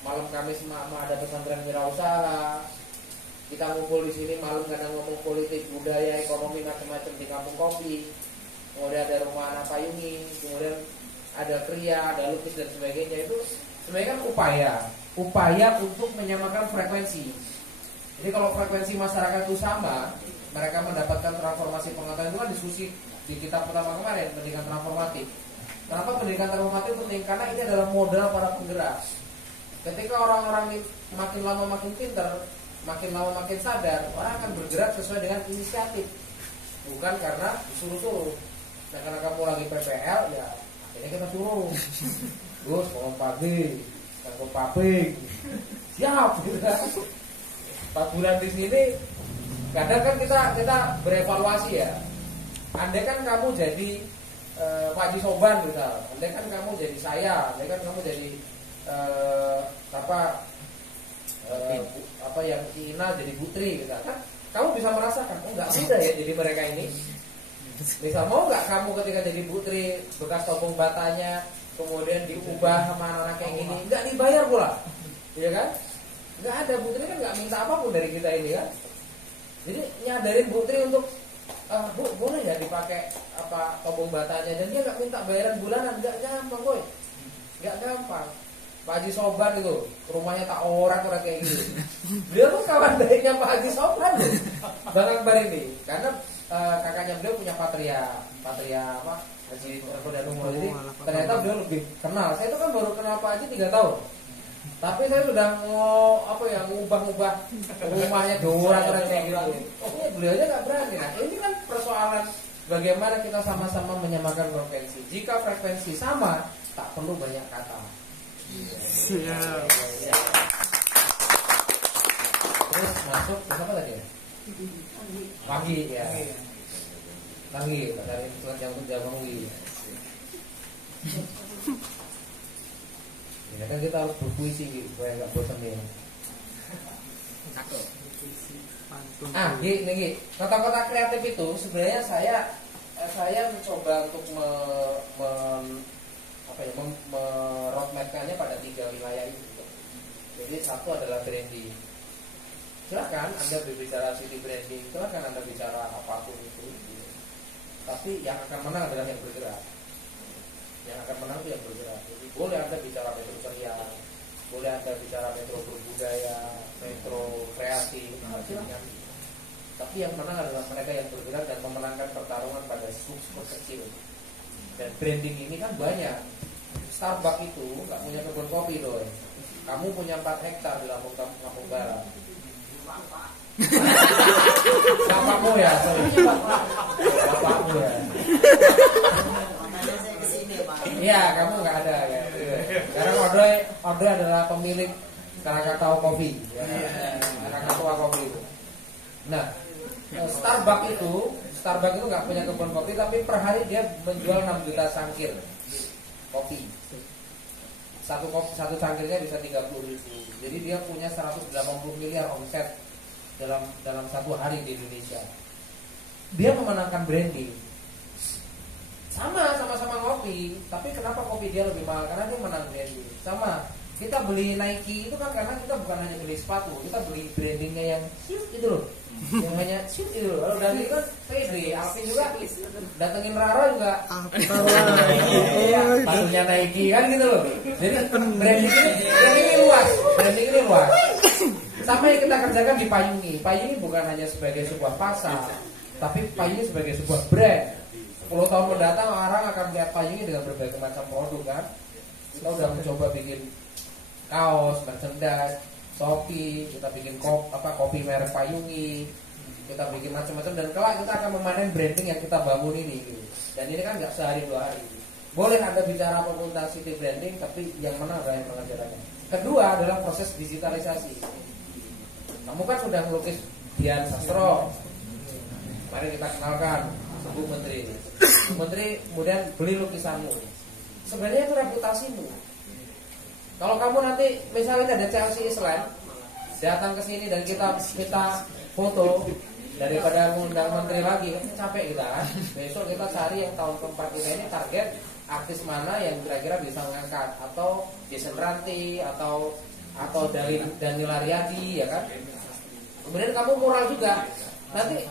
malam Kamis ada pesantren wirausaha. Kita ngumpul di sini malam kadang ngomong politik, budaya, ekonomi macam-macam di kampung kopi. Kemudian ada rumah anak Payungi, kemudian ada kriya, ada lukis dan sebagainya. Itu sebenarnya kan upaya untuk menyamakan frekuensi. Jadi kalau frekuensi masyarakat itu sama, mereka mendapatkan transformasi pengetahuan. Itu kan diskusi di kitab pertama kemarin, pendidikan transformatif. Kenapa pendidikan transformatif penting? Karena ini adalah modal para penggerak. Ketika orang-orang makin lama makin pintar, makin lama makin sadar, orang akan bergerak sesuai dengan inisiatif, bukan karena disuruh-suruh. Nah, karena kamu lagi PPL, ya akhirnya kita suruh. Terus bangun pagi, bangun paping, siap gitu kan. 4 bulan di sini, kadang kan kita berevaluasi ya. Andai kan kamu jadi Pak Haji Soban misal, andai kan kamu jadi saya, andai kan kamu jadi apa yang Cina jadi Putri gitu kan, kamu bisa merasakan nggak mudah ya jadi mereka ini. Misal mau nggak kamu ketika jadi Putri bekas topeng batanya kemudian diubah sama anak kayak gini, nggak dibayar pula, ya kan? Nggak ada. Putri kan nggak minta apapun dari kita ini kan. Jadi nyadarin Putri untuk Bu, boleh ya dipakai apa topeng batanya, dan dia nggak minta bayaran bulanan, nggak gampang boy, nggak gampang. Pak Haji Soban itu rumahnya tak orang kayak gitu. Beliau tuh kawan baiknya Pak Haji Soban loh, Bang Akbar ini, karena kakaknya beliau punya patria apa Haji Kodanumul. Jadi ternyata beliau lebih kenal. Saya itu kan baru kenal Pak Haji 3 tahun, tapi saya sudah ngubah rumahnya orang kayak gitu. Oh, beliau aja nggak berani. Nah, ini kan persoalan bagaimana kita sama-sama menyamakan frekuensi. Jika frekuensi sama, tak perlu banyak kata. Terus masuk ke apa tadi ya? Pagi ya. Pagi dari jam pagi. Ya kan kita harus berpuisi gitu supaya nggak bosan ya. Gini. Kota-kota kreatif itu sebenarnya saya mencoba untuk meroadmapkannya pada 3 wilayah itu. Jadi satu adalah branding. Silakan Anda berbicara city branding, silakan Anda bicara apapun itu. Tapi yang akan menang adalah yang bergerak. Yang akan menang itu yang bergerak. Jadi boleh Anda bicara metro ceria, boleh Anda bicara metro berbudaya, metro kreatif, silakan. Tapi yang menang adalah mereka yang bergerak dan memenangkan pertarungan pada skop kecil. Dan branding ini kan banyak. Starbucks itu nggak punya kebun kopi doy. Kamu punya 4 hektar di Lampung Barat. Bapakmu ya, bapakmu ya. Iya, kamu nggak ada ya. Karena Odoi adalah pemilik Krakatau Kopi, ya. Krakatau Kopi itu. Nah, Starbucks itu nggak punya kebun kopi, tapi per hari dia menjual 6 juta cangkir kopi. Satu cangkirnya bisa 30.000. Jadi dia punya 180 miliar omset dalam 1 hari di Indonesia. Dia memenangkan branding. Sama-sama kopi, tapi kenapa kopi dia lebih mahal? Karena dia menang branding. Sama, kita beli Nike itu kan karena kita bukan hanya beli sepatu, kita beli brandingnya yang itu loh. Yang hanya shoot itu loh. Kalau dari kan pede, Alvin juga datengin Rara juga sepatunya Nike kan gitu loh. Jadi branding ini luas. Sama yang kita kerjakan di Payungi. Payungi bukan hanya sebagai sebuah pasar, tapi Payungi sebagai sebuah brand. 10 tahun mendatang orang akan melihat Payungi dengan berbagai macam produk kan. Kita udah mencoba bikin kaos, merchandise, Shopee, kita bikin kopi merek Payungi, kita bikin macam-macam, dan kelak kita akan memanen branding yang kita bangun ini gitu. Dan ini kan nggak sehari 2 hari. Boleh Anda bicara apapun tentang city branding, tapi yang mana adalah yang mengajarkannya. Kedua adalah proses digitalisasi. Kamu kan sudah melukis Dian Sastro, mari kita kenalkan Bu Menteri. Bu Menteri kemudian beli lukisanmu. Sebenarnya itu reputasimu. Kalau kamu nanti misalnya ada Chelsea Island datang ke sini dan kita foto, daripada mengundang menteri lagi kan capek kita kan. Besok kita cari yang tahun keempat kita ini target artis mana yang kira-kira bisa mengangkat, atau Jason Ranti atau dari Daniel Ariadi ya kan. Kemudian kamu murah juga nanti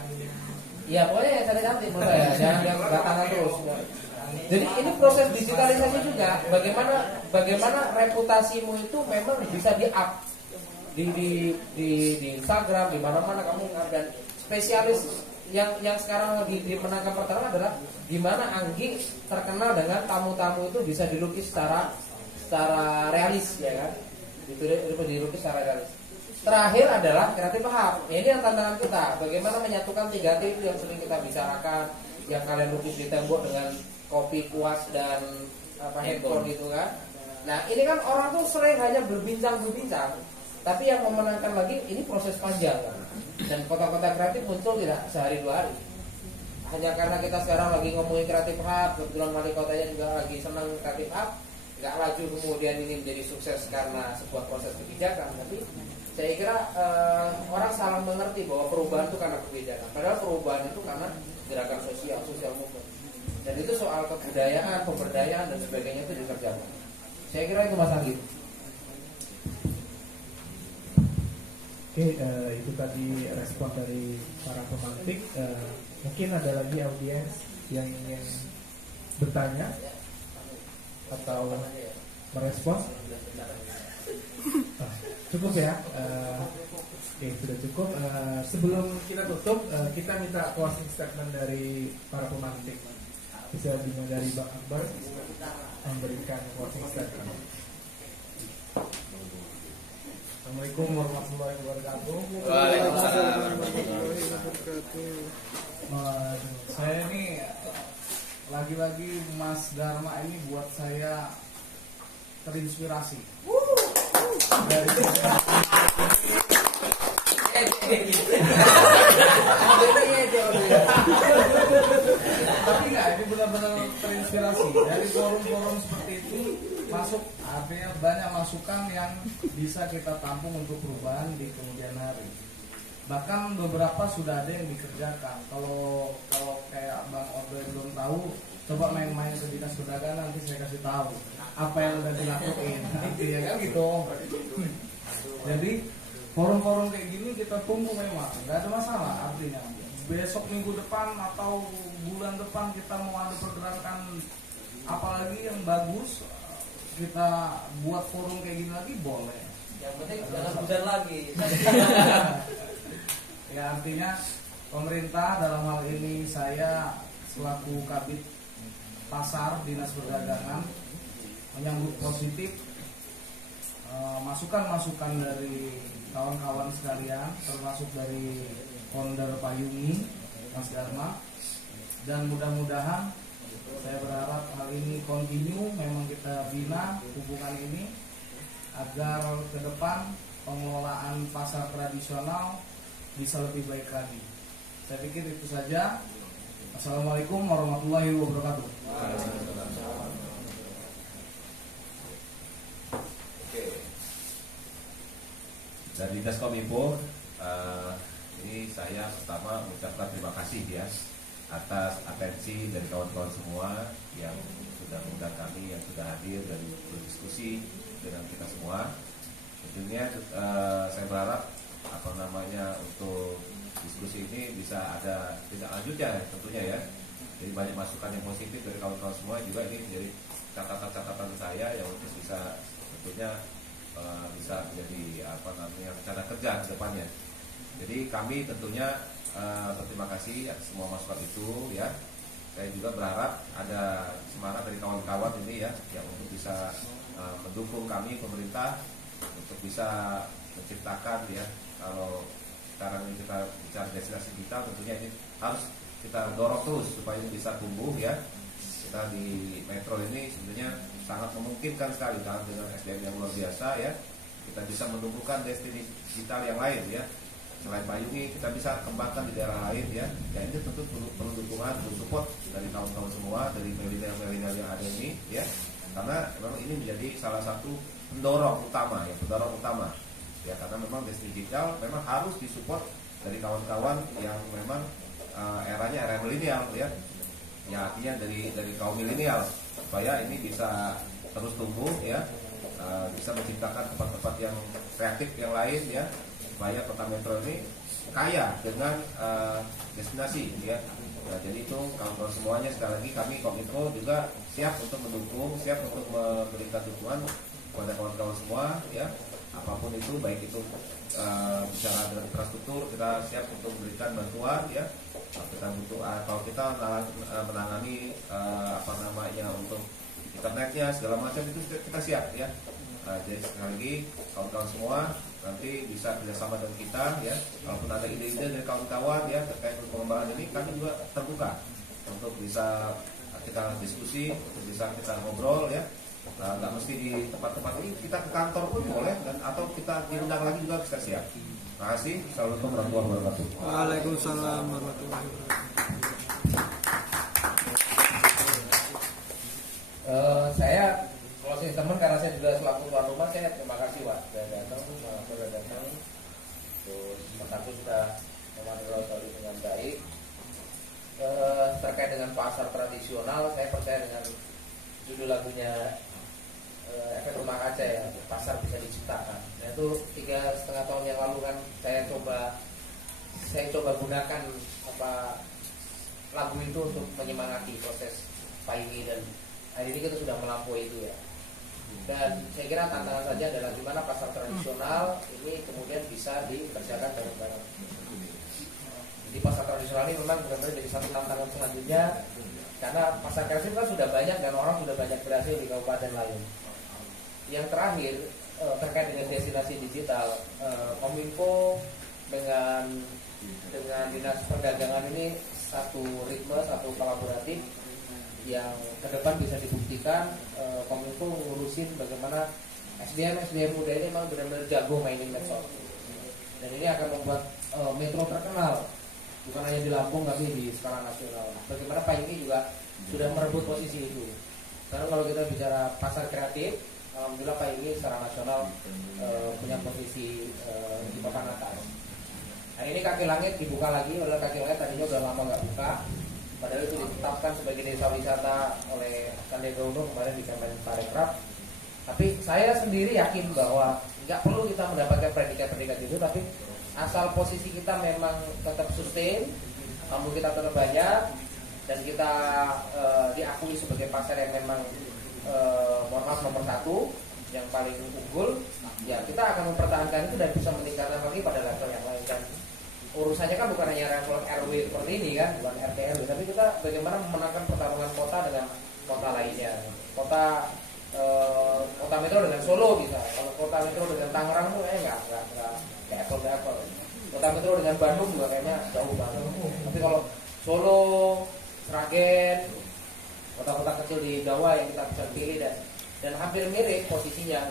ya pokoknya yang cantik-cantik menurut saya, jangan yang batangan terus. Jadi ini proses digitalisasi juga, bagaimana reputasimu itu memang bisa di-up di Instagram, di mana-mana kamu, dan spesialis yang sekarang lagi dimenangkan pertama adalah gimana Anggi terkenal dengan tamu-tamu itu bisa dilukis secara realis ya kan, dilukis secara realis. Terakhir adalah kreatif hub. Ini yang tantangan kita, bagaimana menyatukan 3T itu yang sering kita bicarakan, yang kalian lukis di tembok dengan kopi kuas dan handphone gitu kan. Nah ini kan orang tuh sering hanya berbincang-bincang, tapi yang memenangkan lagi ini proses panjang kan? Dan kota-kota kreatif muncul tidak sehari 2 hari. Hanya karena kita sekarang lagi ngomongin kreatif hub, kebetulan wali kotanya juga lagi senang kreatif hub, nggak laju kemudian ini menjadi sukses karena sebuah proses kebijakan. Tapi saya kira orang salah mengerti bahwa perubahan itu karena kebijakan, padahal perubahan itu karena gerakan sosial movement. Dan itu soal kebudayaan, pemberdayaan dan sebagainya itu dikerjakan. Saya kira itu Mas Anggi. Oke, itu tadi respon dari para pemantik. Mungkin ada lagi audiens yang ingin bertanya atau merespon. Cukup ya. Oke, sudah cukup. Sebelum kita tutup, kita minta closing statement dari para pemantik. Bisa dimulai dari Bang Akbar memberikan closing statement. Assalamualaikum warahmatullahi wabarakatuh. Waalaikumsalam warahmatullahi wabarakatuh. Saya ini lagi-lagi Mas Dharma ini buat saya terinspirasi. Tapi enggak, ini benar-benar terinspirasi dari forum-forum seperti itu. Masuk artinya banyak masukan yang bisa kita tampung untuk perubahan di kemudian hari. Bahkan beberapa sudah ada yang dikerjakan. Kalau kayak Bang Ordo belum tahu, coba main-main ke dinas perdagangan, nanti saya kasih tahu apa yang udah dilakuin. Nanti ya kan gitu. Jadi forum-forum kayak gini kita tunggu memang, nggak ada masalah. Artinya besok minggu depan atau bulan depan kita mau ada pergerakan apalagi yang bagus, kita buat forum kayak gini lagi boleh. Yang penting jangan hujan lagi. Ya artinya pemerintah dalam hal ini saya selaku Kabid Pasar Dinas Perdagangan menyambut positif masukan-masukan dari kawan-kawan sekalian, termasuk dari founder Payungi Mas Dharma, dan mudah-mudahan saya berharap hal ini continue, memang kita bina hubungan ini agar ke depan pengelolaan pasar tradisional bisa lebih baik lagi. Saya pikir itu saja. Assalamualaikum warahmatullahi wabarakatuh. Dari Dinas Kominfo, ini saya pertama mengucapkan terima kasih ya atas atensi dari kawan-kawan semua yang sudah mengundang kami, yang sudah hadir dan berdiskusi dengan kita semua. Tentunya saya berharap untuk diskusi ini bisa ada tindak lanjutnya tentunya ya. Jadi banyak masukan yang positif dari kawan-kawan semua, juga ini menjadi catatan-catatan saya yang bisa tentunya bisa menjadi rencana kerja ke depannya. Jadi kami tentunya berterima kasih atas semua masukan itu ya. Saya juga berharap ada semangat dari kawan-kawan ini ya yang untuk bisa mendukung kami pemerintah untuk bisa menciptakan ya, kalau sekarang ini kita bicara destinasi digital, tentunya ini harus kita dorong terus supaya ini bisa tumbuh ya. Kita di Metro ini sebenarnya sangat memungkinkan sekali dengan SDM yang luar biasa ya, kita bisa menumbuhkan destinasi digital yang lain ya. Selain Payungi, kita bisa kembangkan di daerah lain ya. Ya ini tentu perlu dukungan, perlu support dari kawan-kawan semua, dari milenial yang ada ini ya. Karena memang ini menjadi salah satu pendorong utama ya, karena memang destinasi digital memang harus disupport dari kawan-kawan yang memang eranya era milenial ya. Ya artinya dari kaum milenial supaya ini bisa terus tumbuh ya, bisa menciptakan tempat-tempat yang kreatif yang lain ya, supaya Kota Metro ini kaya dengan destinasi ya. Nah, jadi itu kawan-kawan semuanya, sekali lagi kami Kominfo juga siap untuk mendukung, siap untuk memberikan dukungan kepada kawan-kawan semua ya, apapun itu, baik itu bicara dengan infrastruktur, kita siap untuk memberikan bantuan ya. Kita butuh kalau kita menangani untuk internetnya segala macam itu kita siap ya. Jadi sekali lagi kawan-kawan semua nanti bisa kerjasama dengan kita ya. Kalaupun ada ide-ide dari kawan-kawan ya terkait pengembangan ini, kami juga terbuka untuk bisa kita diskusi, untuk bisa kita ngobrol ya. Nah, nggak mesti di tempat-tempat ini, kita ke kantor pun boleh, dan atau kita diundang lagi juga bisa siap. Terima kasih. Assalamualaikum warahmatullahi wabarakatuh. Waalaikumsalam warahmatullahi wabarakatuh. Saya closing statement karena saya juga selaku tuan rumah, saya terima kasih Pak sudah datang, terus Mas Agus sudah memanfaatkan dengan baik. Terkait dengan pasar tradisional, saya percaya dengan judul lagunya Efek Rumah Kaca ya, pasar bisa diciptakan. Nah itu 3,5 tahun yang lalu kan saya coba gunakan lagu itu untuk menyemangati proses Payungi, dan hari ini kita sudah melampaui itu ya. Dan saya kira tantangan saja adalah gimana pasar tradisional ini kemudian bisa dikerjakan bareng-bareng. Jadi pasar tradisional ini memang benar-benar jadi satu tantangan selanjutnya, karena pasar kreatif kan sudah banyak dan orang sudah banyak berhasil di kabupaten lain. Yang terakhir terkait dengan destinasi digital, Kominfo dengan Dinas Perdagangan ini satu ritme, satu kolaboratif yang ke depan bisa dibuktikan. Kominfo ngurusin bagaimana SDM muda ini memang benar-benar jago mainin medsos, dan ini akan membuat Metro terkenal bukan hanya di Lampung tapi di skala nasional. Bagaimana Payungi juga sudah merebut posisi itu. Karena kalau kita bicara pasar kreatif, alhamdulillah Payungi secara nasional punya posisi di papan atas. Hari ini Kaki Langit dibuka lagi, oleh Kaki Langit tadinya udah lama nggak buka. Padahal itu ditetapkan sebagai desa wisata oleh Sandiaga Uno kemarin di Kemenparekraf. Tapi saya sendiri yakin bahwa nggak perlu kita mendapatkan predikat-predikat itu, tapi asal posisi kita memang tetap sustain, tamu kita tetap banyak, dan kita diakui sebagai pasar yang memang nomor 1 yang paling unggul, ya kita akan mempertahankan itu dan bisa meningkatkan lagi pada level yang lain. Dan urusannya kan bukan hanya level RW seperti ini kan, bukan RT RW, tapi kita bagaimana memenangkan pertarungan kota dengan kota lainnya. Kota Metro dengan Solo bisa. Kalau kota Metro dengan Tangerang tuh nggak kayak apple to apple. Kota Metro dengan Bandung juga kayaknya jauh banget. Tapi kalau Solo, Sragen, kota-kota kecil di Jawa yang kita bisa pilih dan hampir mirip posisinya.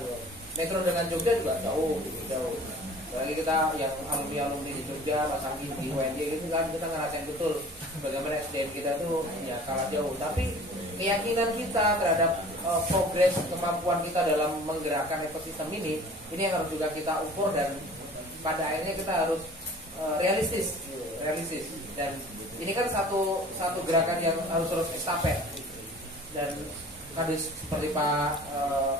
Metro dengan Jogja juga jauh. Lagi kita yang alumni di Jogja, Mas Anggi di UNJ itu kan kita ngerasain betul bagaimana SDM kita tuh ya kalah jauh. Tapi keyakinan kita terhadap progres kemampuan kita dalam menggerakkan ekosistem ini yang harus juga kita ukur, dan pada akhirnya kita harus realistis. Dan ini kan satu gerakan yang harus terus estafet. Dan tadi seperti Pak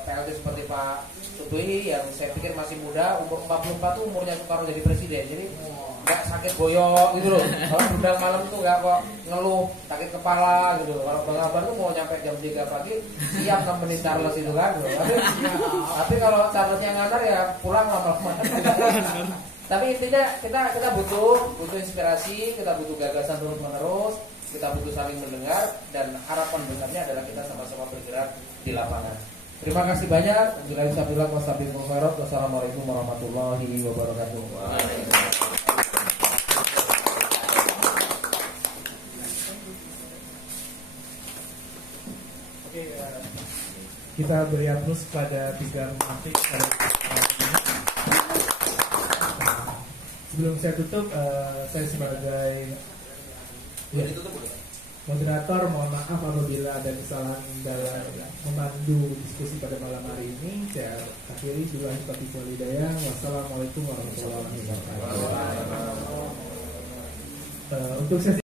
PLT seperti Pak Sutui yang saya pikir masih muda, umur 44 tuh umurnya Soekarno jadi presiden. Jadi nggak sakit boyok gitu loh. Kalau udah malam tuh nggak kok ngeluh sakit kepala gitu. Kalau Bang Akbar tuh mau nyampe jam 3 pagi siap nemenin Charles itu kan. Gitu. Tapi kalau Charlesnya ngantar ya pulang lama-lama. Tapi intinya kita butuh inspirasi, kita butuh gagasan terus menerus, kita butuh saling mendengar, dan harapan besarnya adalah kita sama-sama bergerak di lapangan. Terima kasih banyak. Wassalamualaikum warahmatullahi wabarakatuh. Oke, kita beri aplaus kepada tiga pemantik. Sebelum saya tutup, saya sebagai moderator mohon maaf apabila ada kesalahan dalam memandu diskusi pada malam hari ini. Saya akhiri billahi taufiq wal hidayah. Wassalamualaikum warahmatullahi wabarakatuh. Untuk sesi